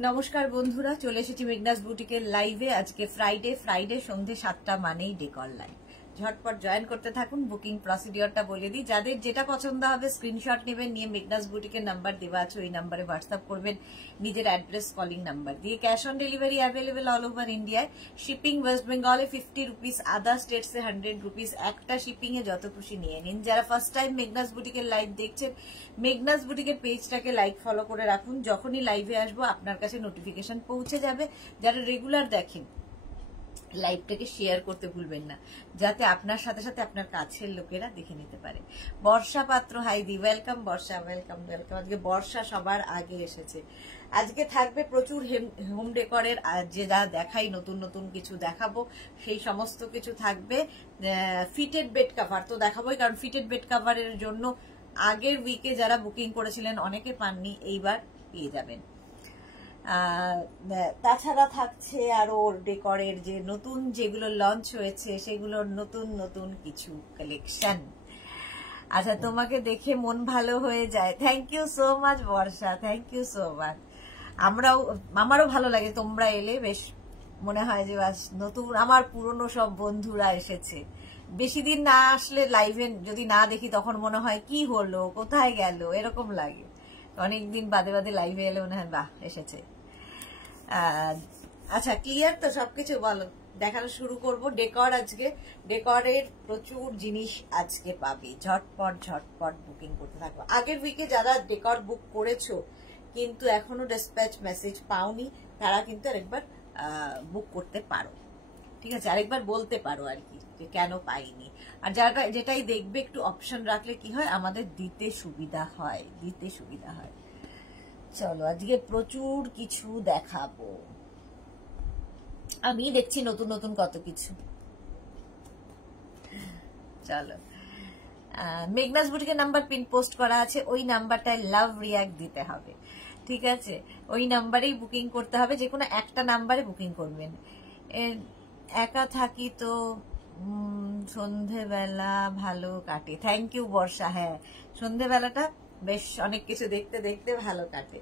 নমস্কার বন্ধুরা, চলে এসেছি মেঘনাস বুটিকের লাইভে। আজকে ফ্রাইডে সন্ধ্যে 7টা মানেই ডেকর লাইভ। ঝটপট জয়েন করতে থাকুন। বুকিং প্রসিডিওরটা বলে দিই, যাদের যেটা পছন্দ হবে স্ক্রিনশট নেবেন, নিয়ে মেঘনাস বুটিকের নাম্বার দেওয়া আছে, ওই নাম্বারে হোয়াটসঅ্যাপ করবেন নিজের অ্যাড্রেস কলিং নাম্বার দিয়ে। Cash on delivery available all over ইন্ডিয়ায়। শিপিং ওয়েস্ট বেঙ্গলে 50 রুপিস, আদার স্টেটসে 100 রুপিস। একটা শিপিং এ যত খুশি নিয়ে নিন। যারা ফার্স্ট টাইম মেঘনাস বুটিকের লাইভ দেখছেন, মেঘনাস বুটিকের পেজটাকে লাইক ফলো করে রাখুন। যখনই লাইভে আসবো আপনার কাছে নোটিফিকেশন পৌঁছে যাবে। যারা রেগুলার দেখেন, লাইভটাকে শেয়ার করতে ভুলবেন না, যাতে আপনার সাথে সাথে আপনার কাছের লোকেরা দেখে নিতে পারে। বর্ষা পাত্র, হাইদি ওয়েলকাম। বর্ষা ওয়েলকাম ওয়েলকাম। আজকে বর্ষা সবার আগে এসেছে। আজকে থাকবে প্রচুর হোম ডেকরের, যে যা দেখাই নতুন নতুন কিছু দেখাবো, সেই সমস্ত কিছু থাকবে। ফিটেড বেড কাভার তো দেখাবোই, কারণ ফিটেড বেড কাভারের জন্য আগের উইকে যারা বুকিং করেছিলেন অনেকে পাননি, এইবার পেয়ে যাবেন। তাছাড়া থাকছে আরো ডেকরের যে নতুন যেগুলো লঞ্চ হয়েছে, সেগুলোর নতুন নতুন কিছু কালেকশন। আচ্ছা, তোমাকে দেখে মন ভালো হয়ে যায়। Thank you so much Barsha, thank you so much. আমারও ভালো লাগে তোমরা এলে, বেশ মনে হয় যে বাস নতুন আমার পুরনো সব বন্ধুরা এসেছে। বেশি দিন না আসলে লাইভে যদি না দেখি, তখন মনে হয় কি হলো, কোথায় গেল, এরকম লাগে। অনেকদিন বাদে বাদে লাইভে এলে মনে হয় বাহ এসেছে। আচ্ছা, ক্লিয়ার তো সবকিছু? বলো, দেখানো শুরু করব। ডেকর, আজকে ডেকরের প্রচুর জিনিস আজকে পাবে। ঝটপট ঝটপট বুকিং করতে থাকো। আগের উইকে যারা ডেকর বুক করেছো কিন্তু এখনো ডিসপ্যাচ মেসেজ পাওনি, তারা কিন্তু আরেকবার বুক করতে পারো। ঠিক আছে, আরেকবার বলতে পারো আর কি যে কেন পাইনি। আর যারা যেটাই দেখবে একটু অপশন রাখলে কি হয়, আমাদের দিতে সুবিধা হয়। চলো, আজকে প্রচুর কিছু দেখাবো। আমি দেখছি নতুন নতুন কত কিছু। চলো, মেঘনাস বুটিকের নাম্বার পিন পোস্ট করা আছে, ওই নাম্বারটায় লাভ রিয়াক্ট দিতে হবে। ঠিক আছে, ওই নাম্বারেই বুকিং করতে হবে। যে কোনো একটা নাম্বারে বুকিং করবেন। একা থাকি তো সন্ধেবেলা ভালো কাটে। থ্যাংক ইউ বর্ষা। হ্যাঁ, সন্ধেবেলাটা বেশ অনেক কিছু দেখতে দেখতে ভালো কাটে।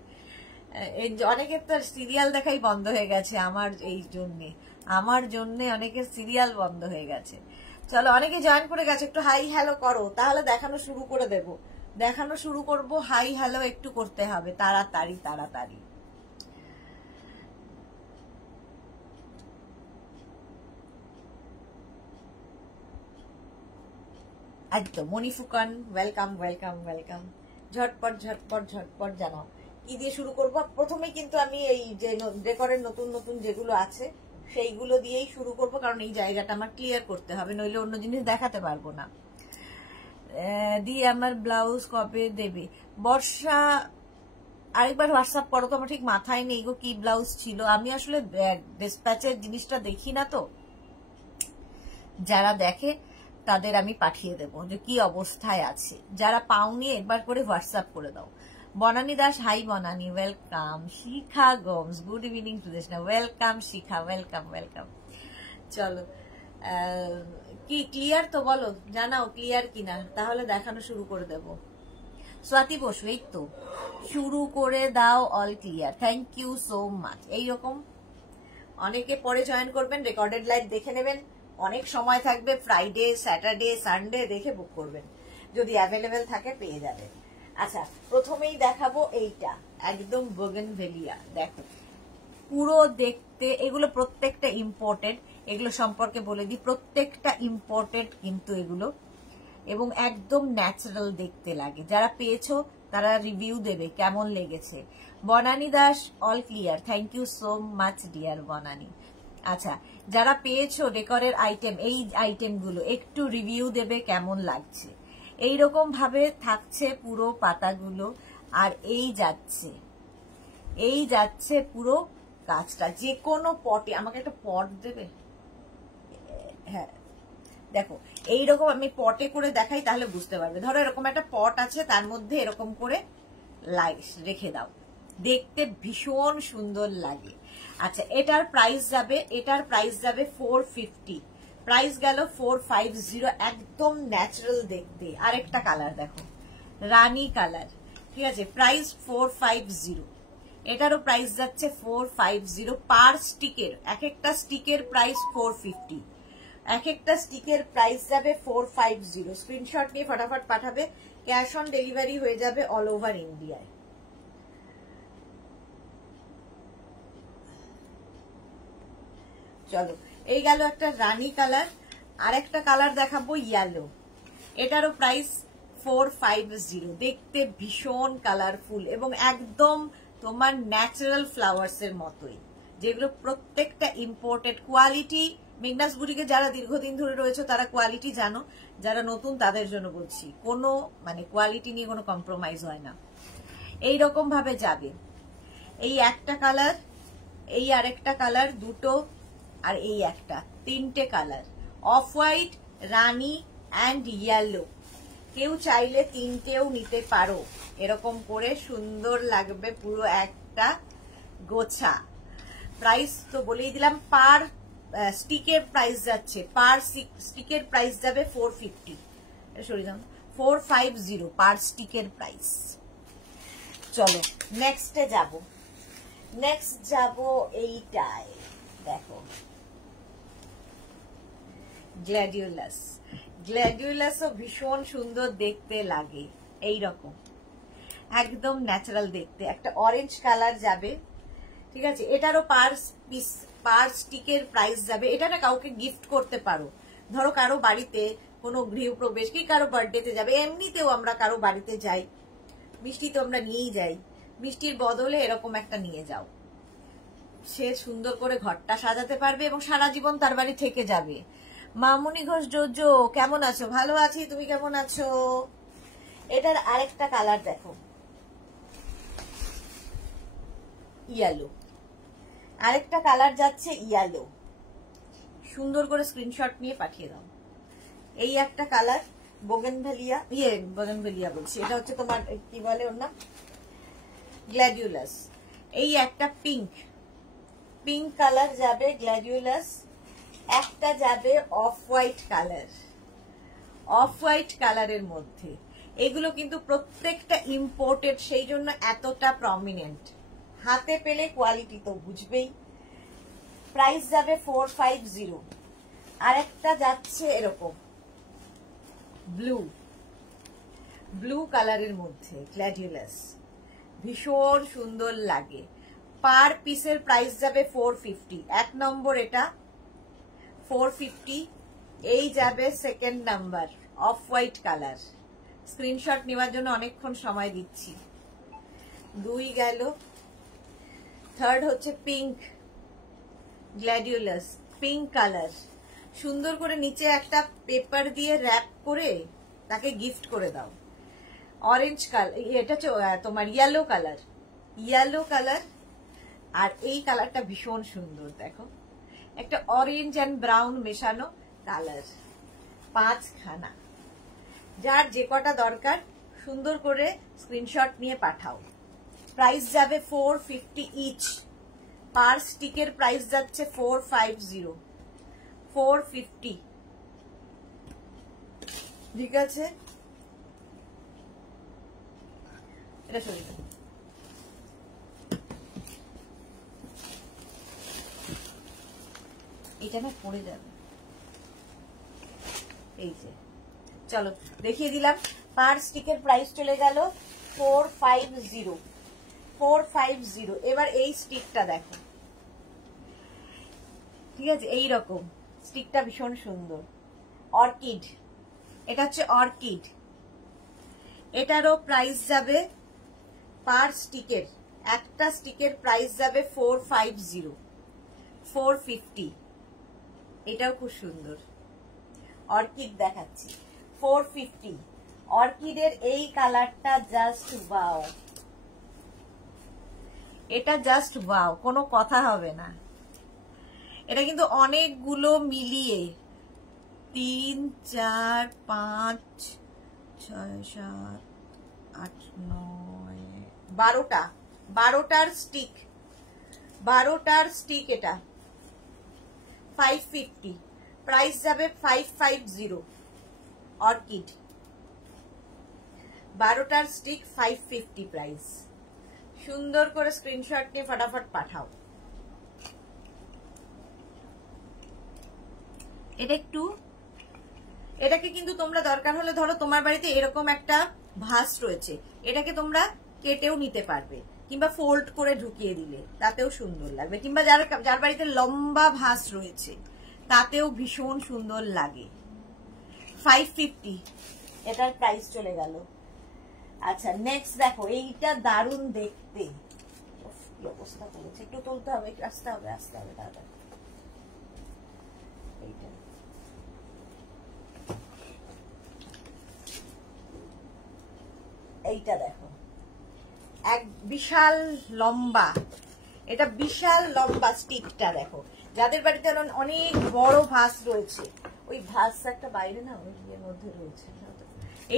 অনেকের তো সিরিয়াল দেখাই বন্ধ হয়ে গেছে আমার জন্যে অনেকের সিরিয়াল বন্ধ হয়ে গেছে। চলো, অনেকে জয়েন করে গেছে, একটু হাই হ্যালো করো, তাহলে দেখানো শুরু করে দেব। দেখানো শুরু করব, হাই হ্যালো একটু করতে হবে তাড়াতাড়ি তাড়াতাড়ি। একদম মণিফুকান, ওয়েলকাম ওয়েলকাম ওয়েলকাম। ঝটপট ঝটপট ঝটপট জানাও কি দিয়ে শুরু করব। প্রথমে কিন্তু আমি এই যে ডেকরের নতুন নতুন যেগুলো আছে সেইগুলো দিয়েই শুরু করব, কারণ এই জায়গাটা আমার ক্লিয়ার করতে হবে, নইলে অন্য জিনিস দেখাতে পারবো না। দিয়ে আমার ব্লাউজ কবে দেবে বর্ষা? আরেকবার হোয়াটসঅ্যাপ করো তো, আমার ঠিক মাথায় নেই গো কি ব্লাউজ ছিল। আমি আসলে ডিসপ্যাচের জিনিসটা দেখি না তো, যারা দেখে তাদের আমি পাঠিয়ে দেবো যে কি অবস্থায় আছে। যারা পাওনি একবার করে হোয়াটসঅ্যাপ করে দাও। Banani Das, hi Banani, welcome. Shikha Gomes, good evening Sudeshna, welcome Shikha, welcome welcome. চলো, কি ক্লিয়ার তো? বলো, জানাও ক্লিয়ার কিনা, তাহলে দেখানো শুরু করে দেব। স্বাতি বসু, এই তো শুরু করে দাও, all clear. Thank you so much. এইরকম অনেকে পরে জয়েন করবেন, রেকর্ডেড লাইভ দেখে নেবেন, অনেক সময় থাকবে। ফ্রাইডে, স্যাটারডে, সানডে দেখে বুক করবেন, যদি অ্যাভেলেবেল থাকে পেয়ে যাবেন। আচ্ছা, প্রথমেই দেখাবো এইটা, একদম বোগেনভেলিয়া। দেখো, পুরো দেখতে এগুলো প্রত্যেকটা ইম্পোর্টেড। এগুলো সম্পর্কে বলে দিই, প্রত্যেকটা ইম্পোর্টেড কিন্তু এগুলো, এবং একদম ন্যাচারাল দেখতে লাগে। যারা পেয়েছো তারা রিভিউ দেবে কেমন লেগেছে। Banani Das, all clear. Thank you so much dear Banani. আচ্ছা, যারা পেয়েছো ডেকরের আইটেম, এই আইটেমগুলো একটু রিভিউ দেবে কেমন লাগছে। এইরকম ভাবে থাকছে পুরো পাতাগুলো, আর এই যাচ্ছে পুরো কাজটা। যে কোনো পটে, আমাকে একটা পট দেবে। হ্যাঁ, দেখো এইরকম আমি পটে করে দেখাই, তাহলে বুঝতে পারবে। ধরো এরকম একটা পট আছে, তার মধ্যে এরকম করে রেখে দাও, দেখতে ভীষণ সুন্দর লাগে। আচ্ছা, এটার প্রাইস যাবে 450। প্রাইস গেল 450। একদম ন্যাচারাল দেখতে। আরেকটা কালার দেখো, রানী কালার। ঠিক আছে, প্রাইস 450। এটারও প্রাইস যাচ্ছে 450 পার স্টিকের। এক একটা স্টিকের প্রাইস 450, এক একটা স্টিকের প্রাইস যাবে 450। স্ক্রিনশট নিয়ে ফটাফট পাঠাবে, ক্যাশ অন ডেলিভারি হয়ে যাবে অল ওভার ইন্ডিয়ায়। চলো, এই গেল একটা রানী কালার। আর একটা কালার দেখাবো ইয়েলো, এটারও প্রাইস 450। দেখতে ভীষণ কালারফুল এবং একদম তোমার ন্যাচারাল ফ্লাওয়ার্স এর মতোই, যেগুলো প্রত্যেকটা ইম্পোর্টেড কোয়ালিটি। মেঘনাস বুটিকে যারা দীর্ঘদিন ধরে রয়েছে তারা কোয়ালিটি জানো, যারা নতুন তাদের জন্য বলছি, কোনো মানে কোয়ালিটি নিয়ে কোনো কম্প্রোমাইজ হয় না। এইরকম ভাবে যাবে, এই একটা কালার, এই আরেকটা কালার, দুটো, আর এই একটা, তিনটে colour, off white, Rani and yellow. কেউ চাইলে তিনটেও নিতে পারো, এরকম করে সুন্দর লাগবে পুরো একটা গোছা। প্রাইস তো বলেই দিলাম, পার স্টিকের প্রাইস যাচ্ছে, পার স্টিকের প্রাইস যাবে 450, সরি 450 পার স্টিকের প্রাইস। চলো নেক্সটে যাব, নেক্সট যাব এইটায়, দেখো গ্ল্যাডিওলাস। গ্ল্যাডিওলাসও ভীষণ সুন্দর দেখতে লাগে, এইরকম একদম ন্যাচারাল দেখতে। একটা অরেঞ্জ কালার যাবে, ঠিক আছে। এটারও পার স্টিকের প্রাইস যাবে। এটা না কাউকে গিফট করতে পারো, ধরো কারো বাড়িতে কোনো গৃহপ্রবেশ কি কারো বার্থডেতে যাবে, এমনিতেও আমরা কারো বাড়িতে যাই, মিষ্টি তো আমরা নিয়েই যাই, মিষ্টির বদলে এরকম একটা নিয়ে যাও, সে সুন্দর করে ঘরটা সাজাতে পারবে এবং সারা জীবন তার বাড়ি থেকে যাবে। মামুনি ঘোষ জোজো কেমন আছো? ভালো আছি, তুমি কেমন আছো? এটার আরেকটা কালার দেখো, ইয়েলো, আরেকটা কালার যাচ্ছে ইয়েলো। সুন্দর করে স্ক্রিনশট নিয়ে পাঠিয়ে দাও। এই একটা কালার বোগেনভেলিয়া, বোগেনভেলিয়া বলছি, এটা হচ্ছে তোমার কি বলে ওর নাম, গ্ল্যাডিওলাস। এই একটা পিঙ্ক, পিঙ্ক কালার যাবে গ্ল্যাডিওলাস। একটা যাবে off white colour, off white কালারের মধ্যে। এগুলো কিন্তু প্রত্যেকটা ইম্পোর্টেড, সেই জন্য এতটা প্রমিনেন্ট। হাতে পেলে কোয়ালিটি তো বুঝবেই। প্রাইস যাবে 450। আর একটা যাচ্ছে এরকম ব্লু, ব্লু কালারের মধ্যে গ্ল্যাডিওলাস, ভীষণ সুন্দর লাগে। পার পিসের প্রাইস যাবে 450। এক নম্বর এটা 450, এই যাবে second number off white colour. Screenshot নেওয়ার জন্য অনেকক্ষণ সময় দিচ্ছি। দুই গেল, থার্ড হচ্ছে পিঙ্ক গ্ল্যাডিওলাস, পিঙ্ক কালার। সুন্দর করে নিচে একটা পেপার দিয়ে র্যাপ করে তাকে গিফট করে দাও। অরেঞ্জ কালার, এটা হচ্ছে তোমার ইয়েলো কালার, ইয়েলো কালার। আর এই কালারটা ভীষণ সুন্দর, দেখো একটা অরেঞ্জ অ্যান্ড ব্রাউন মেশানো কালার। 5খানা, যার যে কটা দরকার সুন্দর করে স্ক্রিনশট নিয়ে পাঠাও। প্রাইস যাবে 450 ইচ। পার স্টিকের প্রাইস যাচ্ছে 450, 450, ঠিক আছে। এটা সরি, এটা না পড়ে যাবে, এই যে। চলো দেখিয়ে দিলাম, পার স্টিকের প্রাইস চলে গেল 450, 450। এবার এই স্টিকটা দেখো, ঠিক আছে, এইরকম স্টিকটা ভীষণ সুন্দর, অর্কিড। এটা হচ্ছে অর্কিড। এটারও প্রাইস যাবে পার স্টিকের, একটা স্টিকের প্রাইস যাবে 450, 450। এটাও খুব সুন্দর, অর্কিড দেখাচ্ছি 450। অর্কিডের এই কালারটা জাস্ট ওয়াও, এটা জাস্ট ওয়াও, কোনো কথা হবে না। এটা কিন্তু অনেকগুলো মিলিয়ে 3, 4, 5, 6, 7, 8, 9, 12টা, 12টার স্টিক, 12টার স্টিক। এটা 550, প্রাইস যাবে 550। অর্কিড 12টার স্টিক 550 প্রাইস। সুন্দর করে স্ক্রিনশট নিয়ে ফটাফট পাঠাও। এটা একটু, এটাকে কিন্তু তোমরা দরকার হলে ধরো তোমার বাড়িতে এরকম একটা ভাস রয়েছে, এটাকে তোমরা কেটেও নিতে পারবে, কিংবা ফোল্ড করে ঢুকিয়ে দিলে তাতেও সুন্দর লাগবে, কিংবা যার বাড়িতে লম্বা ভাস রয়েছে তাতেও ভীষণ সুন্দর লাগে। 550 এটার প্রাইস চলে গেল। আচ্ছা নেক্সট দেখো, এইটা দারুণ দেখতে, কি অবস্থা করেছে, একটু তুলতে হবে, আসতে হবে দাদা। এইটা দেখো, এক বিশাল লম্বা, এটা বিশাল লম্বা স্টিকটা দেখো, যাদের বাড়িতে অনেক বড় ভাস রয়েছে, ওই ভাস একটা বাইরে না ওই এর মধ্যে রয়েছে,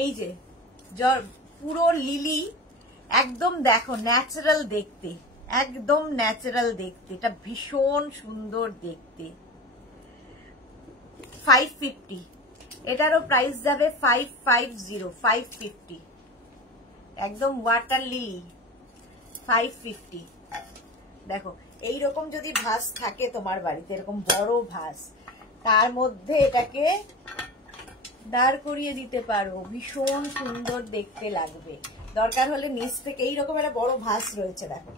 এই যে পুরো লিলি, একদম দেখো ন্যাচারাল দেখতে, একদম ন্যাচারাল দেখতে, এটা ভীষণ সুন্দর দেখতে। 550 এটারও প্রাইস যাবে 550 একদম ওয়াটার লিলি 550। দেখো এইরকম যদি ভাস থাকে তোমার বাড়িতে, এরকম বড় ভাস, তার মধ্যে এটাকে দাঁড় করিয়ে দিতে পারো, ভীষণ সুন্দর দেখতে লাগবে। দরকার হলে নিচ থেকে এইরকম একটা বড় ভাস রয়েছে দেখো,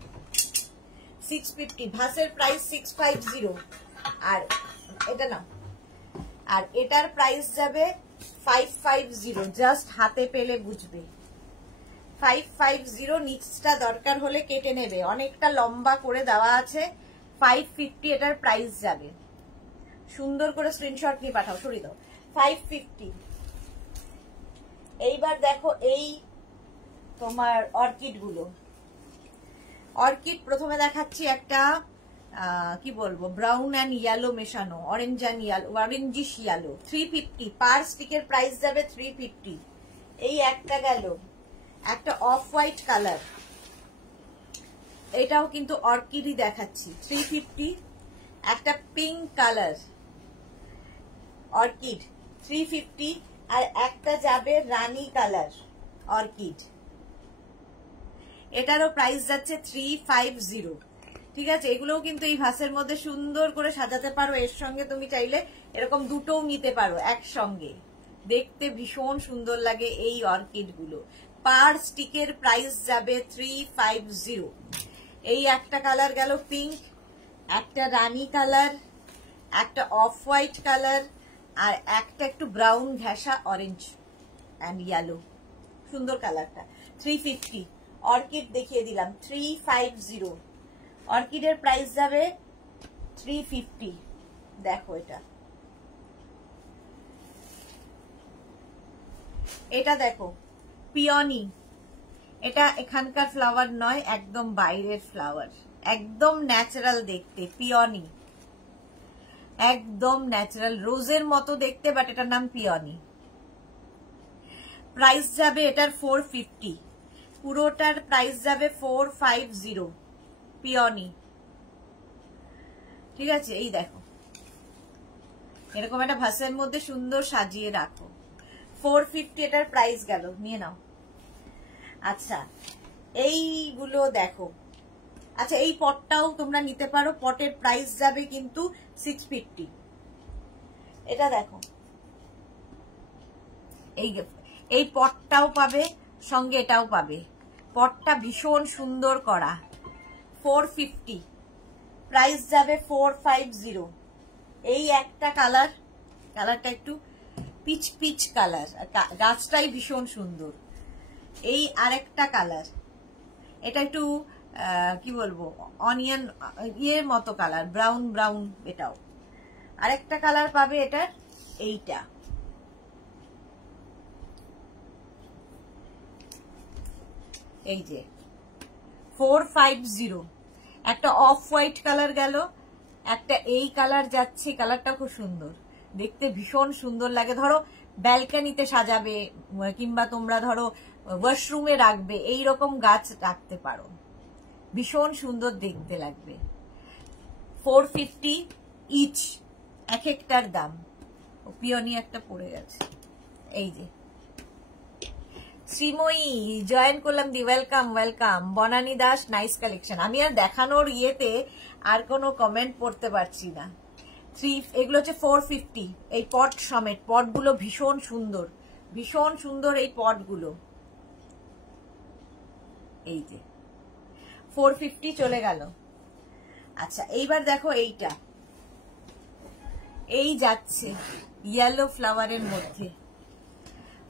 650, ভাসের প্রাইস 650, আর এটা না, আর এটার প্রাইস যাবে 550, জাস্ট হাতে পেলে বুঝবে। 550, নিচটা দরকার হলে কেটে নেবে, অনেকটা লম্বা করে দেওয়া আছে। 550 এটার প্রাইস যাবে, সুন্দর করে স্ক্রিনশট নিয়ে পাঠাও, সরিয়ে দাও। 550। এইবার দেখো এই তোমার অর্কিড গুলো, অর্কিড প্রথমে দেখাচ্ছি একটা কি বলবো, ব্রাউন অ্যান্ড ইয়েলো মেশানো, orange and yellow, orangish yellow, 350 per স্টিকের প্রাইস যাবে 350। এই একটা গেল, একটা অফ হোয়াইট কালার, এটাও কিন্তু অর্কিডই দেখাচ্ছি, 350। একটা পিঙ্ক কালার অর্কিড 350, আর একটা যাবে রানী কালার অর্কিড, এটারও প্রাইস যাচ্ছে 350। ঠিক আছে, এগুলোও কিন্তু এই ভাসের মধ্যে সুন্দর করে সাজাতে পারো, এর সঙ্গে তুমি চাইলে এরকম দুটোও নিতে পারো একসঙ্গে, দেখতে ভীষণ সুন্দর লাগে এই অর্কিড গুলো। পার স্টিকের প্রাইস যাবে 350। এই একটা কালার গেল পিঙ্ক, একটা রানী কালার, একটা অফ হোয়াইট কালার, আর একটা একটু ব্রাউন ঘেঁষা অরেঞ্জ অ্যান্ড ইয়েলো, সুন্দর কালারটা। 350 অর্কিড দেখিয়ে দিলাম, 350 অর্কিডের প্রাইস যাবে 350। দেখো এটা দেখো পিওনি, এটা এখানকার ফ্লাওয়ার নয়, একদম বাইরের ফ্লাওয়ার, একদম ন্যাচারাল দেখতে, পিওনি একদম ন্যাচারাল, রোজের মতো দেখতে, বাট এটার নাম পিওনি। প্রাইস যাবে এটার 450, পুরোটার প্রাইস যাবে 450 পিওনি। ঠিক আছে, এই দেখো এরকম একটা ভাসের মধ্যে সুন্দর সাজিয়ে রাখো, 450 এটার প্রাইস গেল, নিয়ে নাও। আচ্ছা এইগুলো দেখো, আচ্ছা এই পটটাও তোমরা নিতে পারো, পটের প্রাইস যাবে কিন্তু 650। এটা দেখো, এই পটটাও পাবে, সঙ্গে এটাও পাবে, পটটা ভীষণ সুন্দর করা, 450 প্রাইস যাবে 450। এই একটা কালার, কালারটা একটু পিচ পিচ কালার, গাছটাই ভীষণ সুন্দর। এই আরেকটা কালার, এটা একটু কি বলবো, অনিয়ন ইয়ের মতো কালার, ব্রাউন ব্রাউন, এটাও আরেকটা কালার পাবে এটার, এইটা এই যে 450। একটা অফ হোয়াইট কালার গেল, একটা এই কালার যাচ্ছে, কালারটা খুব সুন্দর দেখতে, ভীষণ সুন্দর লাগে, ধরো ব্যালকনিতে সাজাবে, কিংবা তোমরা ধরো ওয়াশরুমে রাখবে, এই রকম গাছ রাখতে পারো, ভীষণ সুন্দর দেখতে লাগবে। 450 ইচ, এক একটার দাম। ও পিওনি একটা পড়ে গেছে, এই যে শ্রীময়ী জয়েন করলাম দি, welcome welcome. Banani Das nice collection. আমি আর দেখানোর ইয়েতে আর কোনো কমেন্ট পড়তে পারছি না। এগুলো হচ্ছে 450, এই পট সমেত। পটগুলো ভীষণ সুন্দর, ভীষণ সুন্দর এই পটগুলো। এই যে 450 চলে গেল। আচ্ছা এইবার দেখো এইটা, এই যাচ্ছে ইয়েলো ফ্লাওয়ারের মধ্যে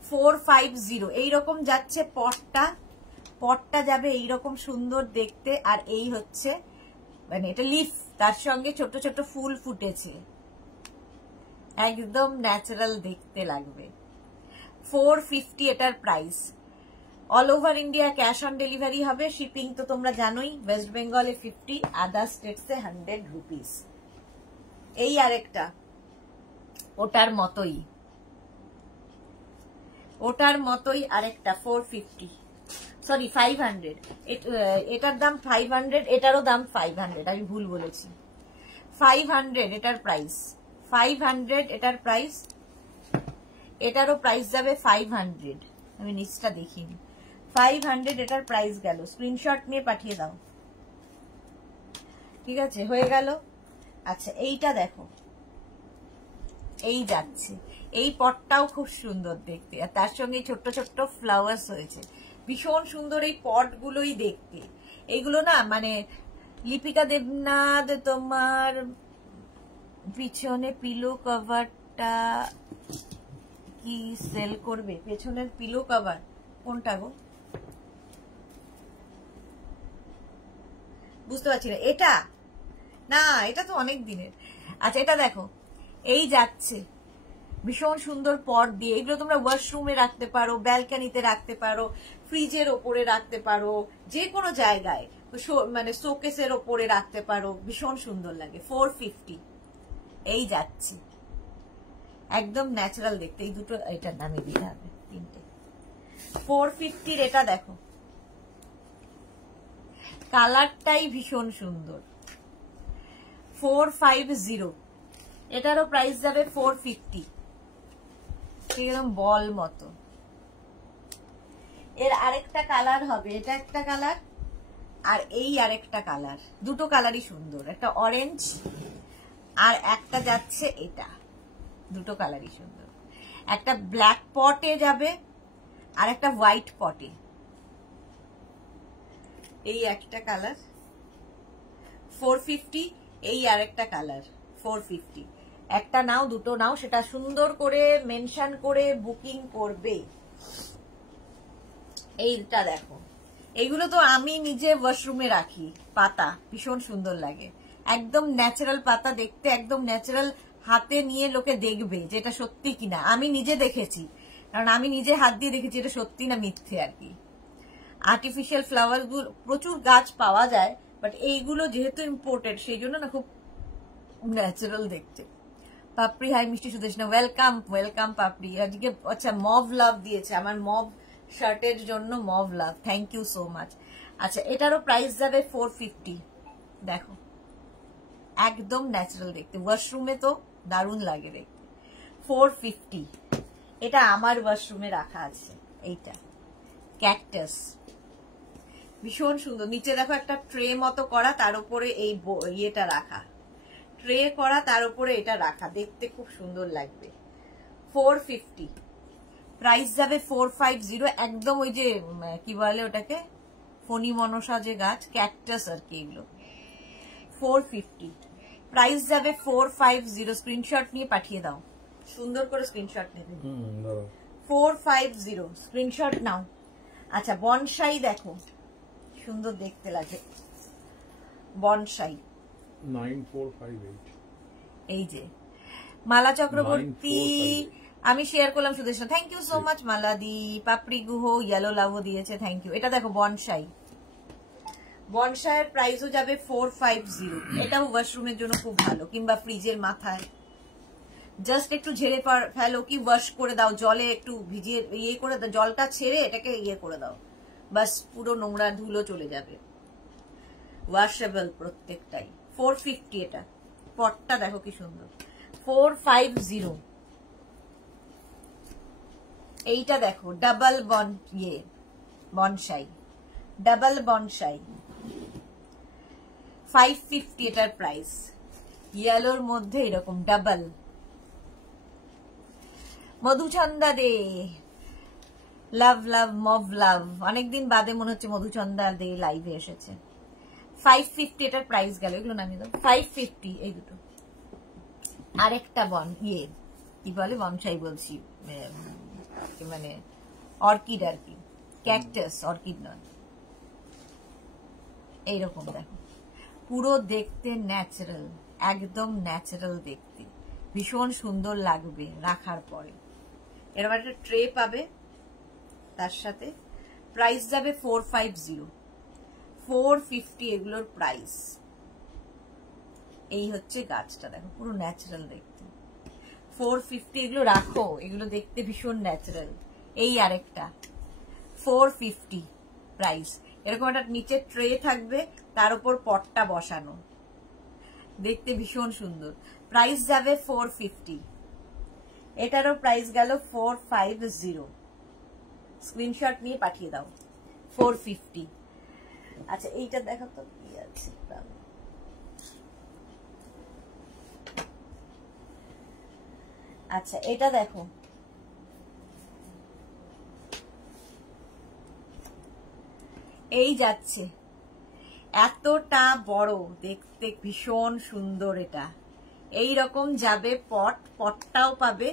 450, এইরকম যাচ্ছে পটটা। পটটা যাবে এইরকম সুন্দর দেখতে। আর এই হচ্ছে মানে এটা লিফ, তার সঙ্গে ছোট ছোট ফুল ফুটেছে, একদম ন্যাচারাল দেখতে লাগবে। 450 এটার price. All over India cash on delivery হবে। শিপিং তো তোমরা জানোই, ওয়েস্ট বেঙ্গলে 50, আদার স্টেটসে 100 রুপিস। এই আরেকটা ওটার মতোই, ওটার মতোই আরেকটা 450, সরি 500। এটার দাম 500, এটারও দাম 500, আমি ভুল বলেছি। 500 এটার প্রাইস, 500 এটার প্রাইস। এটারও প্রাইস যাবে 500। আমি নিচটা দেখিনি। 500 এটার প্রাইস গেল। স্ক্রিনশট নিয়ে পাঠিয়ে দাও। ঠিক আছে, হয়ে গেল। আচ্ছা এইটা দেখো, এই যাচ্ছে। এই পটটাও খুব সুন্দর দেখতে, আর তার সঙ্গে ছোট্ট ছোট্ট ফ্লাওয়ার্স হয়েছে, ভীষণ সুন্দর এই পটগুলোই দেখতে। এইগুলো না মানে লিপিকা দেবনাথ তোমার পিছনে পিলো কভারটা কি সেল করবে? পেছনের পিলো কভার কোনটা গো? বুঝতে পারছি না। এটা না, এটা তো অনেক দিনের। আচ্ছা এটা দেখো, এই যাচ্ছে ভীষণ সুন্দর পট দিয়ে। এগুলো তোমরা ওয়াশরুমে রাখতে পারো, ব্যালকনিতে রাখতে পারো, ফ্রিজের ওপরে রাখতে পারো, যে কোনো জায়গায়, মানে শোকেসের ওপরে রাখতে পারো, ভীষণ সুন্দর লাগে। 450 এই যাচ্ছে, একদম ন্যাচারাল দেখতে। এই দুটো এটার দামে দিতে হবে, তিনটে 450। এটা দেখো, কালারটাই ভীষণ সুন্দর। 450, এটারও প্রাইস যাবে 450, একদম বল মতো। এর আরেকটা কালার হবে, এটা একটা কালার আর এই আরেকটা কালার, দুটো কালারই সুন্দর। একটা অরেঞ্জ আর একটা যাচ্ছে এটা, দুটো কালারই সুন্দর। একটা ব্ল্যাক পটে যাবে আর একটা হোয়াইট পটে। এই একটা কালার 450, এই আরেকটা কালার 450। একটা নাও, দুটো নাও, সেটা সুন্দর করে মেনশন করে বুকিং করবে। এইটা দেখো, এইগুলো তো আমি নিজে ওয়াশরুমে রাখি। পাতা ভীষণ সুন্দর লাগে, একদম ন্যাচারাল পাতা দেখতে, একদম ন্যাচারাল। হাতে নিয়ে লোকে দেখবে যে এটা সত্যি কিনা। আমি নিজে দেখেছি, কারণ আমি নিজে হাত দিয়ে দেখেছি এটা সত্যি না মিথ্যে আর কি। আর্টিফিশিয়াল ফ্লাওয়ার গুলো প্রচুর গাছ পাওয়া যায়, বাট এইগুলো যেহেতু ইম্পোর্টেড সেই জন্য না খুব ন্যাচারাল দেখতে। পাপড়ি হাই মিষ্টি সুদেশনা, ওয়েলকাম ওয়েলকাম পাপড়ি। আজকে আচ্ছা মভ লাভ দিয়েছে আমার মভ শার্টের জন্য, mauve love, thank you so much. আচ্ছা এটারও প্রাইস যাবে 450। দেখো একদম ন্যাচারাল দেখতে, ওয়াশরুমে তো দারুণ লাগে দেখতে। 450, এটা আমার ওয়াশরুমে রাখা আছে। এইটা ক্যাকটাস, ভীষণ সুন্দর। নিচে দেখো একটা ট্রে মতো করা, তার উপরে এই ইয়েটা রাখা, ট্রে করা, তার উপরে এটা রাখা, দেখতে খুব সুন্দর লাগবে। 450, প্রাইস যাবে 450। একদম ওই যে কি বলে ওটাকে, ফণি মনসা যে গাছ, ক্যাকটাস আর কি, এগুলো 450, প্রাইস যাবে 450। স্ক্রিনশট নিয়ে পাঠিয়ে দাও, সুন্দর করে স্ক্রিনশট নেবে। 450 স্ক্রিনশট নাও। আচ্ছা বনসাই দেখো, সুন্দর দেখতে লাগে বনসাই। 9458, এই যে মালা চক্রবর্তী, আমি শেয়ার করলাম Sudeshna, thank you so much মালাদি। পাপড়ি গুহ ইয়েলো লাভও দিয়েছে, থ্যাংক ইউ। এটা দেখো বনসাই, বনসাইয়ের প্রাইসও যাবে 450। এটাও ওয়াশরুমের জন্য খুব ভালো, কিংবা ফ্রিজের মাথায় জাস্ট একটু ঝেড়ে ফেলো, কি ওয়াশ করে দাও, জলে একটু ভিজিয়ে ইয়ে করে দাও, জলটা ছেড়ে এটাকে ইয়ে করে দাও, বাস পুরো নোংরা ধুলো চলে যাবে। ওয়াশেবল প্রত্যেকটাই। 450 এটা। পটটা দেখো কি সুন্দর। 450, এইটা দেখো ডাবল বনসাই, ডাবল বনসাই 550 এটার প্রাইস। ইয়েলোর মধ্যে এরকম ডাবল। মধুচন্দা দে, লাভ লাভ মভ লাভ, অনেকদিন বাদে মনে হচ্ছে মধুচন্দা দে লাইভে এসেছে। 550 এটার প্রাইস গেল, এগুলো নামিয়ে দাও। 550 এই দুটো। আরেকটা কি বলে বনসাই বলছি, মানে অর্কিড আর কি, ক্যাকটাস, অর্কিড নয়। এইরকম দেখো, পুরো দেখতে ন্যাচারাল, একদম ন্যাচারাল দেখতে, ভীষণ সুন্দর লাগবে রাখার পরে। এরকম একটা ট্রে পাবে তার সাথে। প্রাইস যাবে 450 এগুলোর প্রাইস। এই হচ্ছে গাছটা, দেখো পুরো ন্যাচারাল দেখতে। 450 এগুলো রাখো, এগুলো দেখতে ভীষণ ন্যাচারাল। এই আরেকটা 450 প্রাইস। এরকম একটা নিচে ট্রে থাকবে, তার উপর পটটা বসানো, দেখতে ভীষণ সুন্দর। প্রাইস যাবে 450। এটারও প্রাইস গেল 450। স্ক্রিনশট নিয়ে পাঠিয়ে দাও। 450। আচ্ছা এইটা দেখো তো কি আছে। আচ্ছা এটা দেখো, এই যাচ্ছে, এতটা বড়, দেখতে ভীষণ সুন্দর। এটা এই রকম যাবে পটটাও পাবে,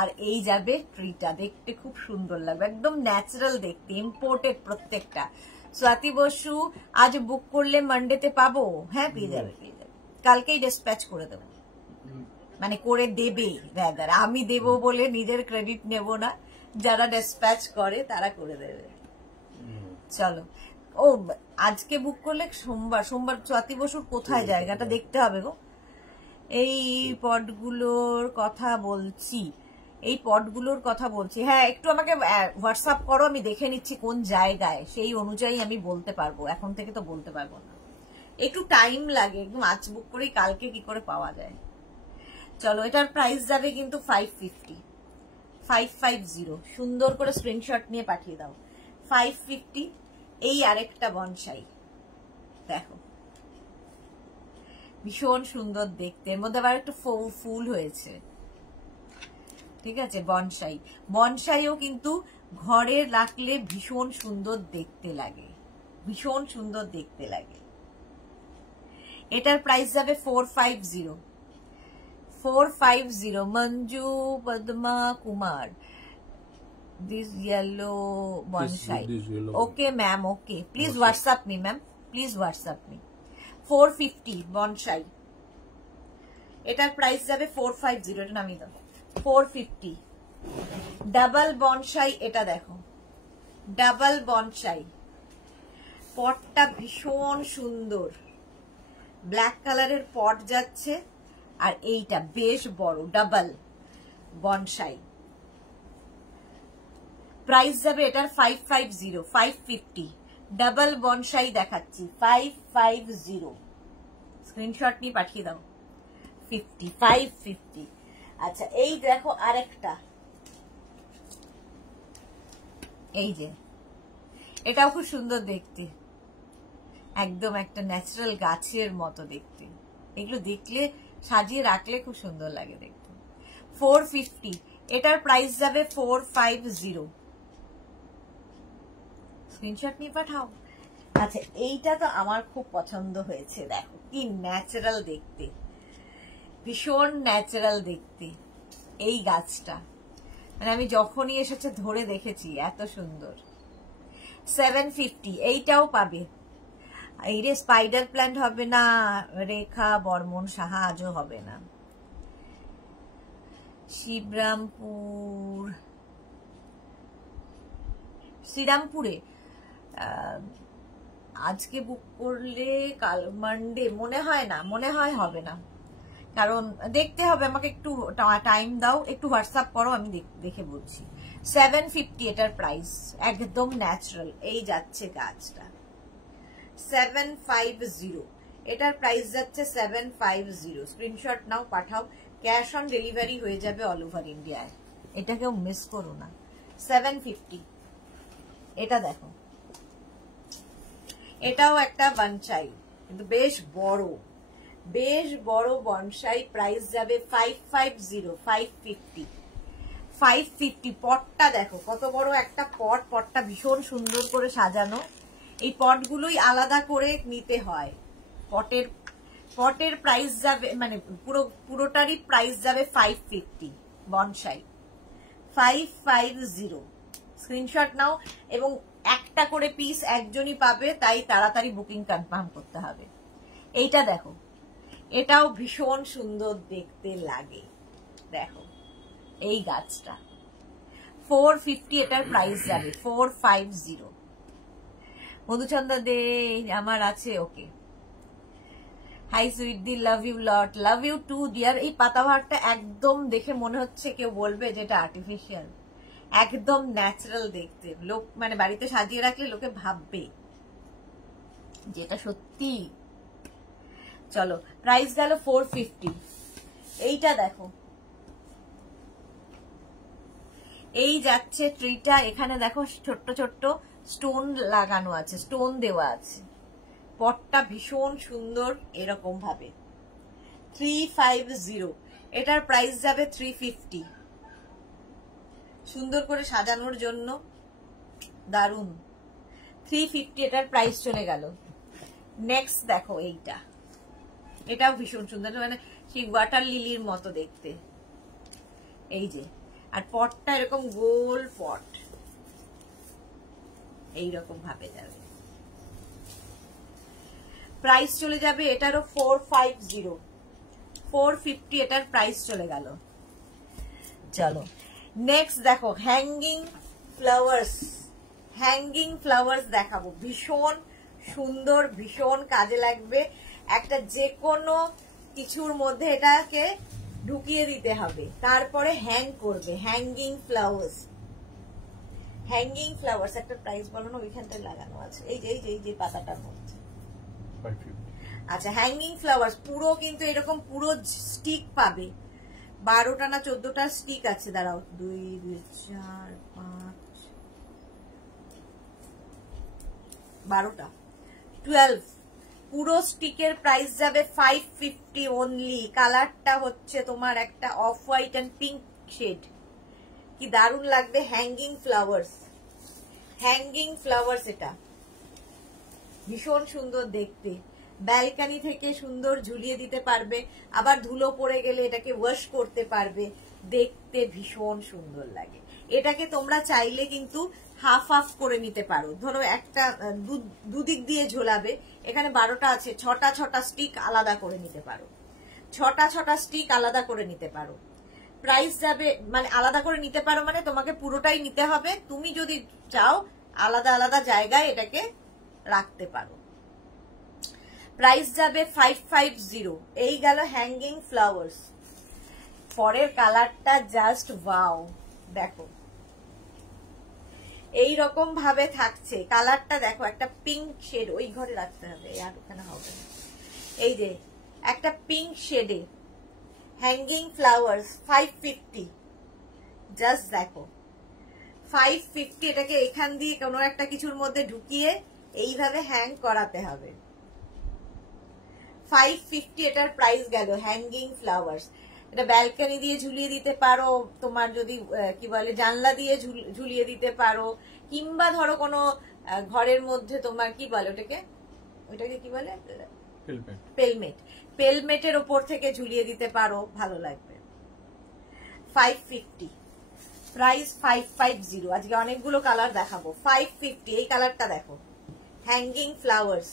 আর এই যাবে ট্রিটা, দেখতে খুব সুন্দর লাগবে, একদম ন্যাচারাল দেখতে, ইম্পোর্টেড প্রত্যেকটা। স্বাতি বসু আজ বুক করলে মানডেতে পাবো? হ্যাঁ পেয়ে যাবে, কালকেই ডিসপ্যাচ করে দেবো, মানে করে দেবে। আমি দেবো বলে নিজের ক্রেডিট নেব না, যারা ডিসপ্যাচ করে তারা করে দেবে। চলো, ও আজকে বুক করলে সোমবার স্বাতি বসুর কোথায় জায়গাটা দেখতে হবে গো। এই পটগুলোর কথা বলছি, হ্যাঁ একটু আমাকে হোয়াটসঅ্যাপ করো, আমি দেখে নিচ্ছি কোন জায়গায়, সেই অনুযায়ী আমি বলতে পারবো। এখন থেকে তো বলতে পারবো না, একটু টাইম লাগে, একদম আজ বুক করেই কালকে কি করে পাওয়া যায়। চলো, এটার প্রাইস যাবে কিন্তু 550। সুন্দর করে স্ক্রিনশট নিয়ে পাঠিয়ে দাও। 550। এই আরেকটা বনসাই দেখো, ভীষণ সুন্দর দেখতে, এর মধ্যে আবার একটা ফুল হয়েছে। ঠিক আছে, বনসাইও কিন্তু ঘরে রাখলে ভীষণ সুন্দর দেখতে লাগে, ভীষণ সুন্দর দেখতে লাগে। এটার প্রাইস যাবে 450। Manju Padma Kumar, this yellow bonsai. Okay ma'am, okay, please WhatsApp me ma'am, please WhatsApp me। 450 bonsai। এটার প্রাইস যাবে 450। এটা নামিয়ে দাও। 450। ডাবল বনসাই, এটা দেখো ডাবল বনসাই, পটটা ভীষণ সুন্দর, ব্ল্যাক কালারের পট যাচ্ছে, আর এইটা বেশ বড় ডাবল বনসাই। প্রাইস যাবে এটার 550। ডাবল বনসাই দেখাচ্ছি 550। স্ক্রিনশট নিয়ে পাঠিয়ে দাও। 550। আচ্ছা এই দেখো আরেকটা, এই যে এটাও খুব সুন্দর দেখতে, একদম একটা ন্যাচারাল গাছের মতো দেখতে। এগুলো দেখলে সাজিয়ে রাখলে খুব সুন্দর লাগে দেখতে। 450। এটার প্রাইস যাবে 450। স্ক্রিনশট নিয়ে পাঠাও। আচ্ছা এইটা তো আমার খুব পছন্দ হয়েছে, দেখো কি ন্যাচারাল দেখতে, ভীষণ ন্যাচারাল দেখতে এই গাছটা, মানে আমি যখনই এসেছে ধরে দেখেছি, এত সুন্দর। 750। এইটাও পাবে। এই রে স্পাইডার প্ল্যান্ট হবে না, রেখা বর্মন সাহা আজও হবে না। শ্রীরামপুরে আজকে বুক করলে কাল মানডে মনে হয় হবে না, কারণ দেখতে হবে আমাকে, একটু টাইম দাও, একটু হোয়াটসঅ্যাপ করো, আমি দেখে বলছি। 750 এটার প্রাইস, একদম ন্যাচারাল। এই যাচ্ছে গাছটা 750। এটার প্রাইস যাচ্ছে 750। Screenshot now, Pathao. Cash on delivery হয়ে যাবে অল ওভার ইন্ডিয়ায়, এটাকেও মিস করো না। 750। এটা দেখো, এটাও একটা বনসাই, কিন্তু বেশ বড় বনসাই। প্রাইস যাবে 550, 550। পটটা দেখো কত বড় একটা পট, পটটা ভীষণ সুন্দর করে সাজানো। এই পটগুলোই আলাদা করে নিতে হয়। পটের প্রাইস যাবে, মানে পুরোটারই প্রাইস যাবে 550 বনসাই, 550। স্ক্রিনশট নাও, এবং একটা করে পিস একজনই পাবে, তাই তাড়াতাড়ি বুকিং কনফার্ম করতে হবে। এইটা দেখো, এটাও ভীষণ সুন্দর দেখতে লাগে। দেখো এই গাছটা 450, এটার প্রাইস যাবে 450। মধুচন্দ্র দে আমার আছে, ওকে। হাই সুইট দি, love you lot, love you too dear. এই পাতাবাহারটা একদম দেখে মনে হচ্ছে কেউ বলবে যে এটা আর্টিফিশিয়াল, একদম ন্যাচারাল দেখতে। লোক মানে বাড়িতে সাজিয়ে রাখলে লোকে ভাববে যেটা সত্যি। চলো, প্রাইস গেল 450। এইটা দেখো, এই যাচ্ছে ট্রিটা। এখানে দেখো ছোট্ট ছোট্ট স্টোন লাগানো আছে, স্টোন দেওয়া আছে। পটটা ভীষণ সুন্দর এরকম ভাবে। 350, এটার প্রাইস যাবে 350। সুন্দর করে সাজানোর জন্য দারুন। 350, এটার প্রাইস চলে গেল। নেক্সট দেখো এইটা, এটাও ভীষণ সুন্দর, মানে সেই ওয়াটার লিলির মতো দেখতে। এই যে, আর পটটা এরকম গোল পট, এইরকম ভাবে যাবে। প্রাইস চলে যাবে এটারও 450, 450, এটার প্রাইস চলে গেল। চলো নেক্সট দেখো, হ্যাঙ্গিং ফ্লাওয়ার্স দেখাবো। ভীষণ সুন্দর, ভীষণ কাজে লাগবে। একটা যে কোনো কিছুর মধ্যে এটাকে ঢুকিয়ে দিতে হবে, তারপরে হ্যাং করবে। হ্যাঙ্গিং ফ্লাওয়ার্স একটা প্রাইস বলো না, ওইখানটায় লাগানো আছে। এই যে পাতাটার মধ্যে। আচ্ছা, হ্যাঙ্গিং ফ্লাওয়ার্স পুরো কিন্তু এরকম পুরো স্টিক পাবে। 12টা না 14টা স্টিক আছে। দাঁড়াও, 2, 4, 5, 12টা, 12। পুরো স্টিকের প্রাইস যাবে 550 অনলি। কালারটা হচ্ছে তোমার একটা off white and pink shade, কি দারুণ লাগবে। হ্যাঙ্গিং ফ্লাওয়ার্স এটা ভীষণ সুন্দর দেখতে। ব্যালকনি থেকে সুন্দর ঝুলিয়ে দিতে পারবে, আবার ধুলো পড়ে গেলে এটাকে ওয়াশ করতে পারবে, দেখতে ভীষণ সুন্দর লাগে। এটাকে তোমরা চাইলে কিন্তু হাফ করে নিতে পারো। ধরো একটা দুদিক দিয়ে ঝোলাবে, এখানে 12টা আছে, 6টা স্টিক আলাদা করে নিতে পারো। 6টা স্টিক আলাদা করে নিতে পারো। প্রাইস যাবে, মানে আলাদা করে নিতে পারো মানে তোমাকে পুরোটাই নিতে হবে। তুমি যদি চাও আলাদা আলাদা জায়গায় এটাকে রাখতে পারো। প্রাইস যাবে 550। এই গেল হ্যাঙ্গিং ফ্লাওয়ার্স। পরের কালারটা জাস্ট ওয়াও, দেখো এই রকম ভাবে থাকছে। কালারটা দেখো, একটা পিঙ্ক শেড, ওই ঘরে রাখতে হবে, আর ওখানে হবে না। এই যে একটা পিঙ্ক শেডে হ্যাঙ্গিং ফ্লাওয়ার্স 550। জাস্ট দেখো 550। এটাকে এখান দিয়ে কোনো একটা কিছুর মধ্যে ঢুকিয়ে এইভাবে হ্যাং করাতে হবে। 550 এটার প্রাইস গেল। হ্যাঙ্গিং ফ্লাওয়ার্স, এটা ব্যালকনি দিয়ে ঝুলিয়ে দিতে পারো, তোমার যদি কি বলে জানলা দিয়ে ঝুলিয়ে দিতে পারো, কিংবা ধরো কোনো ঘরের মধ্যে তোমার কি বলে ওটাকে কি বলে, পেলমেটের ওপর থেকে ঝুলিয়ে দিতে পারো, ভালো লাগবে। 550 প্রাইস, 550। আজকে অনেকগুলো কালার দেখাবো। 550। এই কালারটা দেখো, হ্যাঙ্গিং ফ্লাওয়ার্স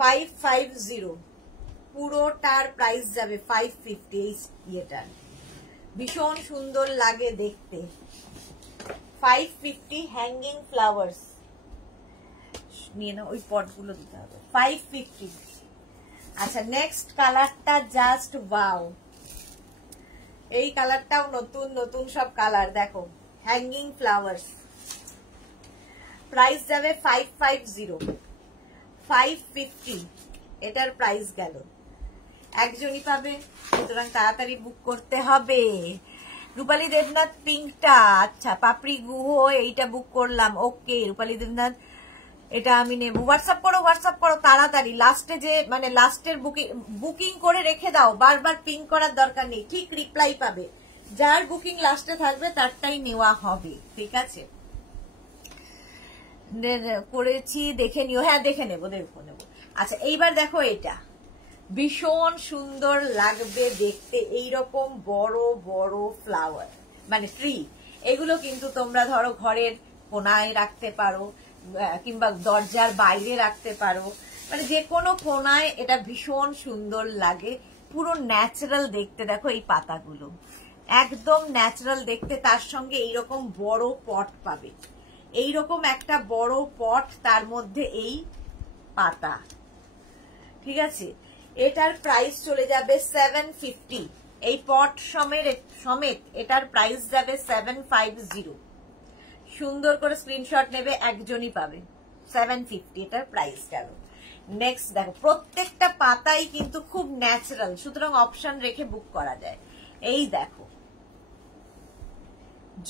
550। পুরোটার প্রাইস যাবে 550। এই ইয়েটার ভীষণ সুন্দর লাগে দেখতে। 550 হ্যাঙ্গিং ফ্লাওয়ার্স নিয়ে নাও, ওই পটগুলো দিতে হবে। 550। আচ্ছা, নেক্সট কালারটা জাস্ট ওয়াও। এই কালারটাও নতুন সব কালার দেখো। হ্যাঙ্গিং ফ্লাওয়ার্স প্রাইস যাবে 550। 550 এটার প্রাইস গেল। একজনই পাবে, সুতরাং তাড়াতাড়ি বুক করতে হবে। রূপালী দেবনাথ পিঙ্কটা, আচ্ছা পাপড়ি গুহ এইটা বুক করলাম, ওকে রূপালী দেবনাথ এটা আমি নেব। হোয়াটসঅ্যাপ করো তাড়াতাড়ি, লাস্টে যে মানে লাস্টের বুকিং করে রেখে দাও, বারবার পিং করার দরকার নেই, ঠিক রিপ্লাই পাবে। যার বুকিং লাস্টে থাকবে তারটাই নেওয়া হবে, ঠিক আছে? করেছি, দেখে নিও, হ্যাঁ দেখে নেবো। আচ্ছা এইবার দেখো, এটা ভীষণ সুন্দর লাগবে দেখতে, এইরকম বড় বড় ফ্লাওয়ার মানে ট্রি। এগুলো কিন্তু তোমরা ধরো ঘরের কোনায় রাখতে পারো, কিংবা দরজার বাইরে রাখতে পারো, মানে যে কোনো কোনায় এটা ভীষণ সুন্দর লাগে, পুরো ন্যাচারাল দেখতে। দেখো এই পাতাগুলো একদম ন্যাচারাল দেখতে, তার সঙ্গে এইরকম বড় পট পাবে, এইরকম একটা বড় পট, তার মধ্যে এই পাতা, ঠিক আছে? এটার প্রাইস চলে যাবে 750, এই পট সমেত এটার প্রাইস যাবে 750। সুন্দর করে স্ক্রিনশট নেবে, একজনই পাবে। 750 এটার প্রাইস গেল। নেক্সট দেখো, প্রত্যেকটা পাতাই কিন্তু খুব ন্যাচারাল, সুতরাং অপশন রেখে বুক করা যায়। এই দেখো,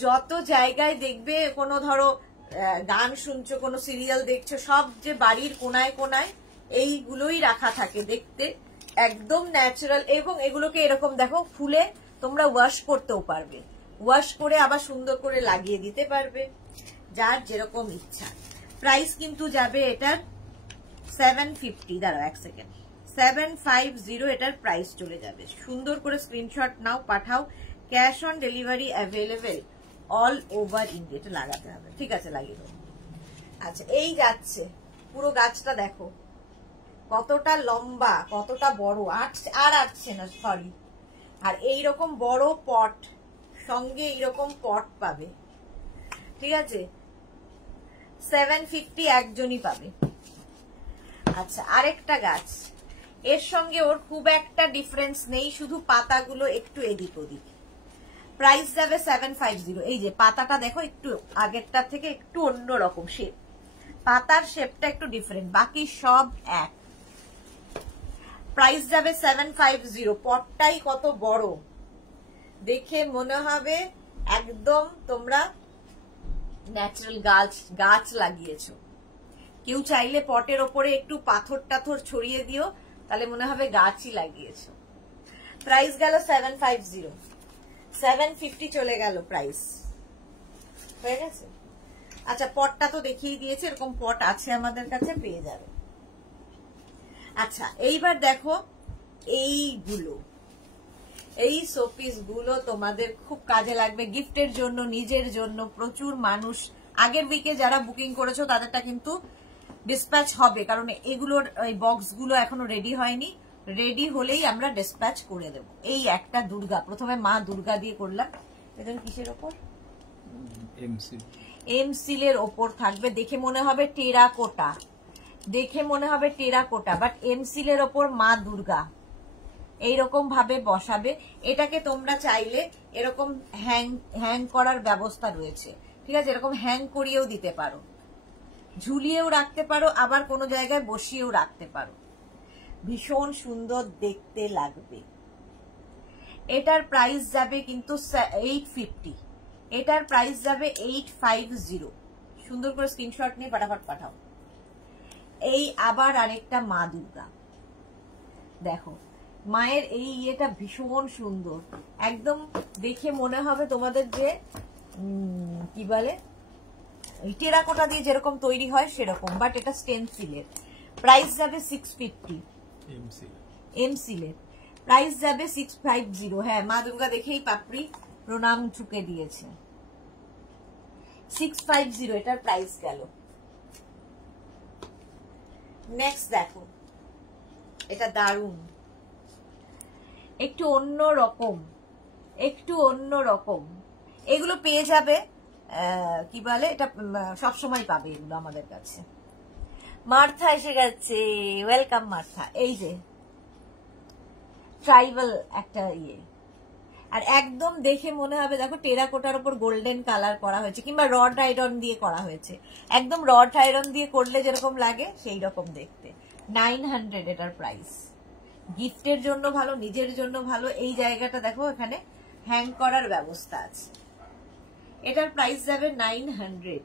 যত জায়গায় দেখবে কোনো ধরো গান শুনছো, কোনো সিরিয়াল দেখছো, সব যে বাড়ির কোনায় কোনায় এইগুলোই রাখা থাকে, দেখতে একদম ন্যাচারাল। এবং এগুলোকে এরকম দেখো ফুলে তোমরা ওয়াশ করতেও পারবে, ওয়াশ করে আবার সুন্দর করে লাগিয়ে দিতে পারবে, যার যেরকম ইচ্ছা। প্রাইস কিন্তু যাবে এটার 750, দাঁড়াও এক সেকেন্ড, 750 এটার প্রাইস চলে যাবে। সুন্দর করে screenshot now, Pathao. Cash on delivery available all over India. এটা লাগাতে হবে, ঠিক আছে লাগিয়ে দেবো। আচ্ছা এই যাচ্ছে, পুরো গাছটা দেখো কতটা লম্বা, কতটা বড়, আর আসছে না, সরি। আর এইরকম বড় পট সঙ্গে এইরকম পট পাবে, ঠিক আছে? 750 একজনই পাবে। আচ্ছা আরেকটা গাছ, এর সঙ্গে ওর খুব একটা ডিফারেন্স নেই, শুধু পাতাগুলো একটু এদিক ওদিক। প্রাইস যাবে 750। এই যে পাতাটা দেখো একটু আগেরটা থেকে একটু অন্যরকম শেপ, পাতার শেপটা একটু ডিফারেন্ট, বাকি সব এক। প্রাইস যাবে 750। পটটাই কত বড়, দেখে মনে হবে একদম তোমরা ন্যাচারাল গাছ লাগিয়েছো। কেউ চাইলে পটের ওপরে একটু পাথর টাথর ছড়িয়ে দিও, তাহলে মনে হবে গাছই লাগিয়েছো। প্রাইস গেল 750, 750 চলে গেল প্রাইস, হয়ে গেছে। আচ্ছা পটটা তো দেখিয়ে দিয়েছে, এরকম পট আছে আমাদের কাছে, পেয়ে যাবে। আচ্ছা এইবার দেখো, এইগুলো এই শোপিস গুলো তোমাদের খুব কাজে লাগবে গিফটের জন্য, নিজের জন্য। প্রচুর মানুষ আগের উইকে যারা বুকিং করেছো তাদেরটা কিন্তু ডিসপ্যাচ হবে, কারণ এগুলোর বক্স গুলো এখনো রেডি হয়নি, রেডি হলেই আমরা ডিসপ্যাচ করে দেব। এই একটা দুর্গা, প্রথমে মা দুর্গা দিয়ে করলাম, দেখুন কিসের ওপর, এমসিলের ওপর থাকবে, দেখে মনে হবে টেরাকোটা, দেখে মনে হবে টেরাকোটা, বাট এমসিলের ওপর মা দুর্গা এইরকম ভাবে বসাবে। এটাকে তোমরা চাইলে এরকম হ্যাং করার ব্যবস্থা রয়েছে, ঠিক আছে? এরকম হ্যাং করিয়েও দিতে পারো, ঝুলিয়েও রাখতে পারো, আবার কোনো জায়গায় বসিয়েও রাখতে পারো, ভীষণ সুন্দর দেখতে লাগবে। এটার প্রাইস যাবে কিন্তু 850, এটার প্রাইস যাবে 850। সুন্দর করে স্ক্রিনশট নিয়ে ফটাফট পাঠাও। এই আবার আরেকটা মা দুর্গা, দেখো মায়ের এই ইয়েটা ভীষণ সুন্দর, একদম দেখে মনে হবে তোমাদের যে কি বলে টেরাকোটা দিয়ে যেরকম তৈরি হয় সেরকম, বাট এটা স্টেনসিলের। প্রাইস যাবে 650, এমসিলের প্রাইস যাবে 650। হ্যাঁ মা দুর্গা দেখেই পাপড়ি প্রণাম ঠুকে দিয়েছে। 650 এটার প্রাইস গেল। নেক্সট দেখো, এটা দারুন, একটু অন্য রকম, একটু অন্য রকম। এগুলো পেয়ে যাবে, কি বলে এটা সবসময় পাবে এগুলো আমাদের কাছে। মার্থা এসে গেছে, ওয়েলকাম মার্থা। এই যে ট্রাইবাল একটা ইয়ে, আর একদম দেখে মনে হবে দেখো টেরাকোটার উপর গোল্ডেন কালার করা হয়েছে, কিংবা রড আয়রন দিয়ে করা হয়েছে, একদম রড আয়রন দিয়ে করলে যেরকম লাগে সেই রকম দেখতে। 900 এটার প্রাইস। গিফটের জন্য ভালো, নিজের জন্য ভালো। এই জায়গাটা দেখো, এখানে হ্যাং করার ব্যবস্থা আছে। এটার প্রাইস যাবে 900।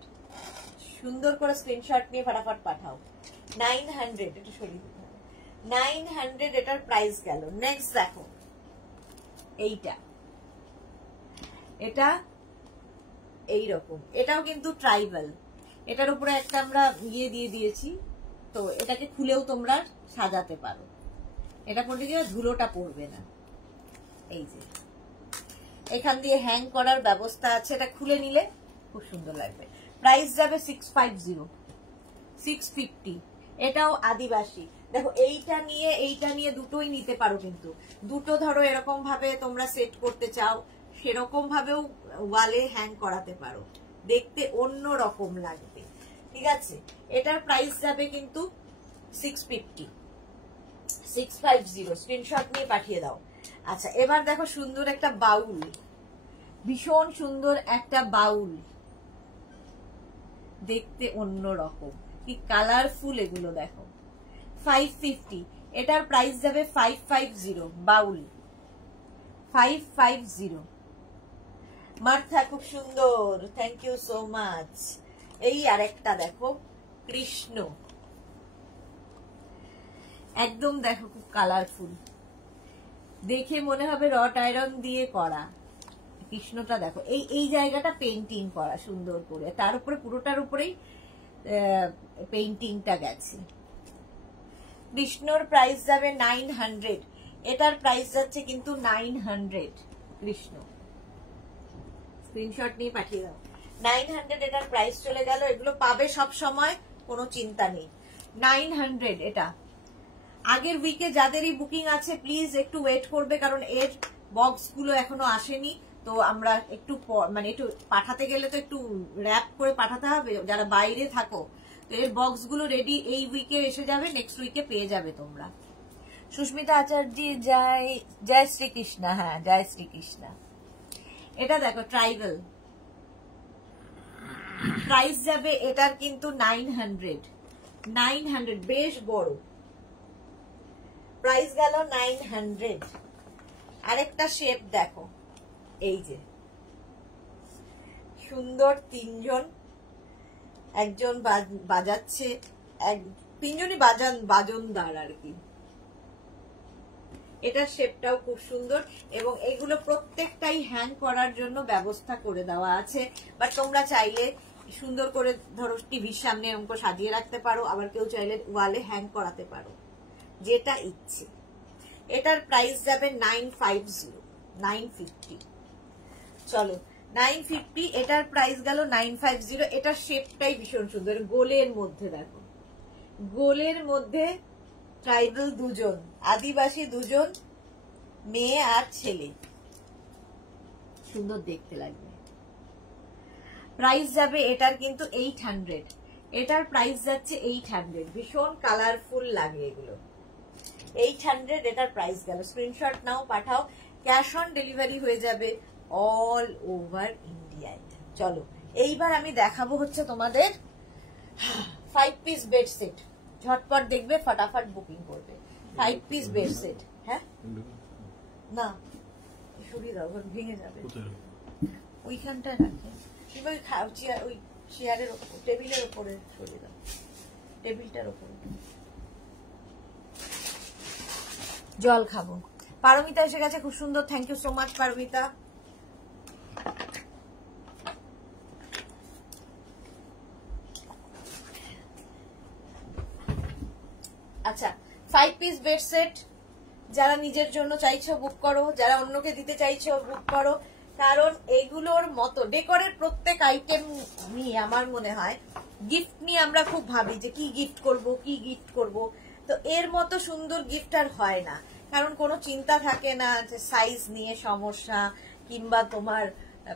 সুন্দর করে স্ক্রিনশট নিয়ে ফটাফট পাঠাও। 900, এটা সরিয়ে দিতে হবে। 900 এটার প্রাইস গেল। নেক্সট দেখো এইটা, এটা এইরকম, এটাও কিন্তু ট্রাইবাল। এটার উপরে একটা আমরা ইয়ে দিয়ে দিয়েছি, তো এটাকে খুলেও তোমরা সাজাতে পারো। এটা পড়লে গিয়ে ধুলোটা পড়বে না। এই যে এখান দিয়ে হ্যাং করার ব্যবস্থা আছে, এটা খুলে নিলে খুব সুন্দর লাগবে। প্রাইস যাবে 650, 650। এটাও আদিবাসী। দেখো এইটা নিয়ে দুটোই নিতে পারো, কিন্তু দুটো ধরো এরকম ভাবে তোমরা সেট করতে চাও, সেরকম ভাবেও ওয়ালে হ্যাং করাতে পারো, দেখতে অন্য রকম লাগবে। ঠিক আছে, এটার প্রাইস যাবে কিন্তু 650, 650। স্ক্রিনশট নিয়ে পাঠিয়ে দাও। আচ্ছা, এবার দেখো সুন্দর একটা বাউল, ভীষণ সুন্দর একটা বাউল, দেখতে অন্য রকম, কি কালারফুল এগুলো দেখো। 550, এটার প্রাইস যাবে 550। বাউল 550। মার্থা খুব সুন্দর, থ্যাংক ইউ সো মাচ। এই আরেকটা দেখো, কৃষ্ণ, একদম দেখো খুব কালারফুল, দেখে মনে হবে রট আয়রন দিয়ে করা। কৃষ্ণটা দেখো, এই জায়গাটা পেইন্টিং করা সুন্দর করে, তার উপরে পুরোটার উপরেই পেইন্টিংটা গেছে। কৃষ্ণর প্রাইস যাবে 900, এটার প্রাইস যাচ্ছে কিন্তু 900। কৃষ্ণ স্ক্রিনশট নিয়ে পাঠিয়ে দাও। 900 এটার প্রাইস চলে গেল। এগুলো পাবে সব সময়, কোনো চিন্তা নেই। 900 এটা। আগের উইকে যাদেরই বুকিং আছে প্লিজ একটু ওয়েট করবে, কারণ এর বক্স গুলো এখনো আসেনি। তো আমরা একটু মানে একটু পাঠাতে গেলে তো একটু র্যাপ করে পাঠাতে হবে, যারা বাইরে থাকো। তো এর বক্স গুলো রেডি, এই উইকে এসে যাবে, নেক্সট উইকে পেয়ে যাবে তোমরা। সুস্মিতা আচার্য, জয় শ্রীকৃষ্ণ। হ্যাঁ, জয় শ্রীকৃষ্ণ। এটা দেখো ট্রাইবাল, প্রাইস যাবে এটার কিন্তু 900, 900, বেশ বড়, প্রাইস গেল 900। আরেকটা শেপ দেখো, এই যে সুন্দর, তিনজন, একজন বাজাচ্ছে, তিনজনই বাজনদার আর কি। এটার শেপটাও খুব সুন্দর, এবং এগুলো প্রত্যেকটাই হ্যাং করার জন্য ব্যবস্থা করে দেওয়া আছে। বাট তোমরা চাইলে সুন্দর করে ধরো টিভির সামনে এরকম সাজিয়ে রাখতে পারো, আবার কেউ চাইলে ওয়ালে হ্যাং করাতে পারো, যেটা ইচ্ছে। এটার প্রাইস যাবে 950, 950। চলো 950, এটার প্রাইস গেল 950। এটার শেপটাই ভীষণ সুন্দর, গোলের মধ্যে দেখো, গোলের মধ্যে ট্রাইবাল দুজন, আদিবাসী দুজন, মেয়ে আর ছেলে, সুন্দর দেখতে লাগবে। প্রাইস যাবে এটার কিন্তু 800, এটার প্রাইস যাচ্ছে 800। ভীষণ কালারফুল লাগে এগুলো। 800 এটার প্রাইস গেল। Screenshot now, Pathao. Cash on delivery হয়ে যাবে অল ওভার ইন্ডিয়ায়। চলো এইবার আমি দেখাবো হচ্ছে তোমাদের 5 পিস বেড সেট। ঝটপট দেখবে, ফটাফট বুকিং করবে। 5 পিস বেড সেট। হ্যাঁ না, সরিয়ে দাও, ভেঙে যাবে। ওইখানটায় রাখে, ওই চেয়ারের ওপর, টেবিলের ওপরে সরিয়ে দাও, টেবিলটার ওপরে। জল খাবো। পারমিতা এসে গেছে, খুব সুন্দর, thank you so much Paramita. আচ্ছা, 5 পিস বেড সেট যারা নিজের জন্য চাইছো বুক করো, যারা অন্যকে দিতে চাইছো বুক করো। কারণ এগুলোর মতো ডেকোরের প্রত্যেক আইটেম নিয়ে আমার মনে হয় গিফট নিয়ে আমরা খুব ভাবি যে কি গিফট করব, কি গিফট করব। তো এর মতো সুন্দর গিফট আর হয় না, কারণ কোনো চিন্তা থাকে না যে সাইজ নিয়ে সমস্যা কিংবা তোমার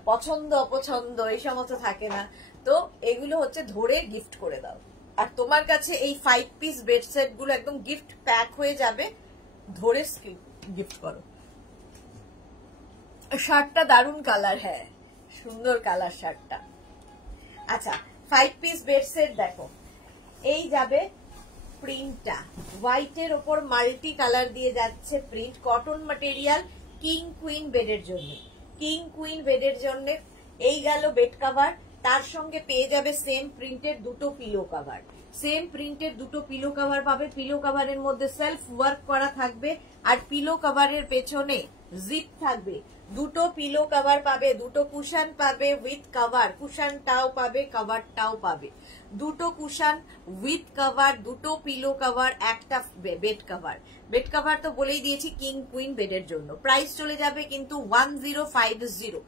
পছন্দ অপছন্দ, এই সমস্ত থাকে না। তো এগুলো হচ্ছে ধরে গিফট করে দাও, আর তোমার কাছে এই 5 পিস বেড সেট গুলো একদম গিফট প্যাক হয়ে যাবে, ধরে গিফট করো। শার্টটা দারুন কালার, হ্যাঁ সুন্দর কালার শার্টটা। আচ্ছা, 5 পিস বেড সেট দেখো, এই যাবে প্রিন্টটা হোয়াইটের ওপর মাল্টি কালার দিয়ে যাচ্ছে print, cotton material, king queen বেডের জন্য। কিং কুইন বেডের জন্য। এই গেল বেড কভার, তার সঙ্গে পেয়ে যাবে সেম প্রিন্টের দুটো পিলো কভার। সেম প্রিন্টের দুটো পিলো কভার পাবে। পিলো কভারের মধ্যে সেলফ ওয়ার্ক করা থাকবে, আর পিলো কভারের পেছনে জিপ থাকবে। দুটো পিলো কভার পাবে, দুটো কুশন পাবে উইথ কভার, কুশনটাও পাবে কভারটাও পাবে। দুটো কুশন উইথ কভার, দুটো পিলো কভার, একটা বেড কভার। বেড কভার তো বলেই দিয়েছি কিং কুইন বেডের জন্য। প্রাইস চলে যাবে কিন্তু 1050।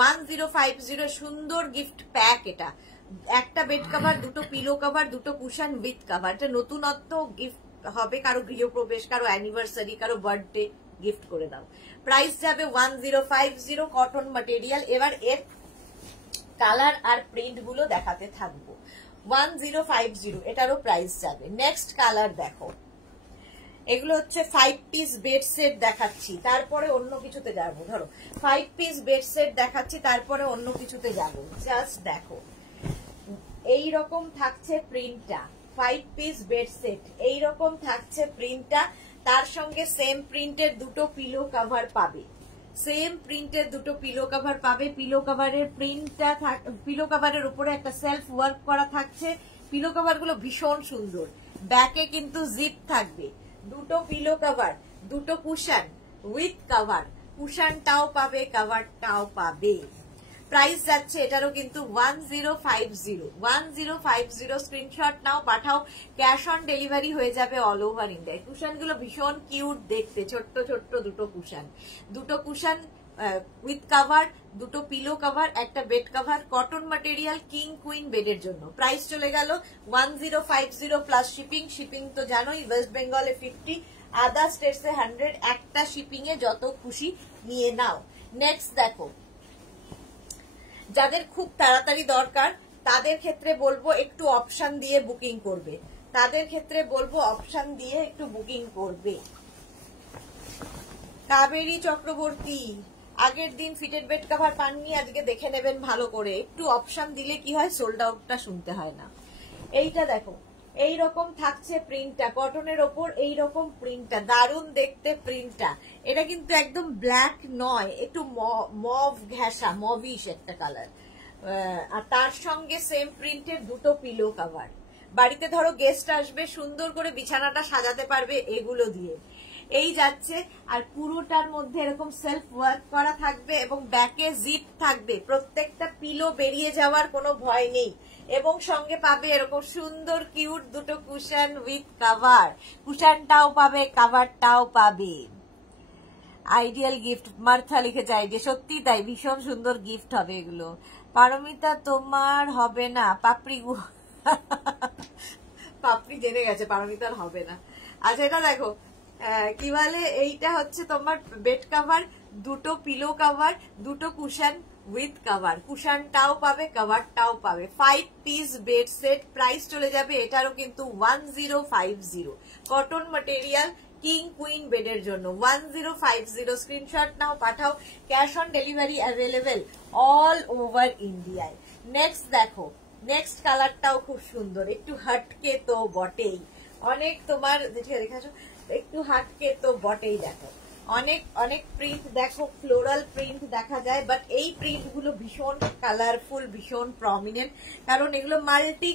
1050 সুন্দর গিফট প্যাক এটা। একটা বেড কভার, দুটো পিলো কভার, দুটো কুশন উইথ কভার। এটা নতুনত্ব গিফট হবে, কারো গৃহপ্রবেশ, কারো অ্যানিভার্সারি, কারো বার্থডে গিফট করে দাও। প্রাইস যাবে 1050, কটন ম্যাটেরিয়াল। এবার এর কালার আর প্রিন্ট গুলো দেখাতে থাকবো। 1050 এটারও প্রাইস যাবে। নেক্সট কালার দেখো, এগুলো হচ্ছে 5 পিস বেড সেট দেখাচ্ছি, তারপরে অন্য কিছুতে যাবো। ধরো 5 পিস বেড সেট দেখাচ্ছি, তারপরে অন্য কিছুতে যাবো। জাস্ট দেখো, এইরকম থাকছে প্রিন্টটা। 5 পিস বেড সেট এইরকম থাকছে প্রিন্টটা। তার সঙ্গে সেম প্রিন্টের দুটো পিলো কভার পাবে। সেম প্রিন্টের দুটো পিলো কভার পাবে। পিলো কভারের প্রিন্টটা, পিলো কভারের উপরে একটা সেলফ ওয়ার্ক করা থাকছে। পিলো কভার গুলো ভীষণ সুন্দর। ব্যাকে কিন্তু জিপ থাকবে। দুটো পিলো কভার, দুটো কুশন উইথ কভার, কুশনটাও পাবে কভারটাও পাবে। প্রাইস যাচ্ছে এটারও কিন্তু 1050। 1050 screenshot now, Pathao. Cash on delivery হয়ে যাবে অল ওভার ইন্ডিয়ায়। কুশন গুলো ভীষণ কিউট দেখতে, ছোট্ট ছোট্ট দুটো কুশন, দুটো কুশন উইথ কভার, দুটো পিলো কভার, একটা bed cover, cotton material, king queen বেডের জন্য। প্রাইস চলে গেল 1050 প্লাস শিপিং। শিপিং তো জানোই, ওয়েস্ট বেঙ্গলে 50, আদার স্টেটসে 100। একটা শিপিং এ যত খুশি নিয়ে নাও। নেক্সট দেখো, যাদের খুব তাড়াতাড়ি দরকার তাদের ক্ষেত্রে বলবো একটু অপশন দিয়ে বুকিং করবে। তাদের ক্ষেত্রে বলবো অপশন দিয়ে একটু বুকিং করবে। কাবেরী চক্রবর্তী, আগের দিন ফিটেড বেড কভার পাননি, আজকে দেখে নেবেন ভালো করে। একটু অপশন দিলে কি হয়, সোল্ড আউটটা শুনতে হয় না। এইটা দেখো, এইরকম থাকছে প্রিন্টটা, কটনের ওপর এইরকম প্রিন্টটা, দারুণ দেখতে প্রিন্টটা। এটা কিন্তু একদম ব্ল্যাক নয়, একটু মভ ঘেঁষা, মভিশ একটা কালার। আর তার সঙ্গে সেম প্রিন্টের দুটো পিলো কভার। বাড়িতে ধরো গেস্ট আসবে, সুন্দর করে বিছানাটা সাজাতে পারবে এগুলো দিয়ে। এই যাচ্ছে, আর পুরোটার মধ্যে এরকম সেলফ ওয়ার্ক করা থাকবে এবং ব্যাকে জিপ থাকবে। প্রত্যেকটা পিলো বেরিয়ে যাওয়ার কোনো ভয় নেই। এবং সঙ্গে পাবে এরকম সুন্দর কিউট দুটো কুশন উইথ কভার। কুশনটাও পাবে, কভারটাও পাবে। আইডিয়াল গিফট, মার্থা লিখেছে আইডিয়া। সত্যি তাই, ভীষণ সুন্দর গিফট হবে এগুলো। পারমিতা তোমার হবে না, পাপড়ি পাপড়ি জেনে গেছে, পারমিতার হবে না। আচ্ছা এটা দেখো, কি বলে, এইটা হচ্ছে তোমার বেড কভার, দুটো পিলো কভার, দুটো কুশন উইথ কভার। কুশনটাও পাবে, কভারটাও পাবে। 5 পিস বেড সেট। প্রাইস চলে যাবে এটারও কিন্তু 1050। কটন ম্যাটেরিয়াল, কিং কুইন বেডের জন্য 1050। Screenshot now, Pathao. Cash on delivery available all over ইন্ডিয়ায়। নেক্সট দেখো, নেক্সট কালারটাও খুব সুন্দর, একটু হটকে তো বটেই। অনেক তোমার দেখাছো, একটু হাটকে তো বটেই। দেখো অনেক অনেক প্রিন্ট দেখো, ফ্লোরাল প্রিন্ট দেখা যায়, বাট এই প্রিন্ট গুলো ভীষণ কালারফুল, ভীষণ প্রমিনেন্ট, কারণ এগুলো মাল্টি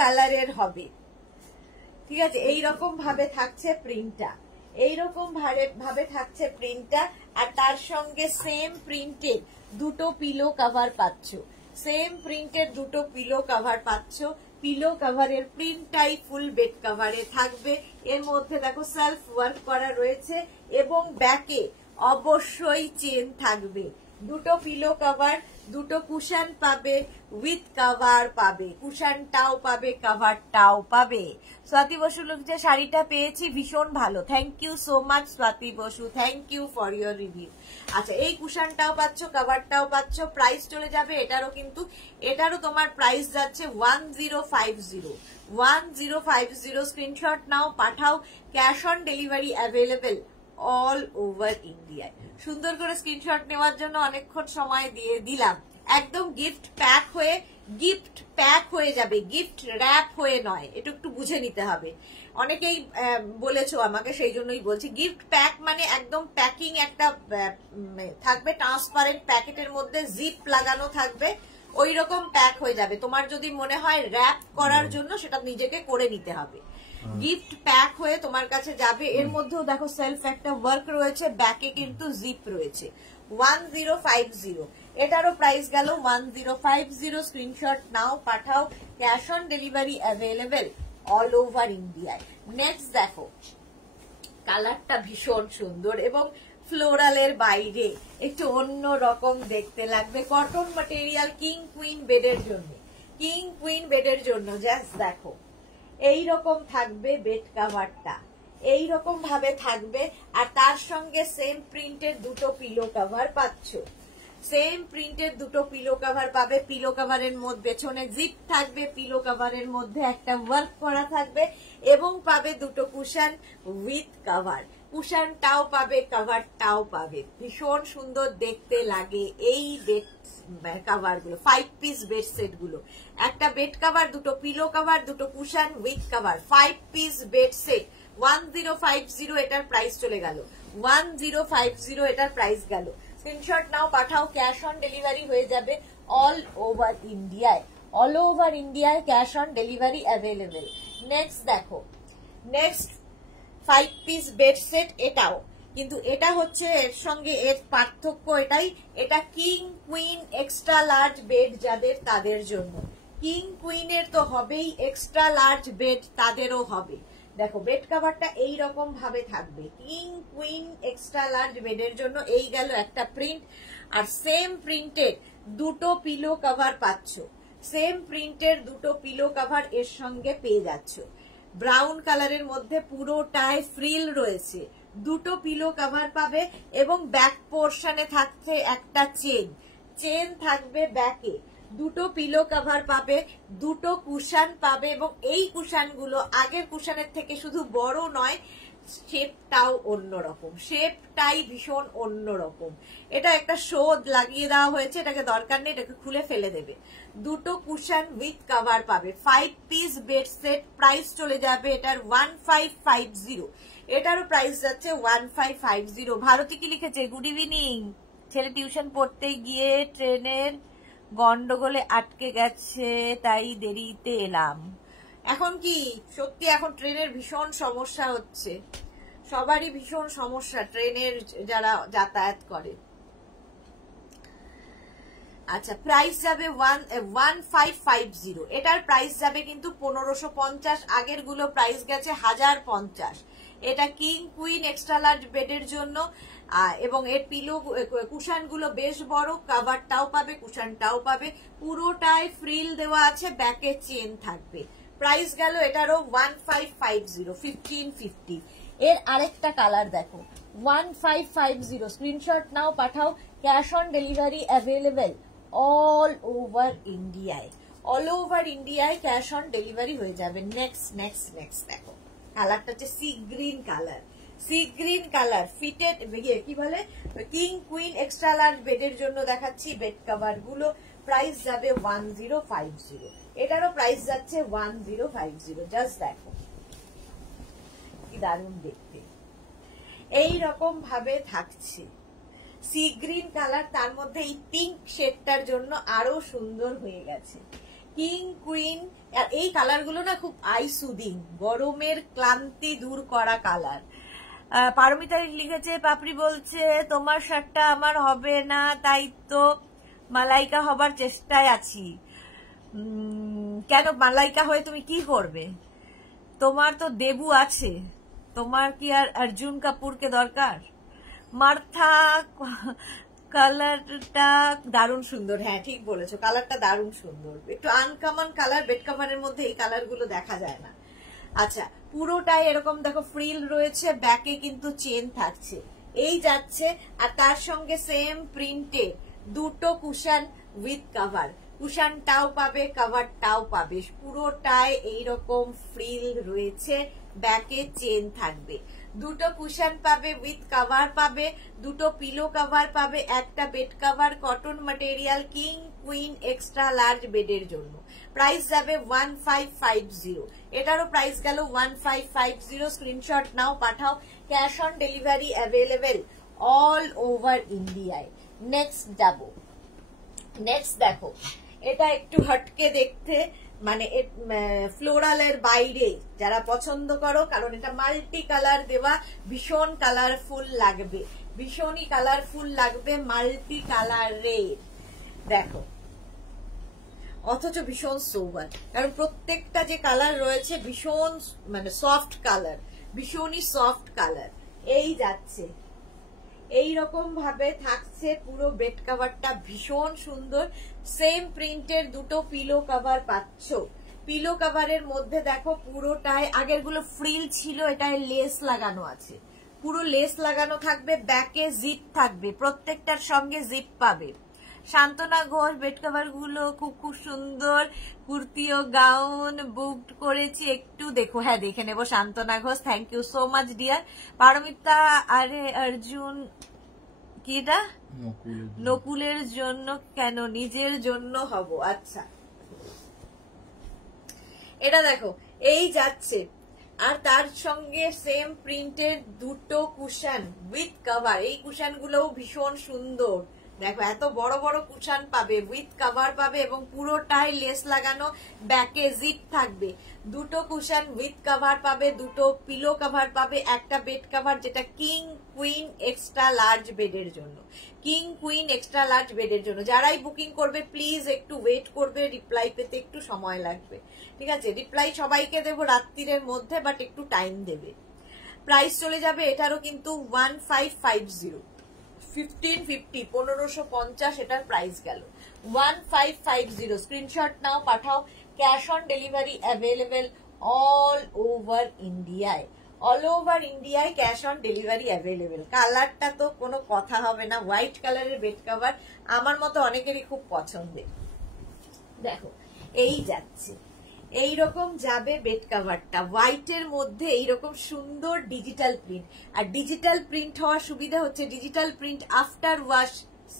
কালারের হবে। ঠিক আছে, এইরকম ভাবে থাকছে প্রিন্টটা, এইরকম ভাবে থাকছে প্রিন্টটা। আর তার সঙ্গে সেম প্রিন্টের দুটো পিলো কভার পাচ্ছ। সেম প্রিন্টের দুটো পিলো কভার পাচ্ছ। পিলো কভারের প্রিন্টটাই ফুল বেড কভারে থাকবে। এর মধ্যে দেখো সেলফ ওয়ার্ক করা রয়েছে এবং ব্যাকে অবশ্যই চেন থাকবে। দুটো পিলো কভার, দুটো কুশন পাবে, উইথ কভার পাবে, কুশনটাও পাবে, কভারটাও পাবে। স্বাতি বসু লিখছে শাড়িটা পেয়েছি, ভীষণ ভালো। Thank you so much Swati Basu, thank you for your review. আচ্ছা, এই কুশনটাও পাচ্ছ, কভারটাও পাচ্ছ। প্রাইস চলে যাবে এটারও কিন্তু, এটারও তোমার প্রাইস যাচ্ছে 1050। 1050 screenshot now, Pathao. Cash on delivery available all over ইন্ডিয়ায়। সুন্দর করে স্ক্রিনশট নেওয়ার জন্য অনেকক্ষণ সময় দিয়ে দিলাম। একদম গিফট প্যাক হয়ে যাবে, গিফট র্যাপ হয়ে নয়, এটা একটু বুঝে নিতে হবে। অনেকেই বলেছো আমাকে, সেই জন্যই বলছি। গিফট প্যাক মানে একদম প্যাকিং একটা থাকবে, ট্রান্সপারেন্ট প্যাকেটের মধ্যে জিপ লাগানো থাকবে, ওই রকম প্যাক হয়ে যাবে। তোমার যদি মনে হয় র্যাপ করার জন্য, সেটা নিজেকে করে নিতে হবে। গিফট প্যাক হয়ে তোমার কাছে যাবে। এর মধ্যেও দেখো সেলফ একটা ওয়ার্ক রয়েছে, ব্যাকে কিন্তু জিপ রয়েছে। 1050, এটারও প্রাইস গেল 1050। Screenshot now, Pathao. Cash on delivery available all over ইন্ডিয়ায়। নেক্সট দেখো, কালারটা ভীষণ সুন্দর এবং ফ্লোরালের বাইরে একটু অন্য রকম দেখতে লাগবে। কটন ম্যাটেরিয়াল, কিং কুইন বেডের জন্য, কিং কুইন বেডের জন্য। জাস্ট দেখো, এইরকম থাকবে বেড কাভারটা, এইরকম ভাবে থাকবে। আর তার সঙ্গে সেম প্রিন্টের দুটো পিলো কভার পাচ্ছ, সেম প্রিন্টের দুটো পিলো কভার পাবে। পিলো কভারের মধ্যে পেছনে জিপ থাকবে, পিলো কভারের মধ্যে একটা ওয়ার্ক করা থাকবে এবং পাবে দুটো কুশন উইথ কভার। কুশনটাও পাবে, কভারটাও পাবে। ভীষণ সুন্দর দেখতে লাগে এই বেড কভার গুলো, 5 পিস বেড সেট গুলো। একটা বেড কভার, দুটো পিলো কভার, দুটো cushion with cover, 5 piece bed set. 1050 এটার প্রাইস চলে গেল, 1050 এটার প্রাইস গেল। Screenshot now, Pathao. Cash on delivery হয়ে যাবে অল ওভার ইন্ডিয়ায়, অল ওভার ইন্ডিয়ায় cash on delivery available. Next দেখো, নেক্সট 5 পিস বেড সেট। এটাও কিন্তু এটা হচ্ছে এর সঙ্গে এর পার্থক্য এটাই, এটা king queen extra large bed যাদের, তাদের জন্য। কিং কুইনের তো হবেই, এক্সট্রা লার্জ বেড তাদেরও হবে। দেখো বেড কভারটা এইরকম ভাবে থাকবে, কিং কুইন এক্সট্রা লার্জ বেডের জন্য। এই গেল একটা প্রিন্ট। আর সেম প্রিন্টের দুটো পিলো কভার পাচ্ছ, সেম প্রিন্টের দুটো পিলো কভার এর সঙ্গে পেয়ে যাচ্ছ। ব্রাউন কালারের মধ্যে পুরোটায় ফ্রিল রয়েছে, দুটো পিলো কভার পাবে এবং ব্যাক পোর্শনে থাকছে একটা চেন থাকবে ব্যাকে। দুটো পিলো কভার পাবে, দুটো কুশন পাবে এবং এই কুশনগুলো আগের কুশনের থেকে শুধু বড় নয়, শেপটাও অন্যরকম, শেপটাই ভীষণ অন্যরকম। এটা একটা শোধ লাগিয়ে দেওয়া হয়েছে, এটাকে দরকার নেই, এটাকে খুলে ফেলে দেবে। দুটো কুশন উইথ কভার পাবে, 5 পিস বেড সেট। প্রাইস চলে যাবে এটার 1550, এটারও প্রাইস যাচ্ছে 1550। ভারতী কি লিখেছে, গুড ইভিনিং। ছেলে টিউশন পড়তে গিয়ে ট্রেনের গন্ডগোলে আটকে গেছে, তাই দেরিতে এলাম। এখন কি সত্যি এখন ট্রেনের ভীষণ সমস্যা হচ্ছে, সবারই ভীষণ সমস্যা ট্রেনের যারা যাতায়াত করে। আচ্ছা, প্রাইস যাবে 1550, এটার প্রাইস যাবে কিন্তু 1550। আগের গুলো প্রাইস গেছে 1050। এটা কিং কুইন এক্সট্রা লার্জ বেডের জন্য এবং এর পিলো কুশন গুলো বেশ বড়, কভারটাও পাবে, কুশনটাও পাবে, পুরোটায় ফ্রিল দেওয়া আছে, ব্যাকে চেন থাকবে। প্রাইস গেল এটারও 1550, 1550। এর আরেকটা কালার দেখো, 1550। Screenshot now, Pathao. Cash on delivery available all over ইন্ডিয়ায়, অল ওভার ইন্ডিয়ায় ক্যাশ অন ডেলিভারি হয়ে যাবে। নেক্সট নেক্সট নেক্সট দেখো, কালারটা হচ্ছে sea green colour, sea green colour. Fitted কি বলে, কিং কুইন এক্সট্রা লার্জ বেডের জন্য দেখাচ্ছি বেড কভার গুলো। প্রাইস যাবে 1050, এটারও প্রাইস যাচ্ছে 1050। জাস্ট দেখো কি দারুণ দেখতে, এইরকম ভাবে থাকছে সি গ্রিন কালার, তার মধ্যে এই পিঙ্ক শেডটার জন্য আরো সুন্দর হয়ে গেছে। কিং কুইন, আর এই কালার গুলো না খুব আই সুদিং, গরমের ক্লান্তি দূর করা কালার। পারমিতা লিখেছে, পাপড়ি বলছে তোমার শার্টটা আমার হবে না, তাই তো মালাইকা হবার চেষ্টায় আছি। কেন মালাইকা হয়ে তুমি কি করবে? তোমার তো দেবু আছে, তোমার কি আর অর্জুন কাপুরকে দরকার? মার্থা, কালারটা দারুণ সুন্দর। হ্যাঁ ঠিক বলেছো, কালারটা দারুণ সুন্দর, একটু আনকমন কালার। বেড কভারের মধ্যে এই কালার গুলো দেখা যায় না। আচ্ছা, পুরোটাই এরকম দেখো ফ্রিল রয়েছে, ব্যাকে কিন্তু চেন থাকছে, এই যাচ্ছে। আর তার সঙ্গে সেম প্রিন্টে দুটো কুশন উইথ কভার, কুশনটাও পাবে, কভারটাও পাবে, পুরোটায় এইরকম ফ্রিল রয়েছে, ব্যাকে চেন থাকবে। দুটো কুশন পাবে, উইথ কভার পাবে, দুটো পিলো কভার পাবে, একটা bed cover, cotton material, king queen extra large বেডের জন্য। প্রাইস যাবে 1550। এটারও প্রাইস গেল 1550। Screenshot now, Pathao. Cash on delivery available all over ইন্ডিয়ায়। নেক্সট যাবো, নেক্সট দেখো, এটা একটু হটকে দেখতে, মানে ফ্লোরালের বাইরে যারা পছন্দ করো, কারণ এটা মাল্টি কালার দেওয়া, ভীষণ কালারফুল লাগবে, ভীষণই কালারফুল লাগবে, মাল্টি কালারের। দেখো, অথচ ভীষণ সোবার, কারণ প্রত্যেকটা যে কালার রয়েছে ভীষণ মানে সফট কালার, ভীষণই সফট কালার। এই যাচ্ছে, এইরকম ভাবে থাকছে পুরো বেড কভারটা, ভীষণ সুন্দর। সেম প্রিন্টের দুটো পিলো কভার পাচ্ছ। পিলো কভারের মধ্যে দেখো পুরোটায়, আগের গুলো ফ্রিল ছিল, এটায় লেস লাগানো আছে, পুরো লেস লাগানো থাকবে, ব্যাকে জিপ থাকবে, প্রত্যেকটার সঙ্গে জিপ পাবে। শান্তনা ঘোষ বেড কভার গুলো খুব খুব সুন্দর, কুর্তি ও গাউন বুক করেছি, একটু দেখো। হ্যাঁ, দেখে নেবো Shantona Ghosh, thank you so much dear. Paromita, আরে অর্জুন, কি এটা? নকুলের জন্য কেন, নিজের জন্য হব। আচ্ছা, এটা দেখো, এই যাচ্ছে, আর তার সঙ্গে সেম প্রিন্টের দুটো কুশন উইথ কভার। এই কুশন গুলোও ভীষণ সুন্দর, দেখো এত বড় বড় কুশন পাবে, উইথ কভার পাবে, এবং পুরোটাই লেস লাগানো, ব্যাকে জিপ থাকবে। দুটো কুশন উইথ কভার পাবে, দুটো পিলো কভার পাবে, একটা বেড কভার, যেটা কিং কুইন এক্সট্রা লার্জ বেডের জন্য, কিং কুইন এক্সট্রা লার্জ বেডের জন্য। যারাই বুকিং করবে প্লিজ একটু ওয়েট করবে, রিপ্লাই পেতে একটু সময় লাগবে, ঠিক আছে? রিপ্লাই সবাইকে দেবো রাত্রির মধ্যে, বাট একটু টাইম দেবে। প্রাইস চলে যাবে এটারও কিন্তু 1550, 1550, 1550 এটার প্রাইস গেল 1550। Screenshot now, Pathao. Cash on delivery available all over ইন্ডিয়ায়, অল ওভার ইন্ডিয়ায় ক্যাশ অন ডেলিভারি অ্যাভেলেবেল। কালারটা তো কোনো কথা হবে না, হোয়াইট কালারের বেড কভার আমার মতো অনেকেরই খুব পছন্দের। দেখো, এই যাচ্ছে, এইরকম যাবে বেড কভারটা, হোয়াইটের মধ্যে এইরকম সুন্দর ডিজিটাল প্রিন্ট। আর ডিজিটাল প্রিন্ট হওয়ার সুবিধা হচ্ছে, digital print after wash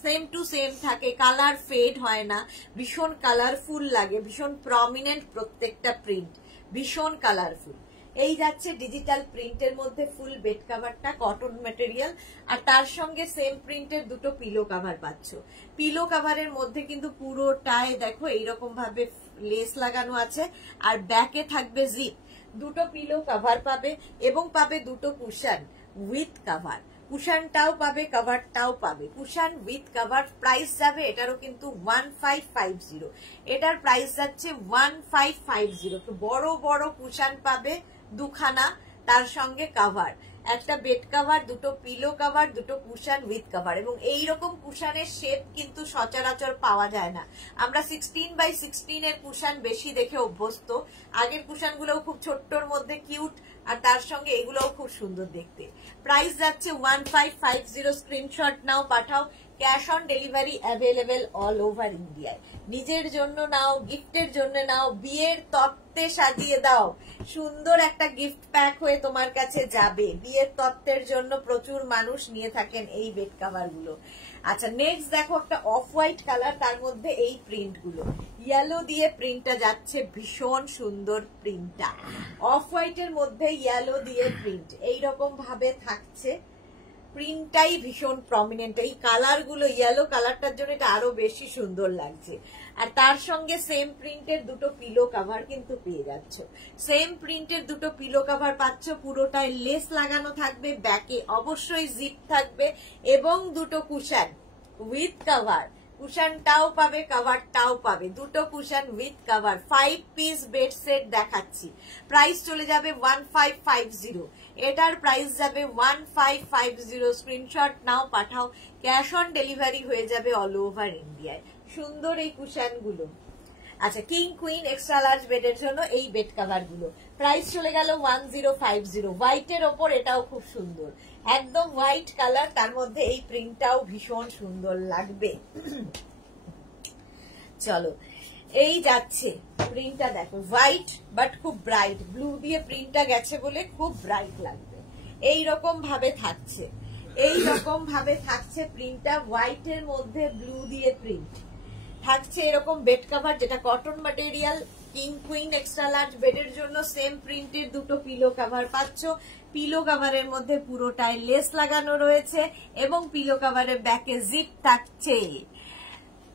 same to same থাকে, কালার ফেড হয় না, ভীষণ কালারফুল লাগে, ভীষণ প্রমিনেন্ট প্রত্যেকটা প্রিন্ট, ভীষণ কালারফুল। এই যাচ্ছে ডিজিটাল প্রিন্টের মধ্যে ফুল বেড কভারটা, কটন ম্যাটেরিয়াল, আর তার সঙ্গে সেম প্রিন্টের দুটো পিলো কভার পাচ্ছ। পিলো কভারের মধ্যে কিন্তু পুরোটায় দেখো এইরকম ভাবে লেস লাগানো আছে, আর ব্যাকে থাকবে জিপ। দুটো পিলো কভার পাবে, এবং পাবে দুটো কুশন উইথ কভার, কুশনটাও পাবে, কভারটাও পাবে, কুশন উইথ কভার। প্রাইস যাবে এটারও কিন্তু 1550, এটার প্রাইস যাচ্ছে 1550। বড় বড় কুশন পাবে দুখানা, তার সঙ্গে কভার, একটা বেড কভার, দুটো পিলো কভার, দুটো কুশন উইথ কভার। এবং এইরকম কুশনের শেপ কিন্তু সচরাচর পাওয়া যায় না, আমরা 16x16 এর কুশন বেশি দেখে অভ্যস্ত। আগের কুশন গুলোও খুব ছোট্টর মধ্যে কিউট, আর তার সঙ্গে এগুলোও খুব সুন্দর দেখতে। প্রাইস যাচ্ছে 1550। Screenshot now, Pathao. Cash on delivery available all over ইন্ডিয়ায়। নিজের জন্য নাও, গিফটের জন্য নাও, বিয়ের তত্ত্বে সাজিয়ে দাও, সুন্দর একটা গিফট প্যাক হয়ে তোমার কাছে যাবে। বিয়ের তত্ত্বের জন্য প্রচুর মানুষ নিয়ে থাকেন এই বেড কভার গুলো। আচ্ছা, নেক্সট দেখো, একটা অফ হোয়াইট কালার, তার মধ্যে এই প্রিন্ট গুলো, ইয়েলো দিয়ে প্রিন্টটা যাচ্ছে, ভীষণ সুন্দর প্রিন্টটা, অফ হোয়াইটের মধ্যে ইয়েলো দিয়ে প্রিন্ট, এইরকম ভাবে থাকছে। প্রিন্টটাই ভীষণ প্রমিনেন্ট, এই কালার গুলো, ইয়েলো কালারটার জন্য এটা আরো বেশি সুন্দর লাগছে। আর তার সঙ্গে সেম প্রিন্টের দুটো পিলো কভার কিন্তু পেয়ে যাচ্ছ, সেম প্রিন্টের দুটো পিলো কভার পাচ্ছ, পুরোটায় লেস লাগানো থাকবে, ব্যাকে অবশ্যই জিপ থাকবে, এবং দুটো কুশন উইথ কভার, কুশনটাও পাবে, কভারটাও পাবে, দুটো cushion with cover. 5 piece bed set দেখাচ্ছি, প্রাইস চলে যাবে 1550, এটার প্রাইস যাবে 1550। Screenshot now, Pathao. Cash on delivery হয়ে যাবে অল ওভার ইন্ডিয়ায়। সুন্দর এই কুশন গুলো। আচ্ছা, কিং কুইন এক্সট্রা লার্জ বেডের জন্য এই বেড কভার গুলো, প্রাইস চলে গেল 1050। হোয়াইটের ওপর এটাও খুব সুন্দর, একদম হোয়াইট কালার, তার মধ্যে এই প্রিন্টটাও ভীষণ সুন্দর লাগবে। চলো, এই যাচ্ছে প্রিন্টটা, দেখো হোয়াইট বাট খুব ব্রাইট, ব্লু দিয়ে প্রিন্টটা গেছে বলে খুব ব্রাইট লাগবে। এই রকম ভাবে থাকছে, এই রকম ভাবে থাকছে প্রিন্টটা, হোয়াইটের মধ্যে ব্লু দিয়ে প্রিন্ট থাকছে। এরকম বেড কভার যেটা cotton material, king queen extra large বেডের জন্য সেম প্রিন্টের দুটো পিলো কভার পাচ্ছ। পিলো কভারের মধ্যে পুরোটায় লেস লাগানো রয়েছে এবং পিলো কভারের ব্যাকে জিপ থাকছে।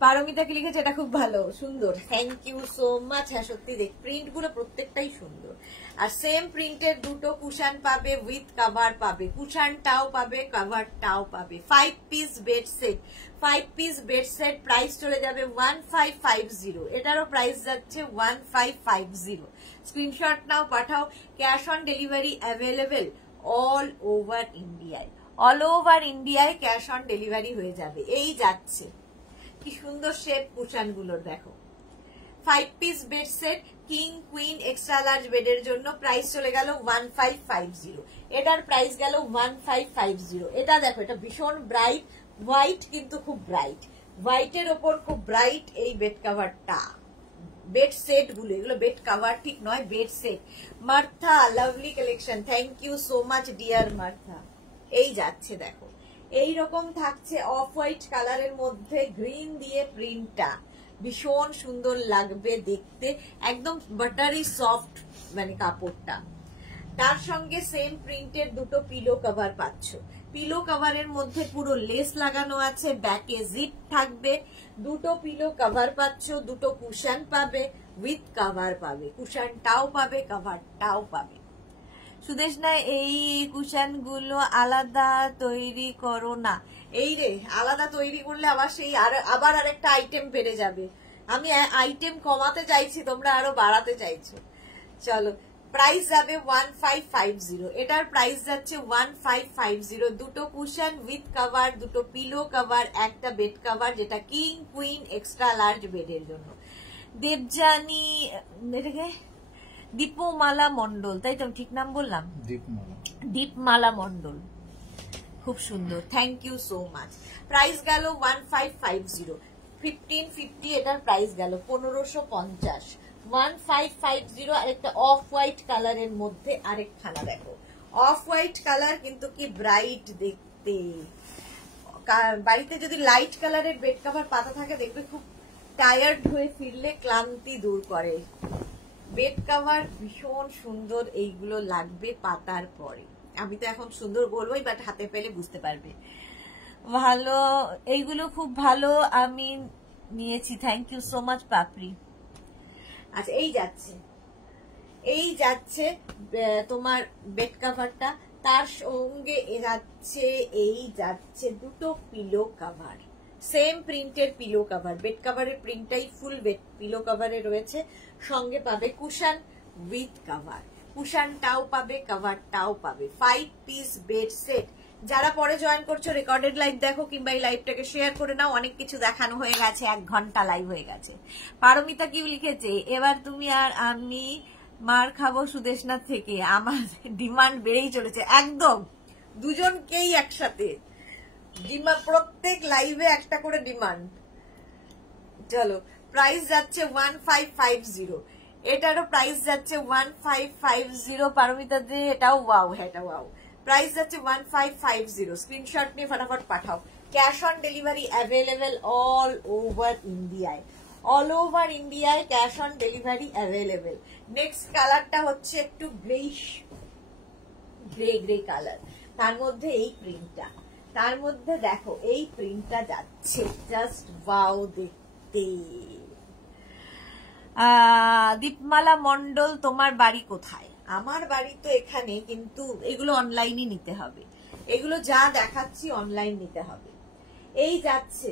পারমিতা কি লিখেছে, এটা খুব ভালো, সুন্দর, থ্যাংক ইউ সো মাচ। হ্যাঁ সত্যি দেখ প্রিন্ট গুলো প্রত্যেকটাই সুন্দর। আর সেম প্রিন্টের দুটো কুশন পাবে, উইথ কভার পাবে, কুশনটাও পাবে, কভারটাও পাবে। 5 piece bed set, 5 piece bed set, price চলে যাবে 1550। এটারও প্রাইস যাচ্ছে 1550। Screenshot now, Pathao. Cash on delivery available all over ইন্ডিয়ায়, অল ওভার ইন্ডিয়ায় ক্যাশ অন ডেলিভারি হয়ে যাবে। এই যাচ্ছে, কি সুন্দর শেপ কুশন গুলোর দেখো। 5 piece bed set, king queen extra large বেডের জন্য প্রাইস চলে গেল 1550। এটার প্রাইস গেল 1550। এটা দেখো, এটা ভীষণ ব্রাইট হোয়াইট, কিন্তু খুব ব্রাইট হোয়াইটের ওপর খুব ব্রাইট এই বেড কভারটা। বেড সেট গুলো, এগুলো বেড কভার ঠিক নয়, bed set. Martha, lovely collection, thank you so much dear Martha. এই যাচ্ছে দেখো, এই রকম থাকছে অফ হোয়াইট কালারের মধ্যে গ্রিন দিয়ে প্রিন্টটা, ভীষণ সুন্দর লাগবে দেখতে, একদম বাটারি সফট মানে কাপড়টা। তার সঙ্গে সেম প্রিন্টের দুটো পিলো কভার পাচ্ছ। পিলো কভারের মধ্যে পুরো লেস লাগানো আছে, ব্যাকে জিপ থাকবে। দুটো পিলো কভার পাচ্ছ, দুটো কুশন পাবে, উইথ কভার পাবে, কুশনটাও পাবে, কভারটাও পাবে। সুদেশ না, এই কুশন গুলো আলাদা তৈরি করো না। এই রে, আলাদা তৈরি করলে আবার সেই আবার আরেকটা আইটেম বেড়ে যাবে। আমি আইটেম কমাতে চাইছি, তোমরা আরো বাড়াতে চাইছো। চলো, প্রাইস যাবে 1550। এটার প্রাইস যাচ্ছে 1550। দুটো কুশন উইথ কভার, দুটো পিলো কভার, একটা বেড কভার, যেটা কিং কুইন এক্সট্রা লার্জ বেডের জন্য। দেবজানি, এটাকে দীপমালা মন্ডল, তাই তো ঠিক নাম বললাম? দীপমালা মন্ডল, খুব সুন্দর, thank you so much. Price গেল 1550। 1550 এটার প্রাইস গেল 1550। 1550। আরেকটা অফ হোয়াইট কালারের মধ্যে আরেকখানা দেখো, অফ হোয়াইট কালার, কিন্তু কি ব্রাইট দেখতে। বাড়িতে যদি লাইট কালারের বেড কভার পাতা থাকে দেখবে খুব টায়ার্ড হয়ে ফিরলে ক্লান্তি দূর করে। বেড কভার ভীষণ সুন্দর এইগুলো লাগবে পাতার পরে। আমি তো এখন সুন্দর বলবোই, বাট হাতে পেলে বুঝতে পারবে। ভালো, এইগুলো খুব ভালো, আমি নিয়েছি, থ্যাংক ইউ সো মাচ পাপড়ি। আচ্ছা, এই যাচ্ছে, এই যাচ্ছে তোমার বেড কভারটা, তার সঙ্গে যাচ্ছে, এই যাচ্ছে দুটো পিলো কভার, সেম প্রিন্টের পিলো কভার। বেড কভারের প্রিন্টটাই ফুল বেড পিলো কভারে রয়েছে, সঙ্গে পাবে কুশন উইথ কভার, কুশনটাও পাবে, কভারটাও পাবে। 5 পিস বেড সেট। যারা পরে জয়েন করছো রেকর্ডেড লাইভ দেখো, কিংবা এই লাইভটাকে শেয়ার করে নাও, অনেক কিছু দেখানো হয়ে গেছে, 1 ঘন্টা লাইভ হয়ে গেছে। পারমিতা কি লিখেছে, এবার তুমি আর আমি মার খাবো সুদেশনাথ থেকে, আমার ডিমান্ড বেড়েই চলেছে। একদম, দুজনকেই একসাথে ডিমান্ড, প্রত্যেক লাইভে একটা করে ডিমান্ড। চলো, প্রাইস যাচ্ছে 1550। এটারও প্রাইস যাচ্ছে 1550। পারমিতা দে, এটাও ওয়াও, হ্যাঁ এটা ওয়াও। প্রাইস যাচ্ছে 1550। স্ক্রিনশট নিয়ে ফটাফট পাঠাও। Cash on delivery available all over ইন্ডিয়ায়, অল ওভার ইন্ডিয়ায় cash on delivery available. Next কালারটা হচ্ছে একটু গ্রেইশ, গ্রে গ্রে কালার, তার মধ্যে এই প্রিন্টটা, তার মধ্যে দেখো এই প্রিন্টটা যাচ্ছে, জাস্ট ওয়াও দেখতে। দীপমালা মন্ডল, তোমার বাড়ি কোথায়? আমার বাড়ি তো এখানে, কিন্তু এগুলো অনলাইনই নিতে হবে, এগুলো যা দেখাচ্ছি অনলাইন নিতে হবে। এই যাচ্ছে